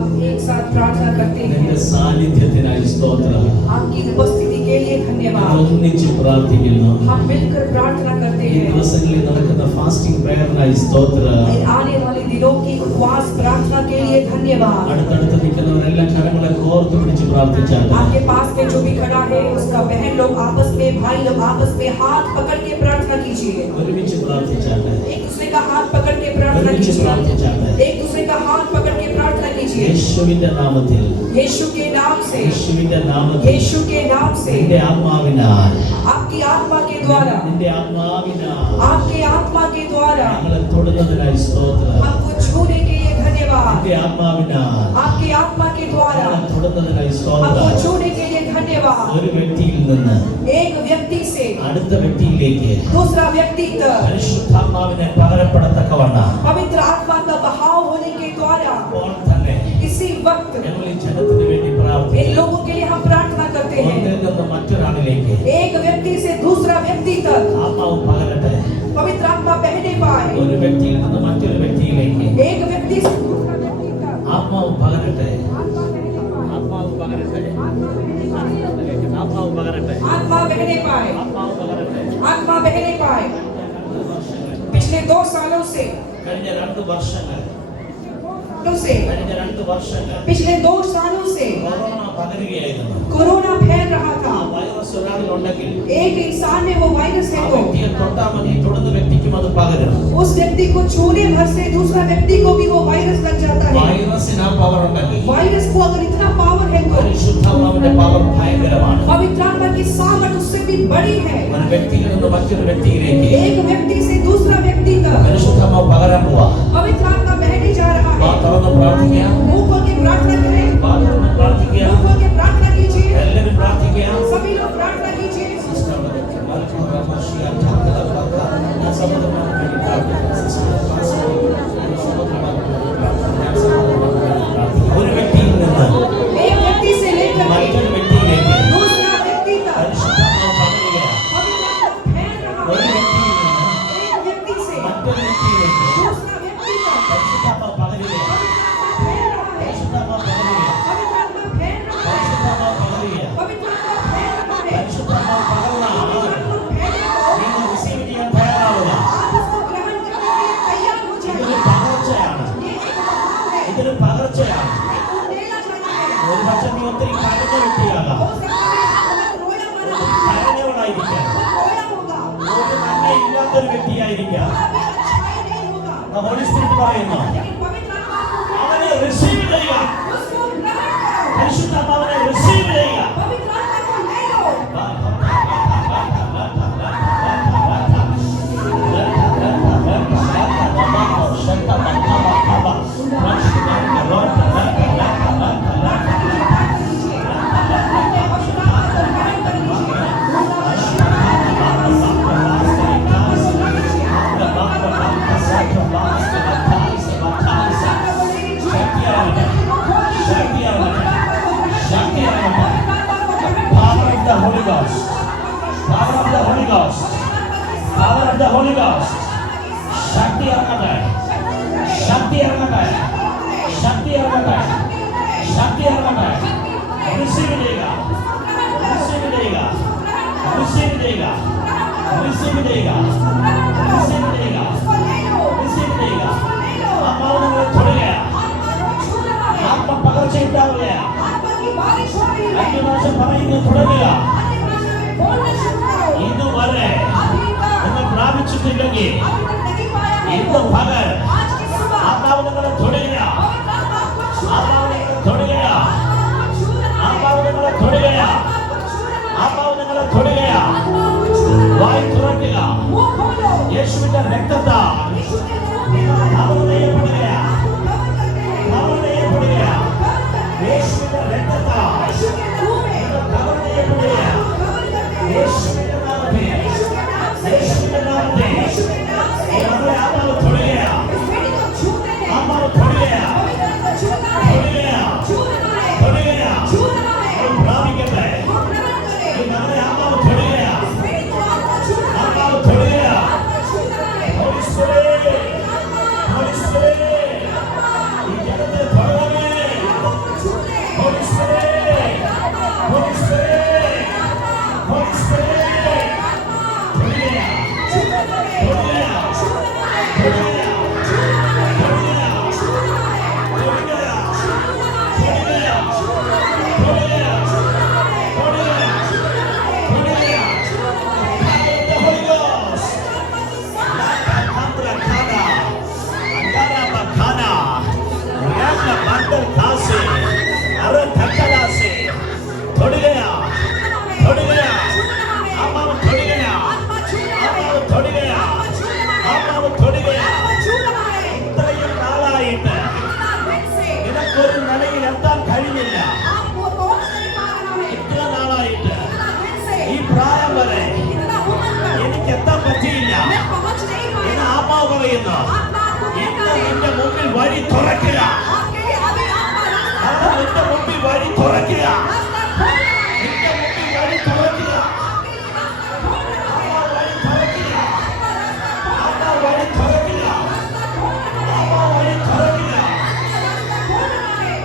हम एक साथ प्रार्थना करते നിന്റെ हैं സാന്നിധ്യത്തിനായി സ്തോത്രം. आपकी उपस्थिति के लिए धन्यवाद ഒന്നിച്ച് പ്രാർത്ഥിക്കുന്നു. हम मिलकर प्रार्थना करते ഈ हैं ദിവസങ്ങളിൽ നടക്കുന്ന ഫാസ്റ്റിംഗ് പ്രയറിനായി സ്തോത്രം. आने वाले दिनों की उपवास प्रार्थना के लिए धन्यवाद അടുത്തടുത്ത് നിൽക്കുന്നവരെല്ലാം കരങ്ങളെ കോർത്ത് പിടിച്ച് പ്രാർത്ഥിച്ചാട്ടെ. आपके पास में जो भी खड़ा है उसका बहन लोग आपस में भाई लोग आपस में हाथ पकड़ के प्रार्थना कीजिए ഒരുമിച്ച് പ്രാർത്ഥിച്ചാട്ടെ. एक दूसरे का हाथ पकड़ के प्रार्थना ഒരുമിച്ച് कीजिए പ്രാർത്ഥിച്ചാട്ടെ. एक दूसरे का हाथ पकड़ के प्रार्थना कीजिए യേശുവിന്റെ നാമത്തിൽ, यीशु के नाम से യേശുവിന്റെ നാമത്തിൽ यीशु के नाम से നിന്റെ ആത്മാവിനാൽ, आपकी आत्मा के द्वारा നിന്റെ ആത്മാവിനാൽ आपके आत्मा के द्वारा ഞങ്ങളെ തൊടുന്നതിനായി സ്തോത്രം. हमको छूने के लिए धन्यवाद നിന്റെ ആത്മാവിനാൽ आपकी आत्मा के द्वारा ഞങ്ങളെ തൊടുന്നതിനായി हमको സ്തോത്രം. छूने के लिए धन्यवाद ഒരു വ്യക്തിയിൽ നിന്ന് एक व्यक्ति से അടുത്ത വ്യക്തിയിലേക്ക് दूसरा व्यक्ति तक പരിശുദ്ധാത്മാവിനെ പകരപ്പെടത്തക്കവണ്ണം पवित्र आत्मा का बहाव होने के द्वारा ഇപ്പോൾ തന്നെ इसी वक्त ഞങ്ങൾ ഈ ജനത്തിന് വേണ്ടി इन പ്രാർത്ഥിക്കുന്നു. लोगों के लिए हम प्रार्थना करते हैं ഒന്നിൽ നിന്ന് മറ്റൊരാളിലേക്ക് एक व्यक्ति से दूसरा व्यक्ति तक ആത്മാവ് പകരട്ടെ. पवित्र आत्मा बहने पाए ഒരു വ്യക്തിയിൽ നിന്ന് മറ്റൊരു വ്യക്തിയിലേക്ക് एक व्यक्ति से दूसरा व्यक्ति तक ആത്മാവ് പകരട്ടെ. ആത്മാവ് പകരട്ടെ. ആത്മാവ് പകരട്ടെ. आत्मा बहने पाए ആത്മാവ് പകരട്ടെ. आत्मा बहने पाए पिछले 2 सालों से കഴിഞ്ഞ 2 വർഷങ്ങൾ കഴിഞ്ഞ 2 വർഷങ്ങൾ पिछले 2 सालों से കൊറോണ പകരുകയായിരുന്നു. कोरोना फैल रहा ആ था വൈറസ് ഒരാളിലുണ്ടെങ്കിൽ एक इंसान में वो वायरस ആ है तो വ്യക്തിയെ തൊട്ടാൽ മതി, തൊടുന്ന വ്യക്തിക്കും അത് പകരും. उस व्यक्ति को छूने भर से दूसरा व्यक्ति को भी वो वायरस लग जाता है വൈറസിന് ആ പവർ ഉണ്ടെങ്കിൽ वायरस को अगर इतना पावर है तो പരിശുദ്ധാത്മാവിന്റെ പവർ ഭയങ്കരമാണ്. पवित्र आत्मा की सामर्थ उससे भी बड़ी है ഒരു വ്യക്തിയിൽ നിന്ന് മറ്റൊരു വ്യക്തിയിലേക്ക് एक व्यक्ति से दूसरा व्यक्ति तक പരിശുദ്ധാത്മാവ് പകരാൻ പോവാ. पवित्र आत्मा बहने जा रहा വാ है തുറന്ന് പ്രാർത്ഥിക്കുക. मुंह खोल के प्रार्थना करें വാ തുറന്ന് പ്രാർത്ഥിക്കുക. मुंह खोल के प्रार्थना कीजिए എല്ലാവരും പ്രാർത്ഥിക്കുക. सभी लोग प्रार्थना कीजिए ഒരു വ്യക്തിയിൽ നിന്ന് एक व्यक्ति से लेकर മറ്റൊരു വ്യക്തിയിലേക്ക് दूसरा व्यक्ति तक പരിശുദ്ധാത്മാവ് പകരുക. पवित्र आत्मा फैल रहा ഒരു है വ്യക്തിയിൽ നിന്ന് एक व्यक्ति से മറ്റൊരു വ്യക്തിയിലേക്ക് दूसरा व्यक्ति तक പരിശുദ്ധാത്മാവ് പകരുക. पवित्र आत्मा फैल रहा है പരിശുദ്ധാത്മാവ് പകരുക. पवित्र आत्मा फैल रहा है പരിശുദ്ധാത്മാവ് പകരുക. पवित्र आत्मा फैल रहा है പരിശുദ്ധാത്മാവ് പകർന്ന फैले तो നിങ്ങൾ റിസീവ് ചെയ്യാൻ തയ്യാറാവുക. आप उसको ग्रहण करने के लिए तैयार हो ഇതൊരു जाइए പകർച്ചയാണ്. ये एक बहाव है ഇതൊരു പകർച്ചയാണ്. एक उंडेला चला है ഒരു പക്ഷേ നീ ഒത്തിരി കരഞ്ഞ വ്യക്തിയാകാം. हो सकता है आप बहुत रोया मरा കരഞ്ഞവളായിരിക്കാം. रोया होगा ഒരു നന്മയില്ലാത്തൊരു വ്യക്തിയായിരിക്കാം. अभी अच्छाई नहीं होगा ഹോളി സ്പിരിറ്റ് പറയുന്നു, लेकिन पवित्र आत्मा അവനെ റിസീവ് ചെയ്യുക. उसको ग्रहण करो പരിശുദ്ധാത്മാവിനെ റിസീവ് ചെയ്യുക. पवित्र आत्मा को ले लो Power of the Holy Ghost. Power of the Holy Ghost. Power of the Holy Ghost. ശക്തി ഇറങ്ങട്ടെ. ശക്തി ഇറങ്ങട്ടെ. ശക്തി ഇറങ്ങട്ടെ. ശക്തി ഇറങ്ങട്ടെ. റിസീവ് ചെയ്യുക. റിസീവ് ചെയ്യുക. റിസീവ് ചെയ്യുക. റിസീവ് ചെയ്യുക. റിസീവ് ചെയ്യുക. റിസീവ് ചെയ്യുക. ആത്മാവ് നിങ്ങളെ തൊടുകയാണ്. ആത്മ പകർച്ച ഉണ്ടാവുകയാണ്. आत्मा की बारिश हो रही है അന്യഭാഷ പറയുന്നത് തുടങ്ങുക. अन्य भाषा में बोलना शुरू करो ഇതുവരെ अभी तक നിങ്ങൾ പ്രാപിച്ചിട്ടില്ലെങ്കിൽ अभी तक नहीं पाया है ഇന്ന് പകൽ आज की सुबह ആത്മാവ് നിങ്ങളെ തൊടുക. पवित्र आत्मा आपको छू ആത്മാവ് रहा है നിങ്ങളെ തൊടുക. आत्मा आपको छू रहा है ആത്മാവ് നിങ്ങളെ തൊടുക. आपको छू रहा है ആത്മാവ് നിങ്ങളെ തൊടുക. आत्मा आपको छू रहा വായി തുറക്കുക. है मुंह खोलो യേശുവിന്റെ രക്തത്താൽ यीशु के नाम के द्वारा കവർ ചെയ്യപ്പെടുക. आपको कवर करते हैं കവർ ചെയ്യപ്പെടുക. कवर करते हैं യേശുവിന്റെ രക്തത്താൽ यीशु के नाम में കവർ ചെയ്യപ്പെടുക. कवर करते हैं യേശുവിന്റെ നാമത്തിൽ यीशु के नाम से യേശുവിന്റെ നാമത്തിൽ यीशु के नाम से നമ്മുടെ ആത്മാവ് തൊടുക. इस बेटी को छूते हैं ആത്മാവ് തൊടുക. पवित्र आत्मा छूता है തൊടുക. छू रहा है തൊടുക. छू रहा है അത് പ്രാപിക്കട്ടെ. वो ग्रहण करे ഈ നമ്മുടെ ആത്മാവ് തൊടുക. इस बेटी को आत्मा छू रहा है ആത്മാവ് തൊടുക. आत्मा छू रहा है Holy Spirit. പ്രായം വരെ इतना उम्र तक എനിക്ക് എത്താൻ പറ്റിയില്ല मैं पहुंच नहीं എന്ന് पाया। ആത്മാവ് പറയുന്നു. आत्मा को कहता ഇന്ന് है നിന്റെ മുമ്പിൽ വഴി തുറക്കുക. आपके लिए अभी आत्मा रास्ता അത് നിന്റെ മുമ്പിൽ വഴി തുറക്കുക. रास्ता खोल रहा है। നിന്റെ മുമ്പിൽ വഴി തുറക്കുക. आपके लिए रास्ता खोल रहा है। വഴി തുറക്കുക. आत्मा रास्ता खोल रहा है। വഴി തുറക്കുക. रास्ता खोल रहा है। വഴി തുറക്കുക. रास्ता खोल रहा है।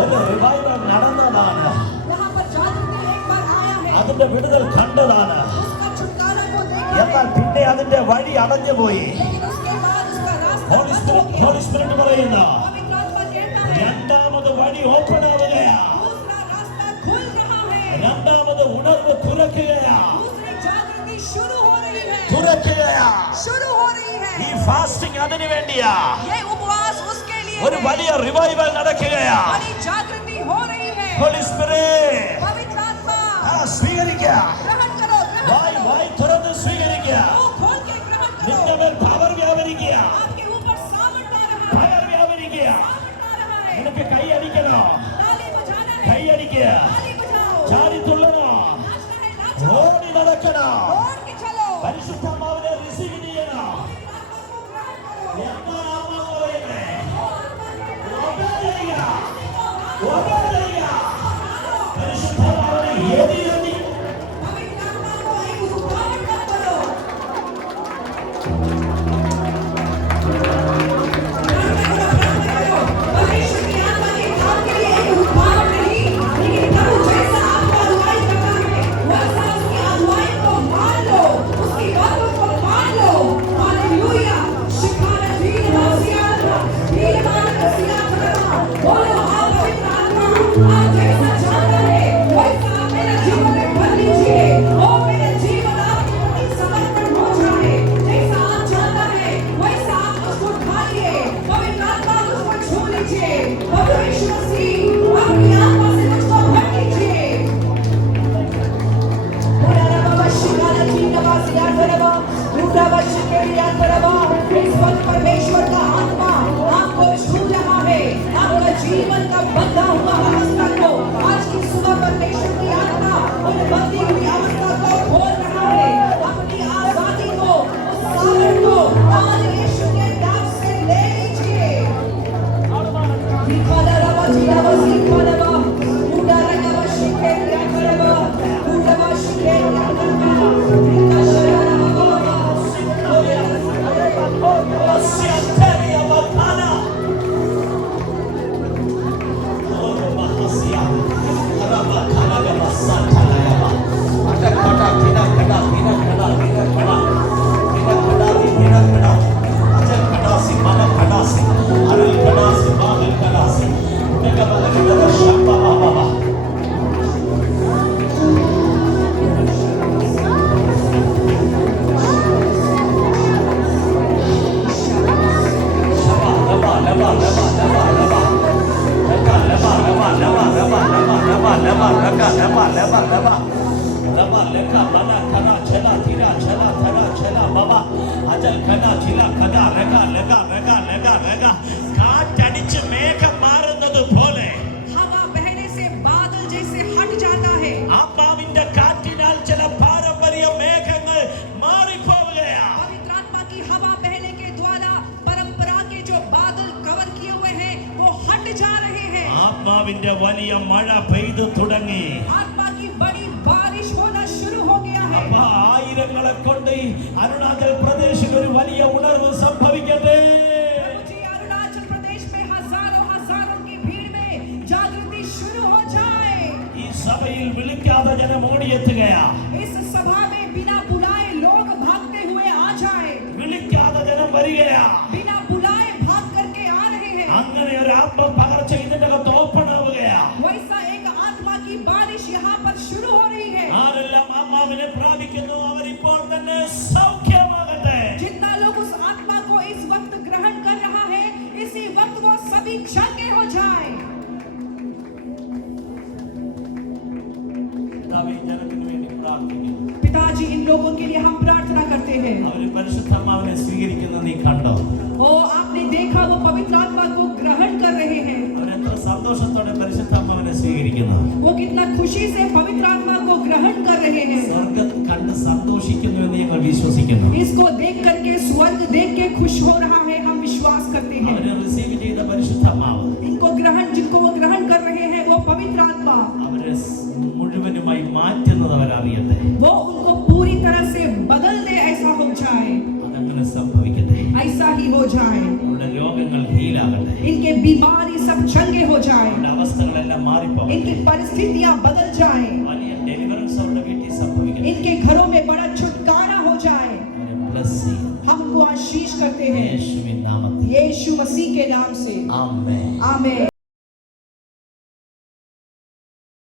ഒരു റിവൈവൽ നടന്നതാണ്. यहाँ पर जागृति एक बार आया है। അതിന്റെ വിടുതൽ കണ്ടതാണ്. उसका छुटकारा को देखा എന്നാൽ है। പിന്നെ അതിന്റെ വഴി അടഞ്ഞുപോയി. लेकिन उसके बाद उसका रास्ता ഹോളി बंद हो गया। സ്പിരിറ്റ് പറയുന്ന पवित्र आत्मा कहता है രണ്ടാമത് വഴി ഓപ്പൺ ആവുകയാ. दूसरा रास्ता खुल रहा है। രണ്ടാമത് ഉണർവ് തുറക്കുകയാ. दूसरी जागृति शुरू हो रही है। തുറക്കുകയാ. शुरू हो रही ഈ है। ഫാസ്റ്റിംഗ് അതിനു വേണ്ടിയാ. ये उपवास उसके लिए ഒരു है। വലിയ റിവൈവൽ നടക്കുകയാ. बड़ी जागृति हो रही है। ഹോളി സ്പിരിറ്റ് पवित्र आत्मा സ്വീകരിക്കുക. ग्रहण करो, ग्रहण करो। വായ് തുറന്ന് സ്വീകരിക്കുക. मुंह खोल के ग्रहण നിന്റെ करो। മേൽ പവർ വ്യാപരിക്കുക. आपके ऊपर सामर्थ आ रहा है। പവർ വ്യാപരിക്കുക. सामर्थ आ रहा है। നിനക്ക് കൈ അടിക്കണോ? ताली बजाना है। കൈ അടിക്കുക. ताली बजाओ। ചാടി തുള്ളണോ? नाचना है, नाचो। ഓടി നടക്കണോ? दौड़ के चलो। പരിശുദ്ധാത്മാവിനെ റിസീവ് ചെയ്യണോ? आत्मा को ग्रहण करो। എന്താണ് ആത്മാവ് പറയുന്നേ? obey ചെയ്യുക. obey ചെയ്യുക. പരിശുദ്ധാത്മാവിനെ എതിരടി. पवित्र आत्मा को एक रुकावट मत करो। परमेश्वर की आत्मा के काम के लिए एक रुकावट नहीं, लेकिन प्रभु जैसा आपको अगुवाई करता है, वैसा उसकी अगुवाई को मान लो, उसकी बातों को मान लो। हालेलुया। शिखाना धीरे धीरे धीरे धीरे बोलो हाँ पवित्र आत्मा रखा बना खरा चला धीरा चला धरा चला बाबा अजल खना चिला खदा रगा लगा रगा लगा रगा കാറ്റടിച്ച് മേഘം മാറുന്നത് പോലെ हवा बहने से बादल जैसे हट जाता है ആത്മാവിന്റെ കാറ്റിനാൽ ചില പാരമ്പര്യ മേഘങ്ങൾ മാറിപ്പോവുകയാണ് पवित्र आत्मा की हवा बहने के द्वारा परंपरा के जो बादल कवर किए हुए हैं वो हट जा रहे हैं ആത്മാവിന്റെ വലിയ മഴ പെയ്തു തുടങ്ങി आत्मा की बड़ी बारिश होना शुरू हो गया है അപ്പ ആയിരങ്ങളെ കൊണ്ട് ഈ അരുണാചൽ പ്രദേശിൽ ഒരു വലിയ ഉണർവ് സംഭവിക്കട്ടെ मुझे अरुणाचल प्रदेश में हजारों की भीड़ में जागृति शुरू हो जाए ഈ സഭയിൽ വിളിക്കാതെ ജനം ഓടിയെത്തുകയാ इस सभा में बिना बुलाए लोग भागते हुए आ जाए വിളിക്കാതെ ജനം വരികയാ बिना बुलाए भाग करके आ रहे हैं അങ്ങനെ ഒരു ആത്മ പകർച്ച ഇതിന്റെ അകത്ത് ഓപ്പൺ ആവുകയാ वैसा एक आत्मा की बारिश यहाँ पर शुरू हो रही है ആരെല്ലാം ആത്മാവിനെ പ്രാപിക്കുന്നു അവരിപ്പോൾ തന്നെ സൗഖ്യമാകട്ടെ जितना लोग उस आत्मा को इस वक्त ग्रहण कर रहा है इसी वक्त वो सभी चंगे हो जाए പിതാവേ, ഈ ജനത്തിന് വേണ്ടി പ്രാർത്ഥിക്കുന്നു पिताजी इन लोगों के लिए हम प्रार्थना करते हैं അവര് പരിശുദ്ധാത്മാവിനെ സ്വീകരിക്കുന്ന നീ കണ്ടോ ओ आपने देखा वो पवित्र आत्मा को ग्रहण कर रहे हैं അവരെത്ര സന്തോഷത്തോടെ പരിശുദ്ധാത്മാവിനെ സ്വീകരിക്കുന്നു वो कितना खुशी से पवित्र आत्मा को ग्रहण कर रहे हैं സ്വർഗം കണ്ട് സന്തോഷിക്കുന്നു എന്ന് ഞങ്ങൾ വിശ്വസിക്കുന്നു इसको देख करके स्वर्ग देख के खुश हो रहा है हम विश्वास करते हैं അവരെ റിസീവ് ചെയ്ത പരിശുദ്ധാത്മാവ് जिनको वो ग्रहण कर रहे हैं वो पवित्र आत्मा അവരെ മുഴുവനുമായി മാറ്റുന്നത് അവരറിയട്ടെ वो उनको पूरी तरह से बदल दे ऐसा हो जाए അതങ്ങനെ സംഭവിക്കട്ടെ ऐसा ही हो जाए അവരുടെ രോഗങ്ങൾ ഹീലാകട്ടെ इनके बीमारी सब चंगे हो जाए അവരുടെ അവസ്ഥകളെല്ലാം മാറിപ്പോകട്ടെ इनकी परिस्थितियां बदल जाए വലിയ ഡെലിവറൻസ് അവരുടെ വീട്ടിൽ സംഭവിക്കട്ടെ इनके घरों में बड़ा छुटकारा हो जाए അവരെ ബ്ലസ് ചെയ്യും हमको आशीष करते हैं യേശുവിൻ നാമത്തിൽ यीशु मसीह के नाम से ആമേൻ आमीन